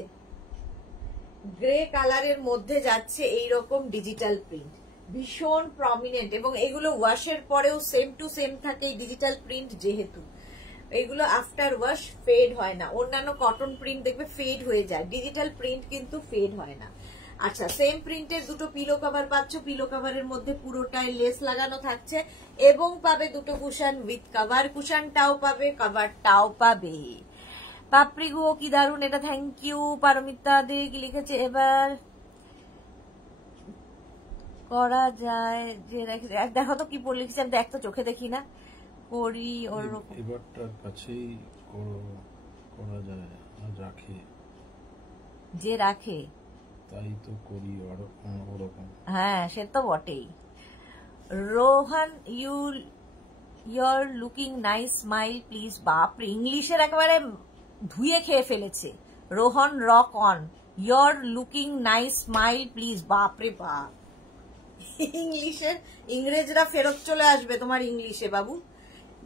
গ্রে কালারের মধ্যে যাচ্ছে এইরকম ডিজিটাল প্রিন্ট, ভীষণ প্রমিনেন্ট, এবং এগুলো ওয়াশের পরেও সেম টু সেম থাকে এই ডিজিটাল প্রিন্ট, যেহেতু এগুলো আফটার ওয়াশ ফেড হয় না। অন্যান্য কটন প্রিন্ট দেখবে ফেড হয়ে যায়, ডিজিটাল প্রিন্ট কিন্তু ফেড হয় না। আচ্ছা, সেম প্রিন্টের দুটো পিলো কভার পাচ্ছ, পিলো কভারের মধ্যে পুরোটাই লেস লাগানো থাকছে, এবং পাবে দুটো কুশন উইথ কভার, কুশনটাও পাবে, কভারটাও পাবে। পাপড়ি গো, কি দারুন এটা, থ্যাংক ইউ। পারমিতা দে কি লিখেছে, এবার করা যায় যে, দেখো তো কি পড়ে লিখেছে, আমি দেখ তো চোখে দেখি না। করি ওরকম। এবারটার কাছেই করা যায় আর রাখে, যে রাখে তাই তো করি ওরকম। হ্যাঁ সে তো বটেই। Rohan your looking nice smile please. বাপরে ইংলিশের একেবারে ধুয়ে খেয়ে ফেলেছে। Rohan rock on, your looking nice smile please. বাপরে বাপ, ইংরেজরা ফেরত চলে আসবে তোমার ইংলিশে বাবু।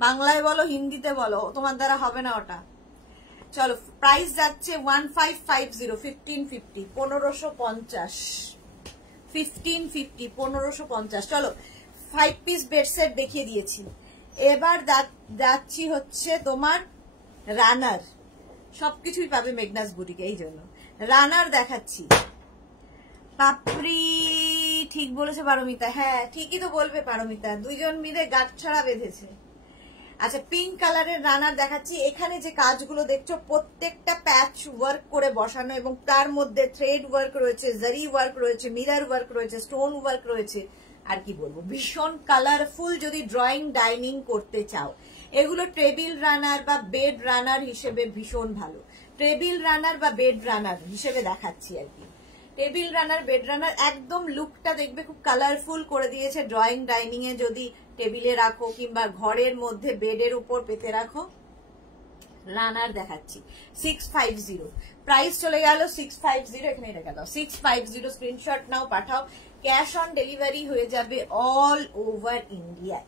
বাংলায় বলো হিন্দিতে বলো, তোমার দ্বারা হবে না ওটা। চলো প্রাইস যাচ্ছে 1550, 1550, 1550, 1550, 1550। চলো 5 পিস বেড সেট দেখিয়ে দিয়েছি, এবার যাচ্ছি হচ্ছে তোমার রানার। সবকিছুই পাবে মেঘনাস বুটিকে, এই জন্য রানার দেখাচ্ছি। পাপড়ি ঠিক বলেছে পারমিতা, হ্যাঁ ঠিকই তো বলবে পারমিতা, দুইজন মিলে গাঁট ছাড়া বেঁধেছে। আচ্ছা পিঙ্ক কালারের রানার দেখাচ্ছি। এখানে যে কাজগুলো দেখছো প্রত্যেকটা প্যাচ ওয়ার্ক করে বসানো, এবং তার মধ্যে থ্রেড ওয়ার্ক রয়েছে, জারি ওয়ার্ক রয়েছে, মিরর ওয়ার্ক রয়েছে, স্টোন ওয়ার্ক রয়েছে। আর কি বলবো, ভীষণ কালারফুল। যদি ড্রয়িং ডাইনিং করতে চাও, এগুলো টেবিল রানার বা বেড রানার হিসেবে ভীষণ ভালো। টেবিল রানার বা বেড রানার হিসেবে দেখাচ্ছি আর কি। টেবিল রানার, বেড রানার, একদম লুকটা দেখবে খুব কালারফুল করে দিয়েছে। ড্রয়িং ডাইনিং এ যদি টেবিলে রাখো কিংবা ঘরের মধ্যে বেডের উপর পেতে রাখো। রানার দেখাচ্ছি 650, প্রাইস চলে গেল 650। এখানে রেখে দাও 650, screenshot now, Pathao. Cash on delivery হয়ে যাবে অল ওভার ইন্ডিয়া।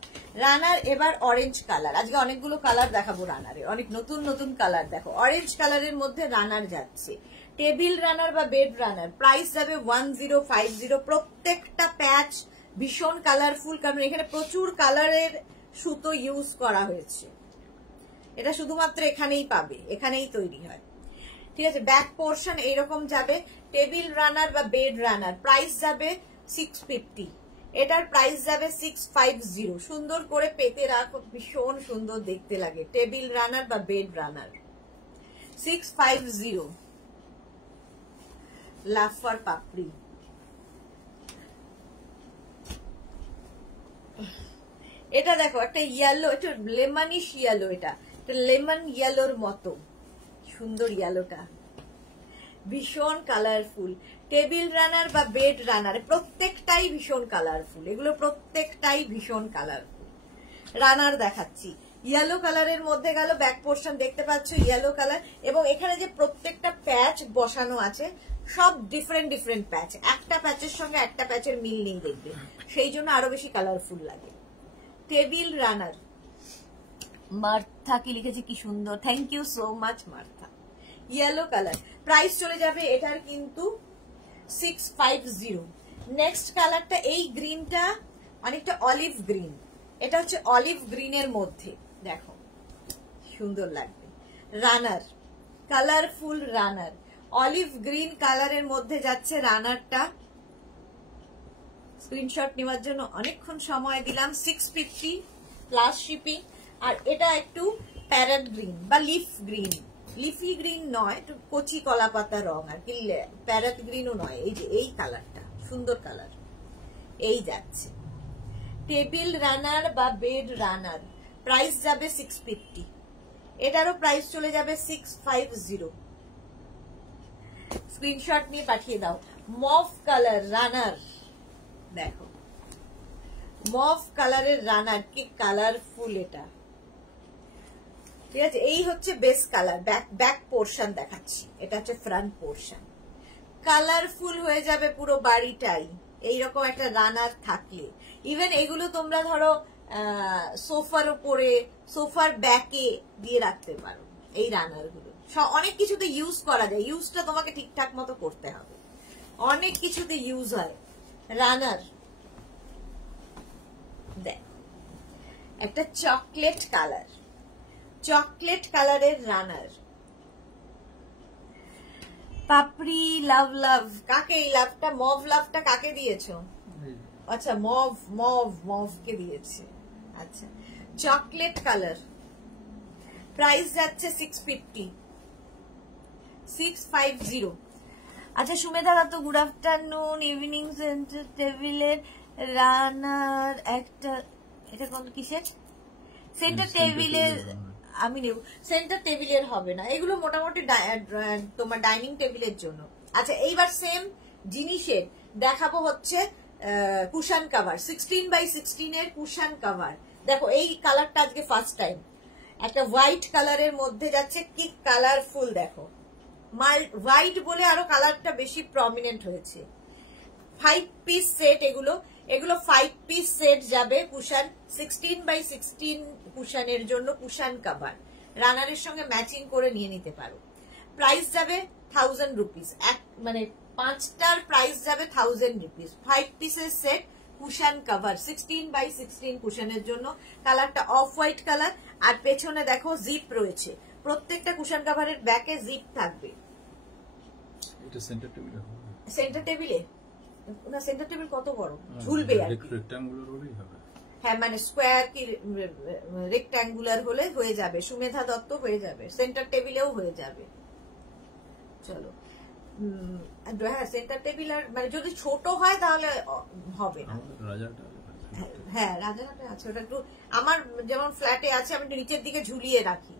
রানার এবার অরেঞ্জ কালার, আজকে অনেকগুলো কালার দেখাবো রানারে, অনেক নতুন নতুন কালার। দেখো অরেঞ্জ কালারের মধ্যে রানার যাচ্ছে, টেবিল রানার বা বেড রানার। প্রাইস যাবে 1050। প্রত্যেকটা প্যাচ ভীষণ কালারফুল, কারণ এখানে প্রচুর কালারের সুতো ইউজ করা হয়েছে। এটা শুধুমাত্র এখানেই পাবে, এখানেই তৈরি হয়, ঠিক আছে। ব্যাক পোর্শন এইরকম যাবে। টেবিল রানার বা বেড রানার প্রাইস যাবে 650, এটার প্রাইস যাবে 650। সুন্দর করে পেতে রাখো, ভীষণ সুন্দর দেখতে লাগে। টেবিল রানার বা বেড রানার 650। লাভ ফর পাপড়ি। এটা দেখো একটা ইয়েলো, এটা লেমনিশ ইয়েলো, এটা লেমন ইয়েলোর মতো সুন্দর ইয়েলোটা, ভীষণ কালারফুল। টেবিল রানার বা বেড রানার প্রত্যেকটাই ভীষণ কালারফুল, এগুলো প্রত্যেকটাই ভীষণ কালারফুল। রানার দেখাচ্ছি ইয়েলো কালারের মধ্যে গেল। ব্যাক পোর্শন দেখতে পাচ্ছ ইয়েলো কালার, এবং এখানে যে প্রত্যেকটা প্যাচ বসানো আছে সব ডিফারেন্ট ডিফারেন্ট প্যাচ, একটা প্যাচের সঙ্গে একটা প্যাচের মিল নেই দেখবে, সেই জন্য আরো বেশি কালারফুল লাগে। Table runner. মার্থা কি লিখেছে, কি সুন্দর, thank you so much Martha. Yellow colour, price চলে যাবে এটার কিন্তু 650। নেক্সট কালারটা এই গ্রিনটা অনেকটা অলিভ গ্রিন, এটা হচ্ছে অলিভ গ্রিনের মধ্যে, দেখো সুন্দর লাগবে। রানার, কালারফুল রানার, অলিভ গ্রিন কালারের মধ্যে যাচ্ছে রানারটা। স্ক্রিনশট নেওয়ার জন্য অনেকক্ষণ সময় দিলাম। 650 প্লাস শিপিং। আর এটা একটু প্যারট গ্রিন বা লিফ গ্রিন, লিফি গ্রিন নয়, একটু কচি কলা পাতা রং আর কি, প্যারট গ্রিনও নয়। এই যে এই কালারটা সুন্দর কালার, এই যাচ্ছে। টেবিল রানার বা বেড রানার প্রাইস যাবে 650, এটারও প্রাইস চলে যাবে 650। স্ক্রিনশট নিয়ে পাঠিয়ে দাও। মভ কালার রানার, দেখো মভ কালারের রানার, কি কালারফুল এটা, ঠিক আছে। এই হচ্ছে বেস কালার। ব্যাক পোর্শন দেখাচ্ছি, এটা হচ্ছে ফ্রন্ট পোর্শন। কালারফুল হয়ে যাবে পুরো বাড়িটাই এইরকম একটা রানার থাকলে। ইভেন এগুলো তোমরা ধরো সোফার উপরে, সোফার ব্যাকে দিয়ে রাখতে পারো এই রানার গুলো। অনেক কিছুতে ইউজ করা যায়, ইউজটা তোমাকে ঠিকঠাক মতো করতে হবে, অনেক কিছুতে ইউজ হয় রানার। দেখ একটা চকলেট কালার, চকলেট কালারের রানার। পাপড়ি লাভ লাভ, কাকে এই লাভটা, মভ লাভটা কাকে দিয়েছো? আচ্ছা মভ, মভ মভকে দিয়েছে। আচ্ছা চকলেট কালার, প্রাইস যাচ্ছে 650, 650। আচ্ছা Sumedha Dutta, good afternoon. Evening centre টেবিলের রানার একটা, এটা কোন কিসের? সেন্টার টেবিলের আমি নেব, সেন্টার টেবিলের হবে না, এগুলো মোটামুটি তোমার ডাইনিং টেবিলের জন্য। আচ্ছা এইবার সেম জিনিসের দেখাবো হচ্ছে কুশন কভার, 16x16 এর কুশন কভার। দেখো এই কালারটা আজকে ফার্স্ট টাইম, একটা হোয়াইট কালারের মধ্যে যাচ্ছে, কি কালারফুল দেখো, মাইল্ড হোয়াইট বলে আরো কালারটা বেশি প্রমিনেন্ট হয়েছে। 5 পিস সেট, এগুলো 5 পিস সেট যাবে কুশন, 16x16 কুশনের জন্য কুশন কভার, রানারের সঙ্গে ম্যাচিং করে নিয়ে নিতে পারো। প্রাইস যাবে 1000 রুপিস, মানে 5টার প্রাইস যাবে 1000 রুপিস। 5 পিসের সেট কুশন কভার 16x16 কুশনের জন্য, কালারটা অফ হোয়াইট কালার, আর পেছনে দেখো জিপ রয়েছে, প্রত্যেকটা কুশন কভারের ব্যাকে জিপ থাকবে। এটা সেন্টার টেবিলে হবে, সেন্টার টেবিলে না, সেন্টার টেবিল কত বড় ঝুলবে আর কি, রেক্ট্যাঙ্গুলার হলেই হবে। হ্যাঁ মানে স্কোয়ার কি রেক্ট্যাঙ্গুলার হলে হয়ে যাবে, সুমেধা দত্ত হয়ে যাবে, সেন্টার টেবিলেও হয়ে যাবে। চলো হ্যাঁ সেন্টার টেবিল, আর মানে যদি ছোট হয় তাহলে হবে না। হ্যাঁ রাজারহাটে আছে, ওটা একটু আমার যেমন ফ্ল্যাটে আছে, আমি একটু নিচের দিকে ঝুলিয়ে রাখি,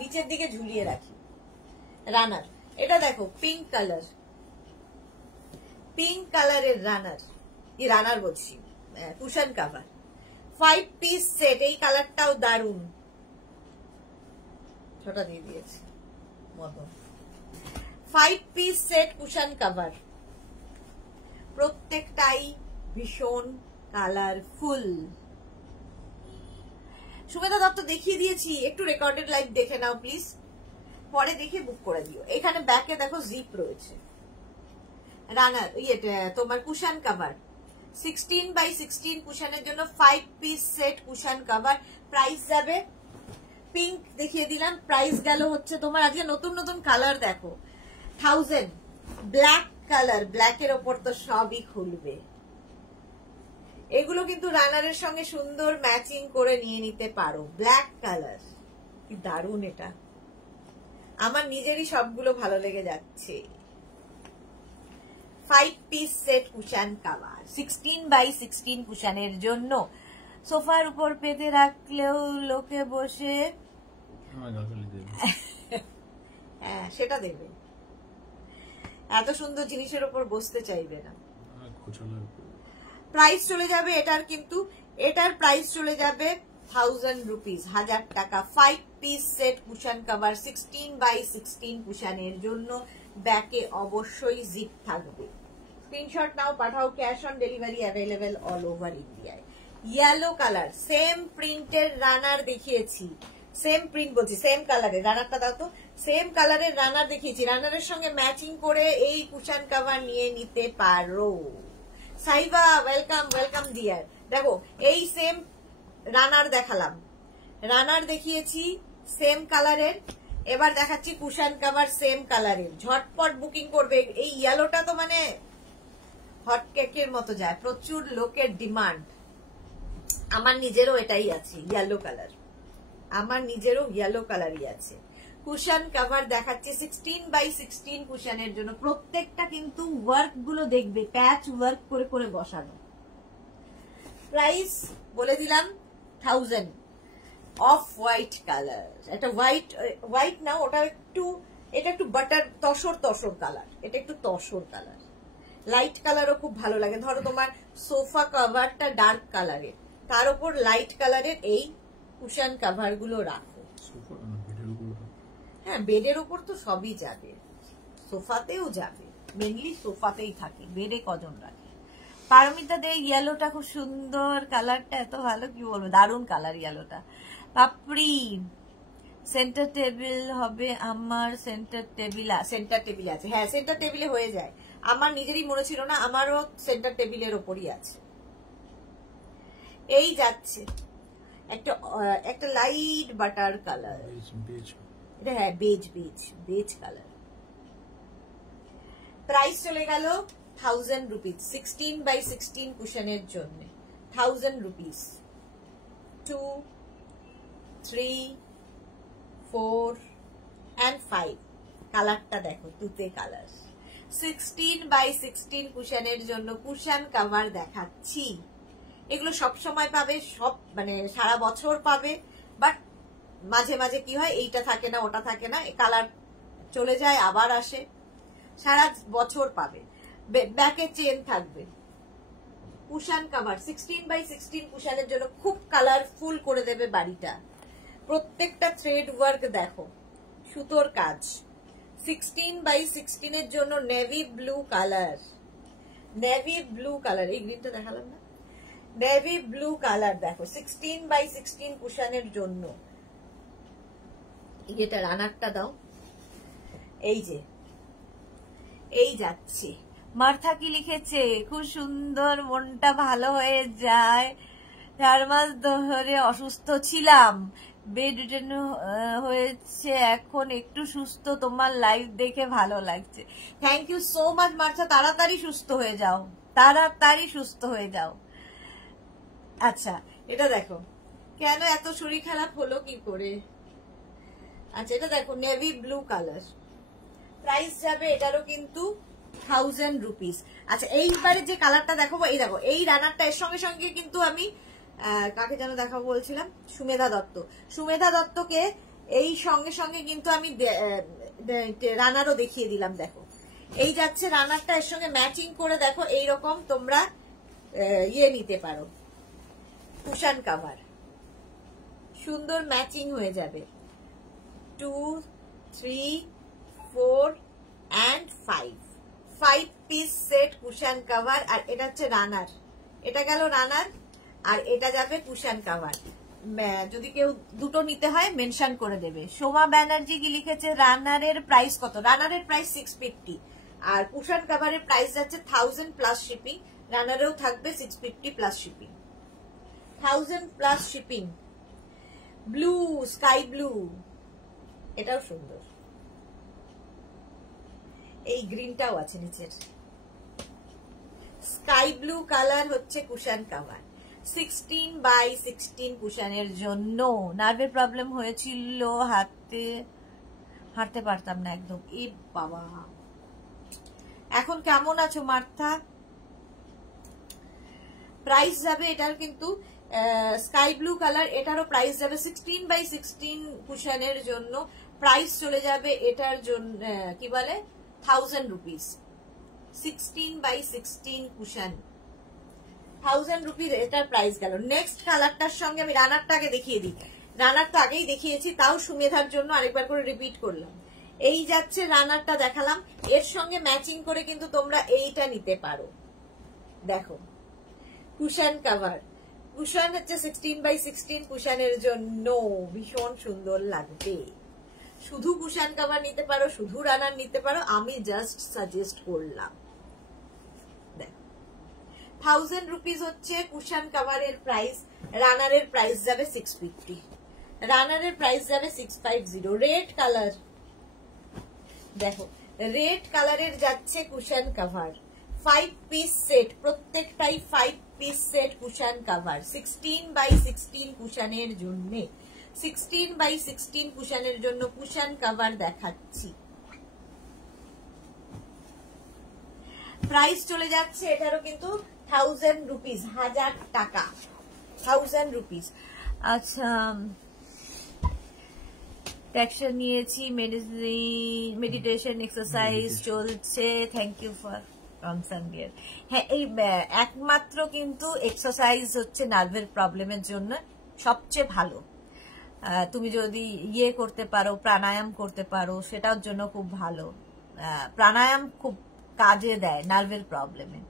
নিচের দিকে ঝুলিয়ে রাখি। রানার, এটা দেখো পিঙ্ক কালার, পিঙ্ক কালারের রানার, এই রানার বলছি কুশন কভার, 5 পিস সেট, এই কালারটাও দারুন, ছোটা দিয়ে দিয়েছি মতো। 5 পিস সেট কুশন কভার, প্রত্যেকটাই ভীষণ কালারফুল। সুমেধা দত্ত দেখিয়ে দিয়েছি, একটু রেকর্ডেড লাইভ দেখে নাও প্লিজ, পরে দেখে বুক করে দিও। এখানে ব্যাকে দেখো জিপ রয়েছে, রানার তোমার কুশন কভার 16x16 কুশনের জন্য 5 piece set cushion cover. Price যাবে, পিঙ্ক দেখিয়ে দিলাম, প্রাইস গেল হচ্ছে তোমার, আজকে নতুন নতুন কালার দেখো, 1000। ব্ল্যাক কালার, ব্ল্যাকের ওপর তো সবই খুলবে, এগুলো কিন্তু রানারের সঙ্গে সুন্দর ম্যাচিং করে নিয়ে নিতে পারো। ব্ল্যাক কালার, কি দারুন, এটা আমার নিজেরই সবগুলো ভালো লেগে যাচ্ছে। 5 piece set cushion cover 16x16 কুশনের জন্য, সোফার উপর পেতে রাখলেও লোকে বসে হ্যাঁ সেটা দেবে, এত সুন্দর জিনিসের উপর বসতে চাইবে না। প্রাইস চলে যাবে এটার, কিন্তু এটার প্রাইস চলে যাবে 1000 রুপিস, 1000 টাকা। 5 piece set cushion cover 16x16 কুশনের জন্য, ব্যাকে অবশ্যই জিপ থাকবে। Screenshot now, Pathao, cash on delivery available all over ইন্ডিয়ায়। ইয়েলো কালার, সেম প্রিন্টের রানার দেখিয়েছি, সেম প্রিন্ট বলছি, সেম কালারের রানারটা দাও তো, সেম কালারের রানার দেখিয়েছি, রানারের সঙ্গে ম্যাচিং করে এই কুশন কভার নিয়ে নিতে পারো। Saiba welcome, welcome deer. দেখো এই সেম রানার দেখালাম, রানার দেখিয়েছি সেম কালারের, এবার দেখাচ্ছি কুশন কভার সেম কালারের। ঝটপট বুকিং করবে, এই ইয়েলোটা তো মানে হট কেকের মতো যায়, প্রচুর লোকের ডিমান্ড। আমার নিজেরও এটাই আছে ইয়েলো কালার, আমার নিজেরও ইয়েলো কালারই আছে। কুশন কভার দেখাচ্ছি 16x16 কুশনের জন্য, প্রত্যেকটা কিন্তু ওয়ার্ক গুলো দেখবে প্যাচ ওয়ার্ক করে করে বসানো। প্রাইস বলে দিলাম 1000। অফ হোয়াইট কালার, এটা হোয়াইট না, ওটা একটু, এটা একটু বাটার তসর তসর কালার, এটা একটু তসর কালার, লাইট কালারও খুব ভালো লাগে। ধরো তোমার সোফা কভারটা ডার্ক কালারের, তার উপর লাইট কালারের এই কুশন কভার গুলো রাখো। হ্যাঁ বেডের উপর তো সবই যাবে, সোফাতেও যাবে, মেনলি সোফাতেই থাকে, বেডে কজন রাখে। পারমিতা দে, ইয়েলোটা খুব সুন্দর, কালারটা এত ভালো, কি বলবো, দারুণ কালার ইয়েলোটা। পাপড়ি, সেন্টার টেবিল হবে আমার, সেন্টার টেবিল আছে, হ্যাঁ সেন্টার টেবিলে হয়ে যায়। আমার নিজেরই মনে ছিল না, আমারও সেন্টার টেবিলের ওপরই আছে। এই যাচ্ছে একটা লাইট বাটার কালার, এটা হ্যাঁ বেজ কালার। প্রাইস চলে গেল 1000 রুপিস, 16x16 কুশনের জন্য 1000 রুপিস। 2, 3, 4 and 5 কালারটা দেখো, তুতে কালার। 16x16 কুশনের জন্য কুশন কভার দেখাচ্ছি, এগুলো সব সময় পাবে, সব মানে সারা বছর পাবে, বাট মাঝে মাঝে কি হয় এইটা থাকে না ওটা থাকে না, কালার চলে যায় আবার আসে, সারা বছর পাবে। ব্যাকে চেন থাকবে, কুশান কভার 16x16 কুশানের জন্য খুব কালারফুল করে দেবে বাড়িটা। প্রত্যেকটা থ্রেড ওয়ার্ক দেখো, সুতোর কাজ। 16x16 এর জন্য navy blue colour, navy blue colour, এই গ্রিনটা দেখালাম না, নেভি ব্লু কালার দেখো 16x16 কুশানের জন্য। এটা রানারটা দাও, এই যে এই যাচ্ছে। মার্থা কি লিখেছে, খুব সুন্দর, মনটা ভালো হয়ে যায়, 4 মাস ধরে অসুস্থ ছিলাম, বেড রিটার্ন হয়েছে, এখন একটু সুস্থ, তোমার লাইভ দেখে ভালো লাগছে। Thank you so much Martha, তাড়াতাড়ি সুস্থ হয়ে যাও, তাড়াতাড়ি সুস্থ হয়ে যাও। আচ্ছা এটা দেখো, কেন এত শরীর খারাপ হলো কি করে? আচ্ছা এটা দেখো নেভি ব্লু কালার, প্রাইস যাবে এটারও কিন্তু 1000 রুপিস। আচ্ছা এইবারে যে কালারটা দেখাবো, এই দেখো এই রানারটা, এর সঙ্গে সঙ্গে কিন্তু আমি কাকে যেন দেখাবো বলছিলাম, সুমেধা দত্ত, সুমেধা দত্তকে এই সঙ্গে সঙ্গে কিন্তু আমি রানারও দেখিয়ে দিলাম। দেখো এই যাচ্ছে রানারটা, এর সঙ্গে ম্যাচিং করে দেখো এইরকম তোমরা ইয়ে নিতে পারো, কুশান কভার, সুন্দর ম্যাচিং হয়ে যাবে। 2, 3, 4 and 5 piece set cushion cover. আর এটা হচ্ছে রানার, এটা গেল রানার, আর এটা যাবে কুশান কভার। যদি কেউ দুটো নিতে হয় মেনশন করে দেবে। সোমা ব্যানার্জি কি লিখেছে, রানারের প্রাইস কত? রানারের প্রাইস 650, আর কুশান কভারের প্রাইস যাচ্ছে 1000 প্লাস শিপিং, রানারেও থাকবে 650 plus shipping, 1000 plus shipping. Blue, sky blue, এটাও সুন্দর, এই গ্রিনটাও আছে নিচের। স্কাই ব্লু কালার হচ্ছে কুশান কভার, 16x16 কুশানের জন্য। নার্ভের প্রবলেম হয়েছিল, হাঁটতে পারতাম না একদম, এ বাবা। এখন কেমন আছো মার্থা? প্রাইস যাবে এটার কিন্তু স্কাই ব্লু কালার, এটারও প্রাইস যাবে 16x16 কুশানের জন্য। প্রাইস চলে যাবে এটার জন্য কি বলে 1000 রুপিস। 16x16 কুশান 1000 রুপিস এটার প্রাইস গেল। নেক্সট কালারটার সঙ্গে আমি রানারটাকে দেখিয়ে দিই, রানার তো আগেই দেখিয়েছি, তাও সুমেধার জন্য আরেকবার করে রিপিট করলাম। এই যাচ্ছে রানারটা দেখালাম, এর সঙ্গে ম্যাচিং করে কিন্তু তোমরা এইটা নিতে পারো। দেখো কুশান কভার, কুশান হচ্ছে 16x16 কুশানের জন্য, ভীষণ সুন্দর লাগবে। শুধু কুশান কভার নিতে পারো, শুধু রানার নিতে পারো, আমি জাস্ট সাজেস্ট করলাম। 1000 রুপিস হচ্ছে কুশান কভারের প্রাইস, রানারের প্রাইস যাবে 650, রানারের প্রাইস যাবে 650। রেড কালার দেখো, রেড কালারের যাচ্ছে কুশান কভার, 5 পিস সেট, প্রত্যেকটাই 5 piece set cushion cover, 16x16 কুশানের জন্য। 16x16 কুশানের জন্য কুশান কভার দেখাচ্ছি। প্রাইস চলে যাচ্ছে এটারও কিন্তু 1000 রুপিস, 1000 টাকা, 1000 রুপিস। আচ্ছা ট্যাক্সন নিয়েছি, মেডিটেশন এক্সারসাইজ চলছে, thank you for concern dear. হ্যাঁ এই একমাত্র কিন্তু এক্সারসাইজ হচ্ছে নার্ভের প্রবলেমের জন্য সবচেয়ে ভালো। তুমি যদি ইয়ে করতে পারো, প্রাণায়াম করতে পারো, সেটার জন্য খুব ভালো। প্রাণায়াম খুব কাজে দেয় নার্ভের প্রবলেমে।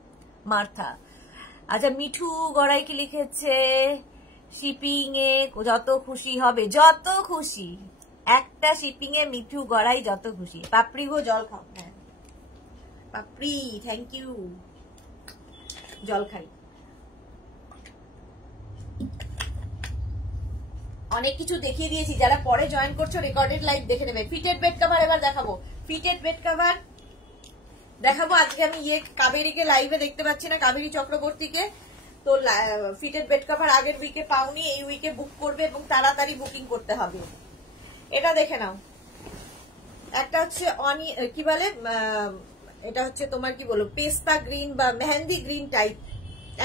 মার্থা, আচ্ছা মিঠু গড়াই কি লিখেছে, শিপিং এ যত খুশি হবে, যত খুশি, একটা শিপিং এ মিঠু গড়াই যত খুশি। পাপড়ি গো জল খাও, হ্যাঁ পাপড়ি, থ্যাংক ইউ, জল খাই। অনেক কিছু দেখিয়ে দিয়েছি, যারা পরে জয়েন করছো রেকর্ডেড লাইভ দেখে নেবে। ফিটেড বেড কভার এবার দেখাবো, ফিটেড বেড কভার দেখাবো। আজকে আমি ইয়ে কাবেরীকে লাইভে দেখতে পাচ্ছি না, কাবেরী চক্রবর্তীকে, তো ফিটেড বেড কভার আগের উইকে পাওনি, এই উইকে বুক করবে এবং তাড়াতাড়ি বুকিং করতে হবে। এটা দেখে নাও, একটা হচ্ছে কি বলে, এটা হচ্ছে তোমার কি বলো পেস্তা গ্রিন বা মেহেন্দি গ্রিন টাইপ,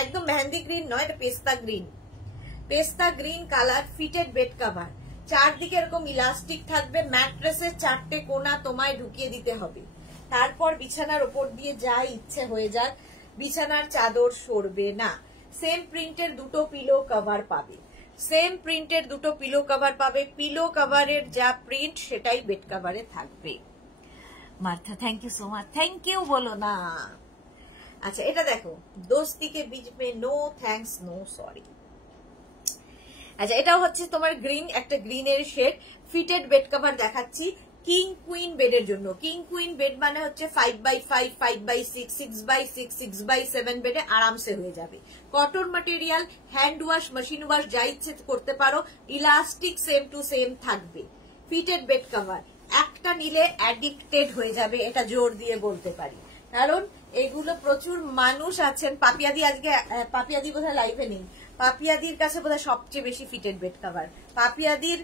একদম মেহেন্দি গ্রিন নয়, এটা পেস্তা গ্রিন। পেস্তা green colour fitted bed cover, চারদিকে এরকম ইলাস্টিক থাকবে, ম্যাট্রেসের 4টে কোণা তোমায় ঢুকিয়ে দিতে হবে। তারপর বিছানার ওপর দিয়ে যা ইচ্ছে হয়ে যাক, বিছানার চাদর সরবে না। সেম প্রিন্টের দুটো পিলো কভার পাবে, সেম প্রিন্টের দুটো পিলো কভার পাবে। পিলো কভারের যা প্রিন্ট সেটাই বেড কভারে থাকবে। Martha thank you so much, thank you বলো না। আচ্ছা এটা দেখো, দোস্তি কে বীচ মে নো থ্যাঙ্কস নো সরি। আচ্ছা এটাও হচ্ছে তোমার গ্রিন, একটা গ্রিনের শেড। ফিটেড বেড কভার দেখাচ্ছি কিং কুইন বেডের জন্য। কিং কুইন বেড মানে হচ্ছে 5x5, 5x6, 6x6, 6x7 বেডে আরামসে হয়ে যাবে। Cotton material, hand wash, machine wash যা ইচ্ছে করতে পারো, ইলাস্টিক সেম টু সেম থাকবে। ফিটেড বেড কভার একটা নিলে অ্যাডিক্টেড হয়ে যাবে, এটা জোর দিয়ে বলতে পারি, কারণ এগুলো প্রচুর মানুষ আছেন। পাপিয়াদি আজকে, পাপিয়াদি বোধহয় লাইভে নেই, পাপিয়াদির কাছে বোধহয় সবচেয়ে বেশি ফিটেড বেড কভার। পাপিয়াদির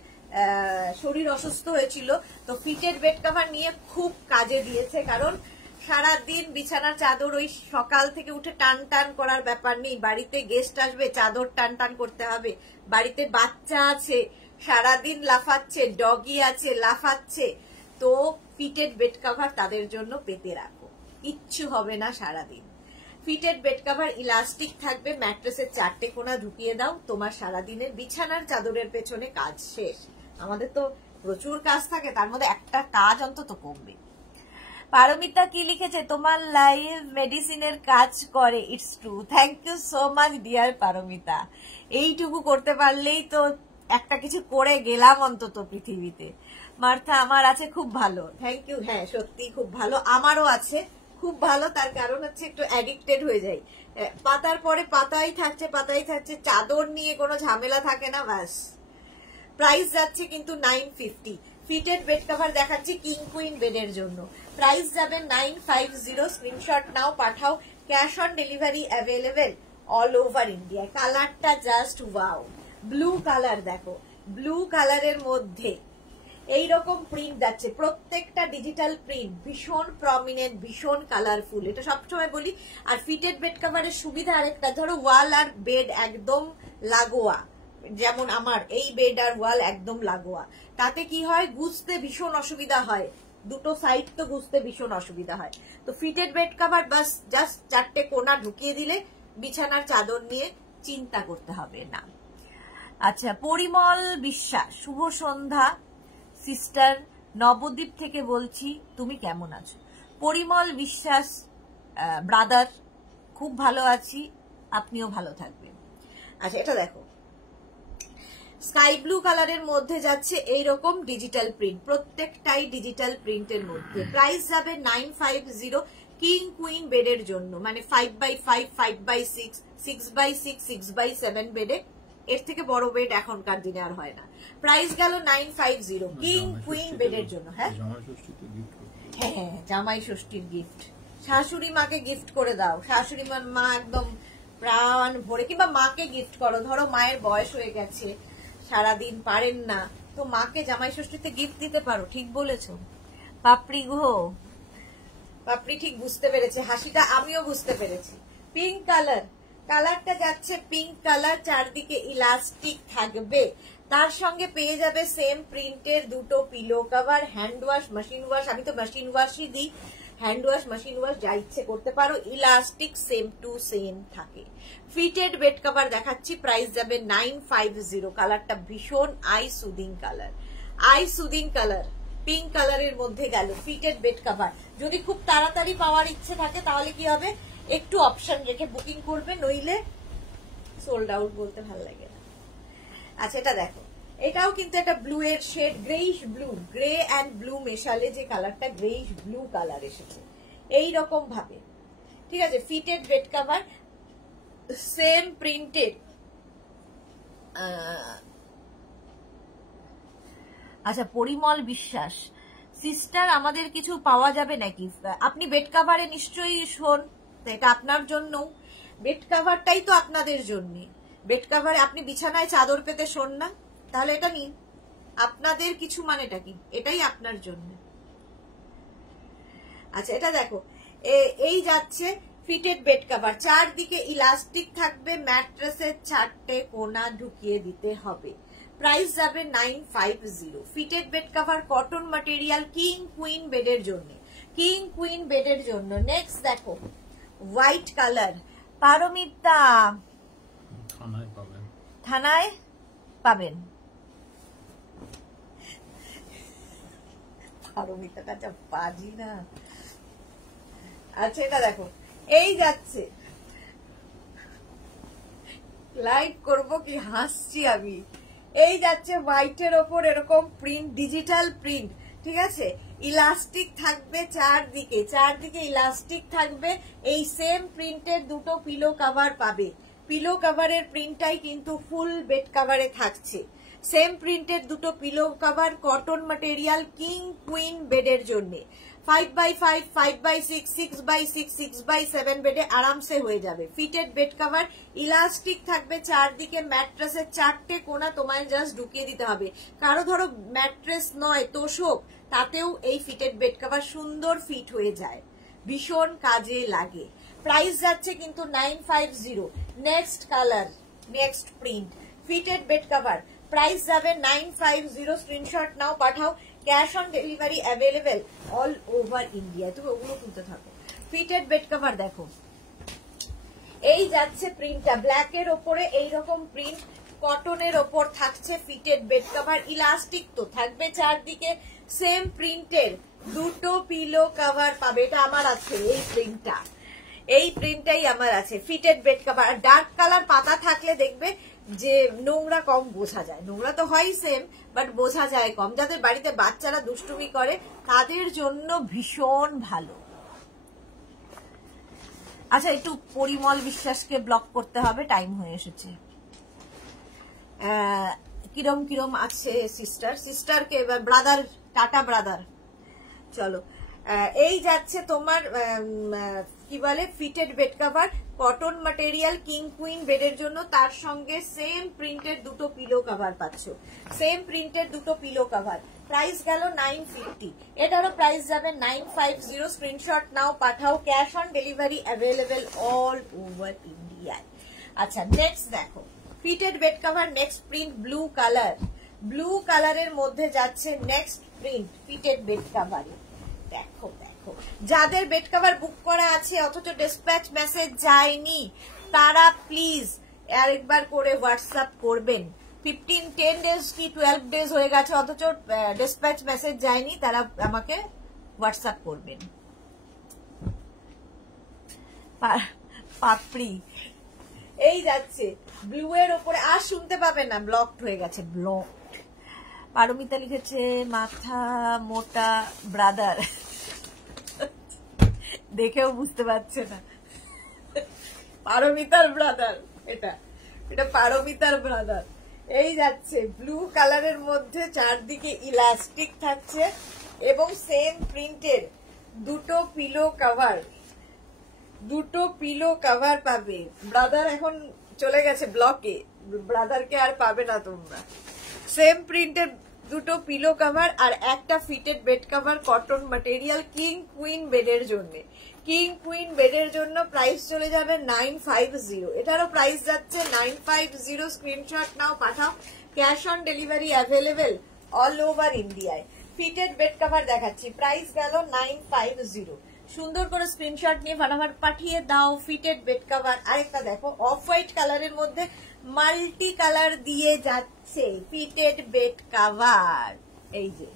শরীর অসুস্থ হয়েছিল, তো ফিটেড বেড কভার নিয়ে খুব কাজে দিয়েছে, কারণ সারাদিন বিছানার চাদর ওই সকাল থেকে উঠে টান টান করার ব্যাপার নেই, বাড়িতে গেস্ট আসবে চাদর টান টান করতে হবে, বাড়িতে বাচ্চা আছে সারাদিন লাফাচ্ছে, ডগি আছে লাফাচ্ছে, তো ফিটেড বেড কভার তাদের জন্য পেতে রাখো, কিচ্ছু হবে না সারাদিন। ফিটেড বেড কভার ইলাস্টিক থাকবে, ম্যাট্রেসের 4টে কোণা ঢুকিয়ে দাও, তোমার সারাদিনের বিছানার চাদরের পেছনে কাজ শেষ। আমাদের তো প্রচুর কাজ থাকে, তার মধ্যে একটা কাজ অন্তত কমবে। পারমিতা কি লিখেছে, তোমার লাইভ মেডিসিনের কাজ করে, it's true. Thank you so much dear Paromita. এইটুকু করতে পারলেই তো একটা কিছু করে গেলাম অন্তত পৃথিবীতে। মার্থা আমার আছে খুব ভালো, থ্যাংক ইউ। হ্যাঁ সত্যি খুব ভালো, আমারও আছে খুব ভালো, তার কারণ হচ্ছে একটু অ্যাডিক্টেড হয়ে যাই, পাতার পরে পাতাই থাকছে পাতাই থাকছে, চাদর নিয়ে কোনো ঝামেলা থাকে না, ব্যাস। প্রাইস যাচ্ছে কিন্তু 950। ফিটেড বেড কভার দেখাচ্ছি কিং কুইন বেডের জন্য, প্রাইস যাবে 950। Screenshot now, Pathao, cash on delivery available all over India. কালারটা জাস্ট ওয়াও, ব্লু কালার দেখো, ব্লু কালারের মধ্যে এইরকম প্রিন্ট যাচ্ছে, প্রত্যেকটা ডিজিটাল প্রিন্ট, ভীষণ প্রমিনেন্ট, ভীষণ কালারফুল, এটা সবসময় বলি। আর ফিটেড বেড কভারের সুবিধা আরেকটা, ধরো ওয়াল আর বেড একদম লাগোয়া, যেমন আমার এই বেড আর ওয়াল একদম লাগোয়া, তাতে কি হয় গুছতে ভীষণ অসুবিধা হয়, দুটো সাইড তো গুছতে ভীষণ অসুবিধা হয়। তো ফিটেড বেড কভার বাস জাস্ট 4টে কোণা ঢুকিয়ে দিলে বিছানার চাদর নিয়ে চিন্তা করতে হবে না। আচ্ছা পরিমল বিশ্বাস, শুভ সন্ধ্যা সিস্টার, নবদ্বীপ থেকে বলছি, তুমি কেমন আছো? পরিমল বিশ্বাস ব্রাদার, খুব ভালো আছি, আপনিও ভালো থাকবেন। আচ্ছা এটা দেখো, স্কাই ব্লু কালারের মধ্যে যাচ্ছে এইরকম ডিজিটাল প্রিন্ট, প্রত্যেকটাই ডিজিটাল প্রিন্টের মধ্যে। প্রাইস যাবে 950 কিং কুইন বেডের জন্য, মানে 5x5, 5x6, 6x6, 6x7 বেডে, এর থেকে বড় বেড এখনকার দিনে আর হয় না। প্রাইস গেল 950 কিং কুইন বেডের জন্য। হ্যাঁ হ্যাঁ, জামাই ষষ্ঠীর গিফট, শাশুড়ি মাকে গিফট করে দাও, শাশুড়ি মা একদম প্রাণ ভরে, কিংবা মাকে গিফট করো, ধরো মায়ের বয়স হয়ে গেছে, সারাদিন পারেন না, তো মাকে জামাই ষষ্ঠীতে গিফট দিতে পারো। ঠিক বলেছো পাপড়ি গো, পাপড়ি ঠিক বুঝতে পেরেছে, হাসিটা আমিও বুঝতে পেরেছি। পিঙ্ক কালার, কালারটা যাচ্ছে পিঙ্ক কালার, চারদিকে ইলাস্টিক থাকবে, তার সঙ্গে পেয়ে যাবে সেম প্রিন্টের দুটো pillow cover, hand wash, machine wash, আমি তো মেশিন ওয়াশই দিই, হ্যান্ড ওয়াশ, মেশিন ওয়াশ যা ইচ্ছে করতে পারো, ইলাস্টিক সেম টু সেম থাকে। ফিটেড বেড কভার দেখাচ্ছি, প্রাইস যাবে 950। কালারটা ভীষণ I soothing colour, I soothing colour, pink কালারের মধ্যে গেল ফিটেড বেড কভার। যদি খুব তাড়াতাড়ি পাওয়ার ইচ্ছে থাকে তাহলে কি হবে, একটু অপশন রেখে বুকিং করবে, নইলে সোল্ড আউট বলতে ভালো লাগে না। আচ্ছা এটা দেখো, এটাও কিন্তু একটা ব্লু এর shade, greyish blue, grey and blue মেশালে যে কালারটা গ্রেইশ ব্লু কালার এসেছে এইরকম ভাবে, ঠিক আছে। Fitted bed cover same printed. আচ্ছা পরিমল বিশ্বাস, সিস্টার আমাদের কিছু পাওয়া যাবে নাকি? আপনি বেড কভারে নিশ্চয়ই শোন, এটা আপনার জন্য, বেড কভারটাই তো আপনাদের জন্য। বেড কভারে আপনি বিছানায় চাদর পেতে শোন না, তাহলে এটা নিন, আপনাদের কিছু মানেটা কি, এটাই আপনার জন্য। আচ্ছা এটা দেখো, এই যাচ্ছে ফিটেড বেড কভার, চারদিকে ইলাস্টিক থাকবে, ম্যাট্রেসের 4টে কোনা ঢুকিয়ে দিতে হবে। প্রাইস যাবে 950। Fitted bed cover, cotton material, king queen বেডের জন্য, কিং কুইন বেডের জন্য। নেক্সট দেখো হোয়াইট কালার, পারমিতা থানায় পাবেন, থানায় পাবেন। পারমিতা কাছে বাজি না। আচ্ছা এটা দেখো, এই যাচ্ছে, লাইভ করব কি হাসছি আমি। এই যাচ্ছে হোয়াইটের ওপর এরকম প্রিন্ট, ডিজিটাল প্রিন্ট, ঠিক আছে, ইলাস্টিক থাকবে চারদিকে, চারদিকে ইলাস্টিক থাকবে। এই সেম প্রিন্টের দুটো পিলো কভার পাবে, পিলো কভারের প্রিন্টটাই কিন্তু ফুল বেড কভারে থাকছে। সেম প্রিন্টের দুটো pillow cover, cotton material, king queen বেডের জন্য। 5x5, 5x6, 6x6, 6x7 বেডে আরামসে হয়ে যাবে। ফিটেড বেড কভার, ইলাস্টিক থাকবে চারদিকে, ম্যাট্রেসের 4টে কোনা তোমায় জাস্ট ঢুকিয়ে দিতে হবে। কারো ধরো ম্যাট্রেস নয়, তোষক, তাতেও এই ফিটেড বেড কভার সুন্দর ফিট হয়ে যায়, ভীষণ কাজে লাগে। প্রাইস যাচ্ছে কিন্তু 950। Next colour, next print, fitted bed cover, price যাবে 950। Screenshot now, Pathao. Cash on delivery available all over India. তুমি ওগুলো তুলতে থাকো। ফিটেড বেড কভার দেখো, এই যাচ্ছে প্রিন্টটা, ব্ল্যাকের ওপরে এইরকম প্রিন্ট, কটনের ওপর থাকছে ফিটেড বেড কভার, ইলাস্টিক তো থাকবে চারদিকে, সেম প্রিন্টের দুটো পিলো কভার পাবে। এটা আমার আছে, এই প্রিন্টটা, এই প্রিন্টটাই আমার আছে। Fitted bed cover, dark colour পাতা থাকলে দেখবে যে নোংরা কম বোঝা যায়, নোংরা তো হয় সেম, বাট বোঝা যায় কম। যাদের বাড়িতে বাচ্চারা দুষ্টুমি করে তাদের জন্য ভীষণ ভালো। আচ্ছা একটু পরিমল বিশ্বাসকে ব্লক করতে হবে, টাইম হয়ে এসেছে। কিরম কিরম আছে সিস্টার, সিস্টারকে এবার ব্রাদার, টাটা ব্রাদার। চলো, এই যাচ্ছে তোমার কি বলে fitted bed cover, cotton material, king queen বেডের জন্য, তার সঙ্গে সেম প্রিন্টের দুটো পিলো কভার পাচ্ছ, সেম প্রিন্টের দুটো পিলো কভার। প্রাইস গেল 950, এটারও প্রাইস যাবে 950। Screenshot now, Pathao. Cash on delivery available all over ইন্ডিয়ায়। আচ্ছা নেক্সট দেখো fitted bed cover, next print blue colour, blue কালারের মধ্যে যাচ্ছে নেক্সট প্রিন্ট ফিটেড বেড কভারে। দেখো দেখো, যাদের বেড কভার বুক করা আছে অথচ ডিসপ্যাচ মেসেজ যায়নি, তারা প্লিজ আরেকবার করে হোয়াটসঅ্যাপ করবেন। 10 ডেজ কি 12 ডেজ হয়ে গেছে অথচ ডিসপ্যাচ মেসেজ যায়নি, তারা আমাকে হোয়াটসঅ্যাপ করবেন। পাপড়ি, এই যাচ্ছে ব্লু এর ওপরে, আর শুনতে পাবেন না, ব্লকড হয়ে গেছে, ব্লক। পারমিতা লিখেছে মাথা মোটা ব্রাদার, দেখেও বুঝতে পারছে না, পারমিতার ব্রাদার, এটা এটা পারমিতার ব্রাদার। এই যাচ্ছে ব্লু কালারের মধ্যে, চারদিকে ইলাস্টিক থাকছে এবং সেম প্রিন্টের দুটো পিলো কভার, দুটো পিলো কভার পাবে। ব্রাদার এখন চলে গেছে ব্লকে, ব্রাদারকে আর পাবে না তোমরা। সেম প্রিন্টের দুটো পিলো কভার আর একটা fitted bed cover, cotton material, king queen বেডের জন্য, কিং কুইন বেডের জন্য। প্রাইস চলে যাবে 950, এটারও প্রাইস যাচ্ছে 950। Screenshot now, Pathao. Cash on delivery available all over ইন্ডিয়ায়। ফিটেড বেড কভার দেখাচ্ছি, প্রাইস গেল 950। সুন্দর করে স্ক্রিনশট নিয়ে ফাটাফাট পাঠিয়ে দাও ফিটেড বেড কভার। আরেকটা দেখো অফ হোয়াইট কালারের মধ্যে মাল্টি কালার দিয়ে যাচ্ছে ফিটেড বেড কভার, এই যে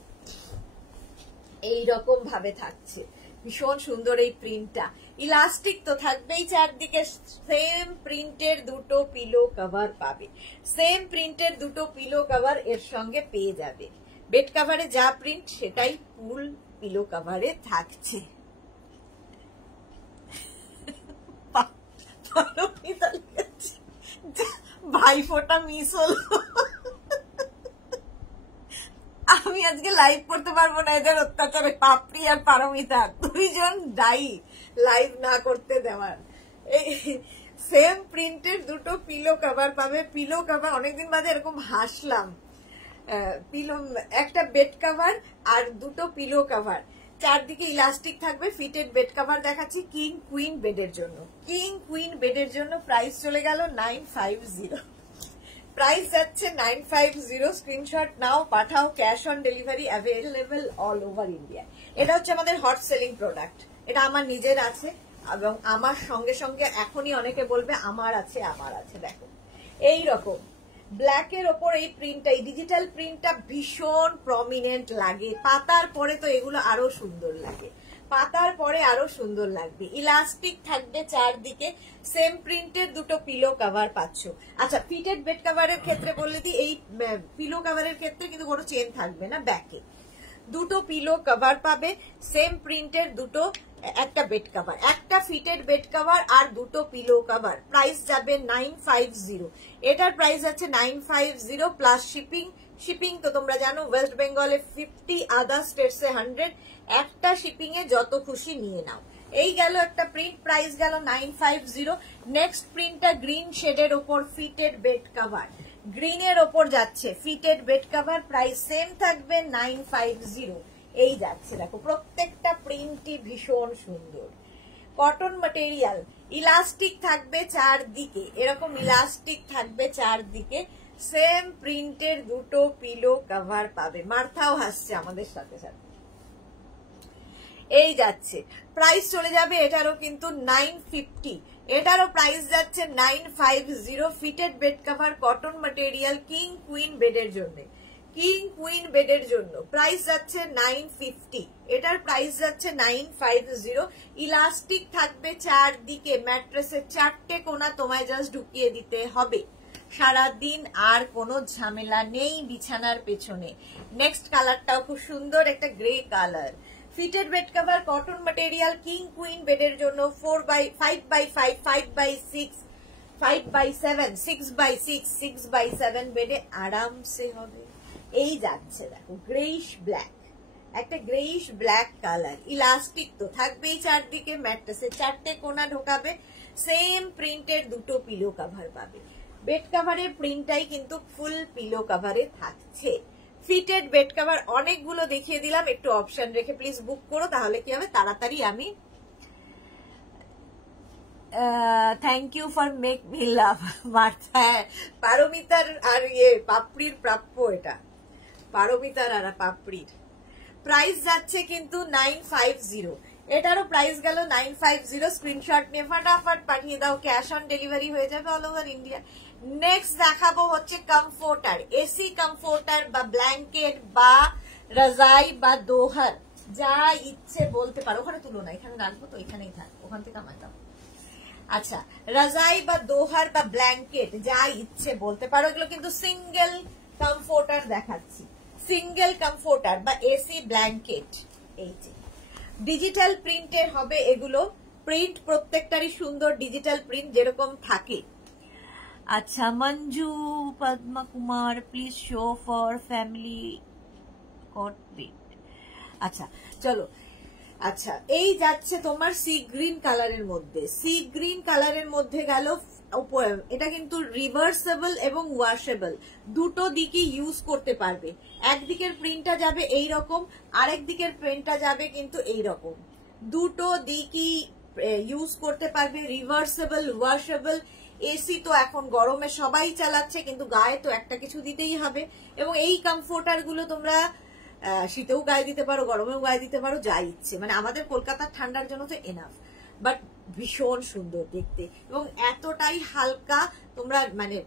এইরকম ভাবে থাকছে, ভীষণ সুন্দর এই প্রিন্টটা। ইলাস্টিক তো থাকবেই চারদিকে, সেম প্রিন্টের দুটো পিলো কভার পাবে, সেম প্রিন্টের দুটো পিলো কভার এর সঙ্গে পেয়ে যাবে। বেড কভারে যা প্রিন্ট সেটাই ফুল পিলো কভারে থাকছে। ভাইফোঁটা মিস হলো, আমি আজকে লাইভ করতে পারবো না এদের অত্যাচারে। পাপড়ি আর পারমিতা দুইজন দায়ী লাইভ না করতে দেওয়ার। এই সেম প্রিন্টের দুটো পিলো কভার পাবে, পিলো কভার অনেকদিন বাদে এরকম হাসলাম। পিলো, একটা বেড কভার আর দুটো পিলো কভার চারদিকে ইলাস্টিক থাকবে, ফিটেড বেড কভার দেখাচ্ছি কিং কুইন বেডের জন্য। কিং কুইন বেডের জন্য প্রাইস চলে গেল 950, প্রাইস যাচ্ছে 950। Screenshot now, Pathao, cash on delivery available all over India. এটা হচ্ছে আমাদের হট সেলিং প্রোডাক্ট, এটা আমার নিজের আছে এবং আমার সঙ্গে সঙ্গে এখনই অনেকে বলবে আমার আছে আমার আছে। দেখো এই রকম ব্ল্যাকের ওপর এই প্রিন্টটা, এই ডিজিটাল প্রিন্টটা ভীষণ প্রমিনেন্ট লাগে। পাতার পরে তো এগুলো আরো সুন্দর লাগে, পাতার পরে আরো সুন্দর লাগবে। ইলাস্টিক থাকবে চারদিকে, সেম প্রিন্টের দুটো পিলো কভার পাচ্ছ। আচ্ছা, ফিটেড বেড কভারের ক্ষেত্রে বললে দি এই পিলো কভারের ক্ষেত্রে কিন্তু কোনো চেন থাকবে না, ব্যাকে দুটো পিলো কভার পাবে, সেম প্রিন্টের দুটো, একটা বেড কভার, একটা ফিটেড বেড কভার আর দুটো পিলো কভার। প্রাইস যাবে 950, এটার প্রাইস আছে 950 প্লাস শিপিং। শিপিং তো তোমরা জানো, ওয়েস্ট বেঙ্গলে 50, আদার স্টেটসে 100, একটা শিপিং এ যত খুশি নিয়ে নাও। এই গেল একটা প্রিন্ট, প্রাইস গেল 950। নেক্সট প্রিন্টটা গ্রিন শেডের ওপর ফিটেড বেড কভার, গ্রিনের ওপর যাচ্ছে fitted bed cover, price same থাকবে 950। এই যাচ্ছে, দেখো প্রত্যেকটা প্রিন্টই ভীষণ সুন্দর। কটন ম্যাটেরিয়াল, ইলাস্টিক থাকবে চারদিকে, এরকম ইলাস্টিক থাকবে চারদিকে, সেম প্রিন্টের দুটো পিলো কভার পাবে। মার্থাও হাসছে আমাদের সাথে সাথে। এই যাচ্ছে, প্রাইস চলে যাবে এটারও কিন্তু 950, এটারও প্রাইস যাচ্ছে 950। Fitted bed cover, cotton material, king queen বেডের জন্য, কিং কুইন বেডের জন্য প্রাইস যাচ্ছে 950, এটার প্রাইস যাচ্ছে 950। ইলাস্টিক থাকবে চারদিকে, ম্যাট্রেসের চারটে কোণা তোমায় জাস্ট ঢুকিয়ে দিতে হবে, সারাদিন আর কোনো ঝামেলা নেই বিছানার পেছনে। নেক্সট কালারটাও খুব সুন্দর, একটা grey colour. Fitted bed cover, cotton material, king queen বেডের জন্য 4x5x5, 5x6, 5x7, 6x6, 6x7 বেডে আরামসে হবে। এই যাচ্ছে, দেখো গ্রেইশ ব্ল্যাক, একটা গ্রেইশ ব্ল্যাক কালার। ইলাস্টিক তো থাকবেই চারদিকে, ম্যাট্রেসের চারটে কোণা ঢোকাবে, সেম প্রিন্টের দুটো পিলো কভার পাবে। বেড কভারের প্রিন্টটাই কিন্তু ফুল পিলো কভারে থাকছে। ফিটেড বেড কভার অনেকগুলো দেখিয়ে দিলাম, একটু অপশন রেখে প্লিজ বুক করো, তাহলে কি হবে তাড়াতাড়ি আমি। Thank you for make me love Martha. পারমিতার আর পাপড়ির প্রাপ্য, এটা পারমিতার আর পাপড়ির। প্রাইস যাচ্ছে কিন্তু 950, এটারও প্রাইস গেল 950। স্ক্রিনশট নিয়ে ফটাফট পাঠিয়ে দাও, ক্যাশ অন ডেলিভারি হয়ে যাবে অল ওভার ইন্ডিয়া। নেক্সট দেখাবো হচ্ছে কমফোর্টার, এসি কমফোর্টার বা ব্ল্যাঙ্কেট বা রাজাই বা দোহার, যা ইচ্ছে বলতে পারো। ওখানে তুলো না, এখানে রাখবো তো, এখানেই থাক, ওখান থেকে আমার দাও। আচ্ছা, রাজাই বা দোহার বা ব্ল্যাঙ্কেট যা ইচ্ছে বলতে পারো, এগুলো কিন্তু সিঙ্গেল কমফোর্টার দেখাচ্ছি, সিঙ্গেল কমফোর্টার বা এসি ব্ল্যাঙ্কেট। এই যে ডিজিটাল প্রিন্টের হবে এগুলো, প্রিন্ট প্রত্যেকটারই সুন্দর ডিজিটাল প্রিন্ট যেরকম থাকে। আচ্ছা, Manju Padma Kumar, please show for family cut print. আচ্ছা চলো, আচ্ছা এই যাচ্ছে তোমার সি গ্রিন কালারের মধ্যে, সি গ্রিন কালারের মধ্যে গেল। এটা কিন্তু রিভার্সেবল এবং ওয়াশেবল, দুটো দিকই ইউজ করতে পারবে। একদিকের প্রিন্টটা যাবে এই রকম, আরেক দিকের প্রিন্টটা যাবে কিন্তু এই রকম, দুটো দিকই ইউজ করতে পারবে। Reversible, washable. এসি তো এখন গরমে সবাই চালাচ্ছে, কিন্তু গায়ে তো একটা কিছু দিতেই হবে। এবং এই কমফোর্টার গুলো তোমরা শীতেও গায়ে দিতে পারো, গরমেও গায়ে দিতে পারো, যা ইচ্ছে। মানে আমাদের কলকাতার ঠান্ডার জন্য তো এনাফ, বাট ভীষণ সুন্দর দেখতে এবং এতটাই হালকা, তোমরা মানে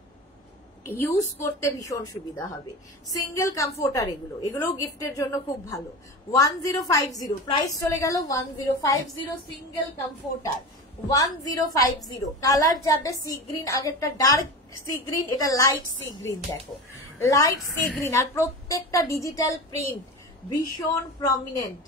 ইউজ করতে ভীষণ সুবিধা হবে। সিঙ্গেল কমফোর্টার এগুলো, এগুলোও গিফটের জন্য খুব ভালো। 1050, প্রাইস চলে গেল 1050। Single comforter 1050। কালার যাবে সি গ্রিন, আগেরটা ডার্ক সি গ্রিন, এটা লাইট সি গ্রিন। দেখো লাইট সি গ্রিন, আর প্রত্যেকটা ডিজিটাল প্রিন্ট ভীষণ প্রমিনেন্ট।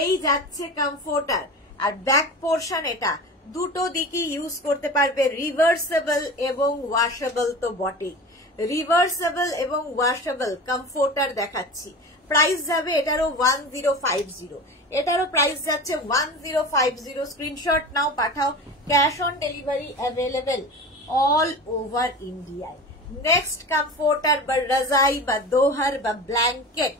এই যাচ্ছে কমফোর্টার, আর ব্যাক পোর্শন এটা দুটো দিকই ইউজ করতে পারবে। রিভার্সেবল এবং ওয়াশেবল তো বটেই, রিভার্সেবল এবং ওয়াশেবল কমফোর্টার দেখাচ্ছি। প্রাইস যাবে এটারও 1050, এটারও প্রাইস যাচ্ছে 1050। Screenshot now, Pathao, cash on delivery available all over ইন্ডিয়ায়। নেক্সট কমফোর্টার বা রাজাই বা দোহার বা ব্ল্যাঙ্কেট,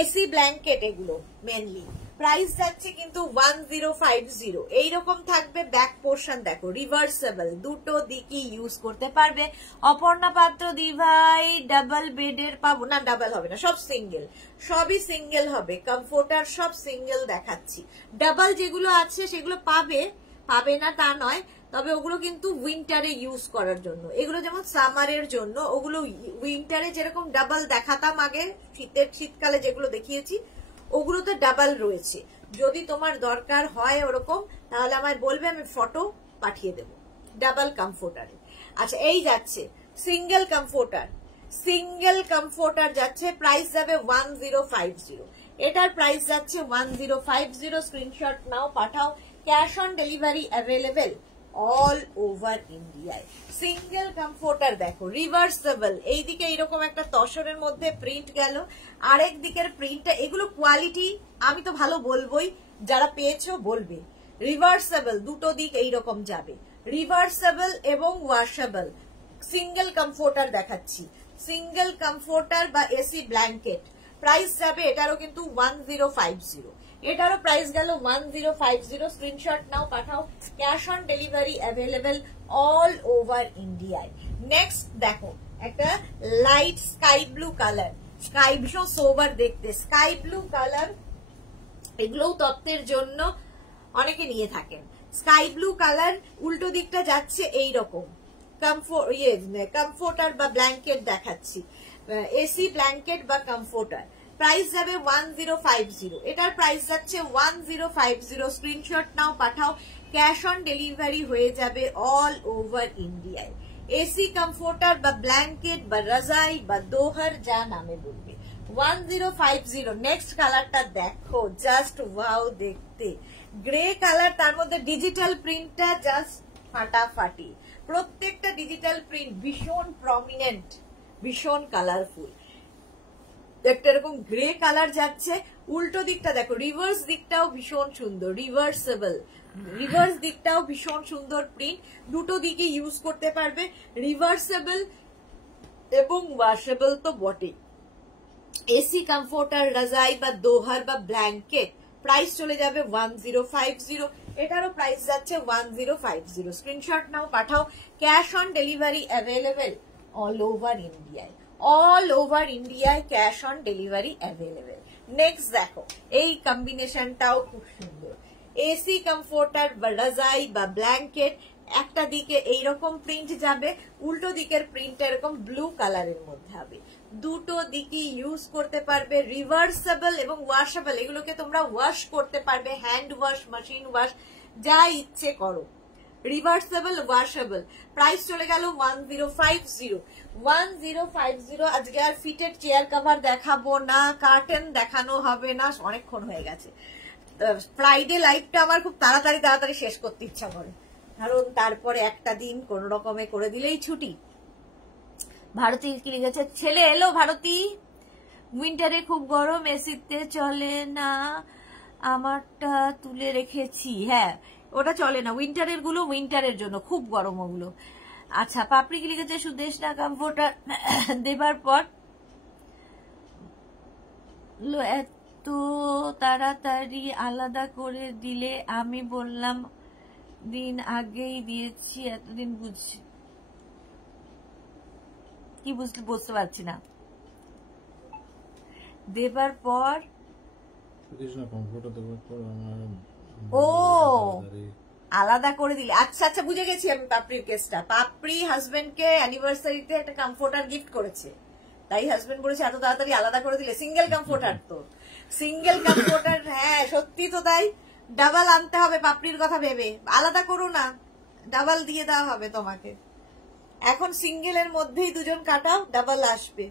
এসি ব্ল্যাঙ্কেট, এগুলো মেনলি প্রাইস যাচ্ছে কিন্তু 1050। এইরকম থাকবে ব্যাক পোর্শন, দেখো রিভার্সেবল, দুটো দিকই ইউজ করতে পারবে। অপর্ণা পাত্র দিভাই ডাবল বেডের পাবো না, ডাবল হবে না, সব সিঙ্গেল, সবই সিঙ্গেল হবে। কমফোর্টার সব সিঙ্গেল দেখাচ্ছি। ডাবল যেগুলো আছে সেগুলো পাবে না তা নয়, তবে ওগুলো কিন্তু উইন্টারে ইউজ করার জন্য, এগুলো যেমন সামারের জন্য, ওগুলো উইন্টারে যেরকম ডাবল দেখাতাম আগে, শীতকালে যেগুলো দেখিয়েছি ওগুলো তো ডাবল রয়েছে। যদি তোমার দরকার হয় ওরকম তাহলে আমায় বলবে, আমি ফটো পাঠিয়ে দেবো ডাবল কমফোর্টারে। আচ্ছা এই যাচ্ছে সিঙ্গেল কমফোর্টার, সিঙ্গেল কমফোর্টার যাচ্ছে, প্রাইস যাবে 1050। এটার প্রাইস যাচ্ছে 1050। Screenshot now, Pathao. Cash on delivery available all over ইন্ডিয়ায়। সিঙ্গেল কমফোর্টার দেখো রিভার্সেবল, এইদিকে এইরকম একটা তসরের মধ্যে প্রিন্ট গেল, আরেক দিকের প্রিন্টটা, এগুলো কোয়ালিটি আমি তো ভালো বলবোই, যারা পেয়েছো বলবে। রিভার্সেবল, দুটো দিক এইরকম যাবে, রিভার্সেবল এবং ওয়াশেবল। সিঙ্গেল কমফোর্টার দেখাচ্ছি, সিঙ্গেল কমফোর্টার বা এসি ব্ল্যাঙ্কেট, প্রাইস যাবে এটারও কিন্তু 1050। এটারও প্রাইস গেল 1050। Screenshot now, Pathao. Cash on delivery available all over ইন্ডিয়ায়। নেক্সট দেখো একটা light sky blue colour, sky ভীষণ সোবার দেখতে, স্কাই ব্লু কালার, এগুলোও তত্ত্বের জন্য অনেকে নিয়ে থাকেন। স্কাই ব্লু কালার, উল্টো দিকটা যাচ্ছে এইরকম কমফোর্টার বা ব্ল্যাঙ্কেট দেখাচ্ছি, এসি ব্ল্যাঙ্কেট বা কমফোর্টার। প্রাইস যাবে 1050। এটার প্রাইস যাচ্ছে 1050। Screenshot now, Pathao. Cash on delivery হয়ে যাবে অল ওভার ইন্ডিয়ায়। এসি কমফোর্টার বা ব্ল্যাঙ্কেট বা রাজাই বা দোহার যা নামে বলবে, 1050। নেক্সট কালারটা দেখো, জাস্ট ওয়াও দেখতে, গ্রে কালার, তার মধ্যে ডিজিটাল প্রিন্টটা জাস্ট ফাটাফাটি, প্রত্যেকটা ডিজিটাল প্রিন্ট ভীষণ প্রমিনেন্ট, ভীষণ কালারফুল। একটা এরকম গ্রে কালার যাচ্ছে, উল্টো দিকটা দেখো, রিভার্স দিকটাও ভীষণ সুন্দর, রিভার্সেবল, রিভার্স দিকটাও ভীষণ সুন্দর প্রিন্ট, দুটো দিকে ইউজ করতে পারবে, রিভার্সেবল এবং ওয়াশেবল তো বটে। এসি কমফোর্টার, রাজাই বা দোহার বা ব্ল্যাঙ্কেট, প্রাইস চলে যাবে 1050। এটারও প্রাইস যাচ্ছে 1050। Screenshot now, Pathao. Cash on delivery available all over ইন্ডিয়ায়, অল ওভার ইন্ডিয়ায় cash on delivery available. Next দেখো, এই কম্বিনেশনটাও খুব সুন্দর, এসি কমফোর্টার বা রাজাই বা ব্ল্যাঙ্কেট, একটা দিকে এইরকম প্রিন্ট যাবে, উল্টো দিকের প্রিন্ট এরকম ব্লু কালারের মধ্যে হবে, দুটো দিকই ইউজ করতে পারবে, রিভার্সেবল এবং ওয়াশেবল। এগুলোকে তোমরা ওয়াশ করতে পারবে, হ্যান্ড ওয়াশ, মেশিন ওয়াশ, যা ইচ্ছে করো। Reversible, washable. প্রাইস চলে গেল 1050। 1050। আজকে আর ফিটেড চেয়ার কভার দেখাবো না, কার্টেন দেখানো হবে না, অনেকক্ষণ হয়ে গেছে। ফ্রাইডে লাইভটা আমার খুব তাড়াতাড়ি শেষ করতে ইচ্ছা করে, কারণ তারপরে একটা দিন কোন রকমে করে দিলেই ছুটি। ভারতী কি লিখেছে, ছেলে এলো ভারতী, উইন্টারে খুব গরম, এসিতে চলে না, আমারটা তুলে রেখেছি। হ্যাঁ ওটা চলে না, উইন্টারের গুলো উইন্টারের জন্য, খুব গরম ওগুলো। আচ্ছা পাপড়ি কি লিখেছে, সুদেশ না কমফোর্টার দেবার পর এত তাড়াতাড়ি আলাদা করে দিলে, আমি বললাম দিন আগেই দিয়েছি, এতদিন বুঝছি কি বুঝতে পারছি না। দেবার পর ও আলাদা করে দিলে, আচ্ছা আচ্ছা বুঝে গেছি আমি পাপড়ির কেসটা। পাপড়ি হাজবেন্ডকে অ্যানিভার্সারিতে একটা কমফোর্টার গিফট করেছে, তাই হাজবেন্ড বলেছে এত তাড়াতাড়ি আলাদা করে দিলে। সিঙ্গেল কমফোর্টার তো, সিঙ্গেল কমফোর্টার, হ্যাঁ সত্যি তো তাই। ডাবল আনতে হবে পাপড়ির কথা ভেবে, আলাদা করো না, ডাবল দিয়ে দেওয়া হবে তোমাকে। এখন সিঙ্গেলের মধ্যেই দুজন কাটাও, ডাবল আসবে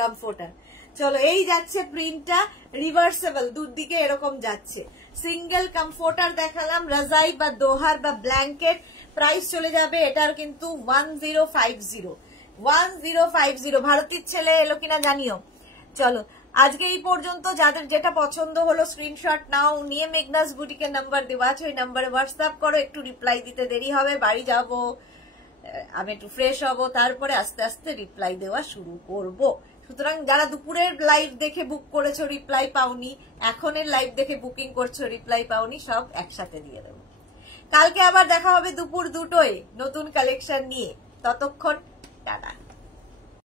কমফোর্টার। চলো এই যাচ্ছে প্রিন্টটা, রিভার্সেবল, দুদিকে এরকম যাচ্ছে। সিঙ্গেল কমফোর্টার দেখালাম, রাজাই বা দোহার বা ব্ল্যাঙ্কেট, প্রাইস চলে যাবে এটার কিন্তু 1050। 1050। ভারতীর ছেলে এলো কিনা জানিও। চলো আজকে এই পর্যন্ত, যাদের যেটা পছন্দ হলো স্ক্রিনশট নাও, নিয়ে মেঘনাস বুটিকের নাম্বার দেওয়া আছে, ওই নাম্বারে হোয়াটসঅ্যাপ করো। একটু রিপ্লাই দিতে দেরি হবে, বাড়ি যাবো, আমি একটু ফ্রেশ হব, তারপরে আস্তে আস্তে রিপ্লাই দেওয়া শুরু করব। সুতরাং যারা দুপুরের লাইভ দেখে বুক করেছো রিপ্লাই পাওনি, এখনের লাইভ দেখে বুকিং করছো রিপ্লাই পাওনি, সব একসাথে দিয়ে দেবো। কালকে আবার দেখা হবে দুপুর 2টোয় নতুন কালেকশন নিয়ে। ততক্ষণ টাটা।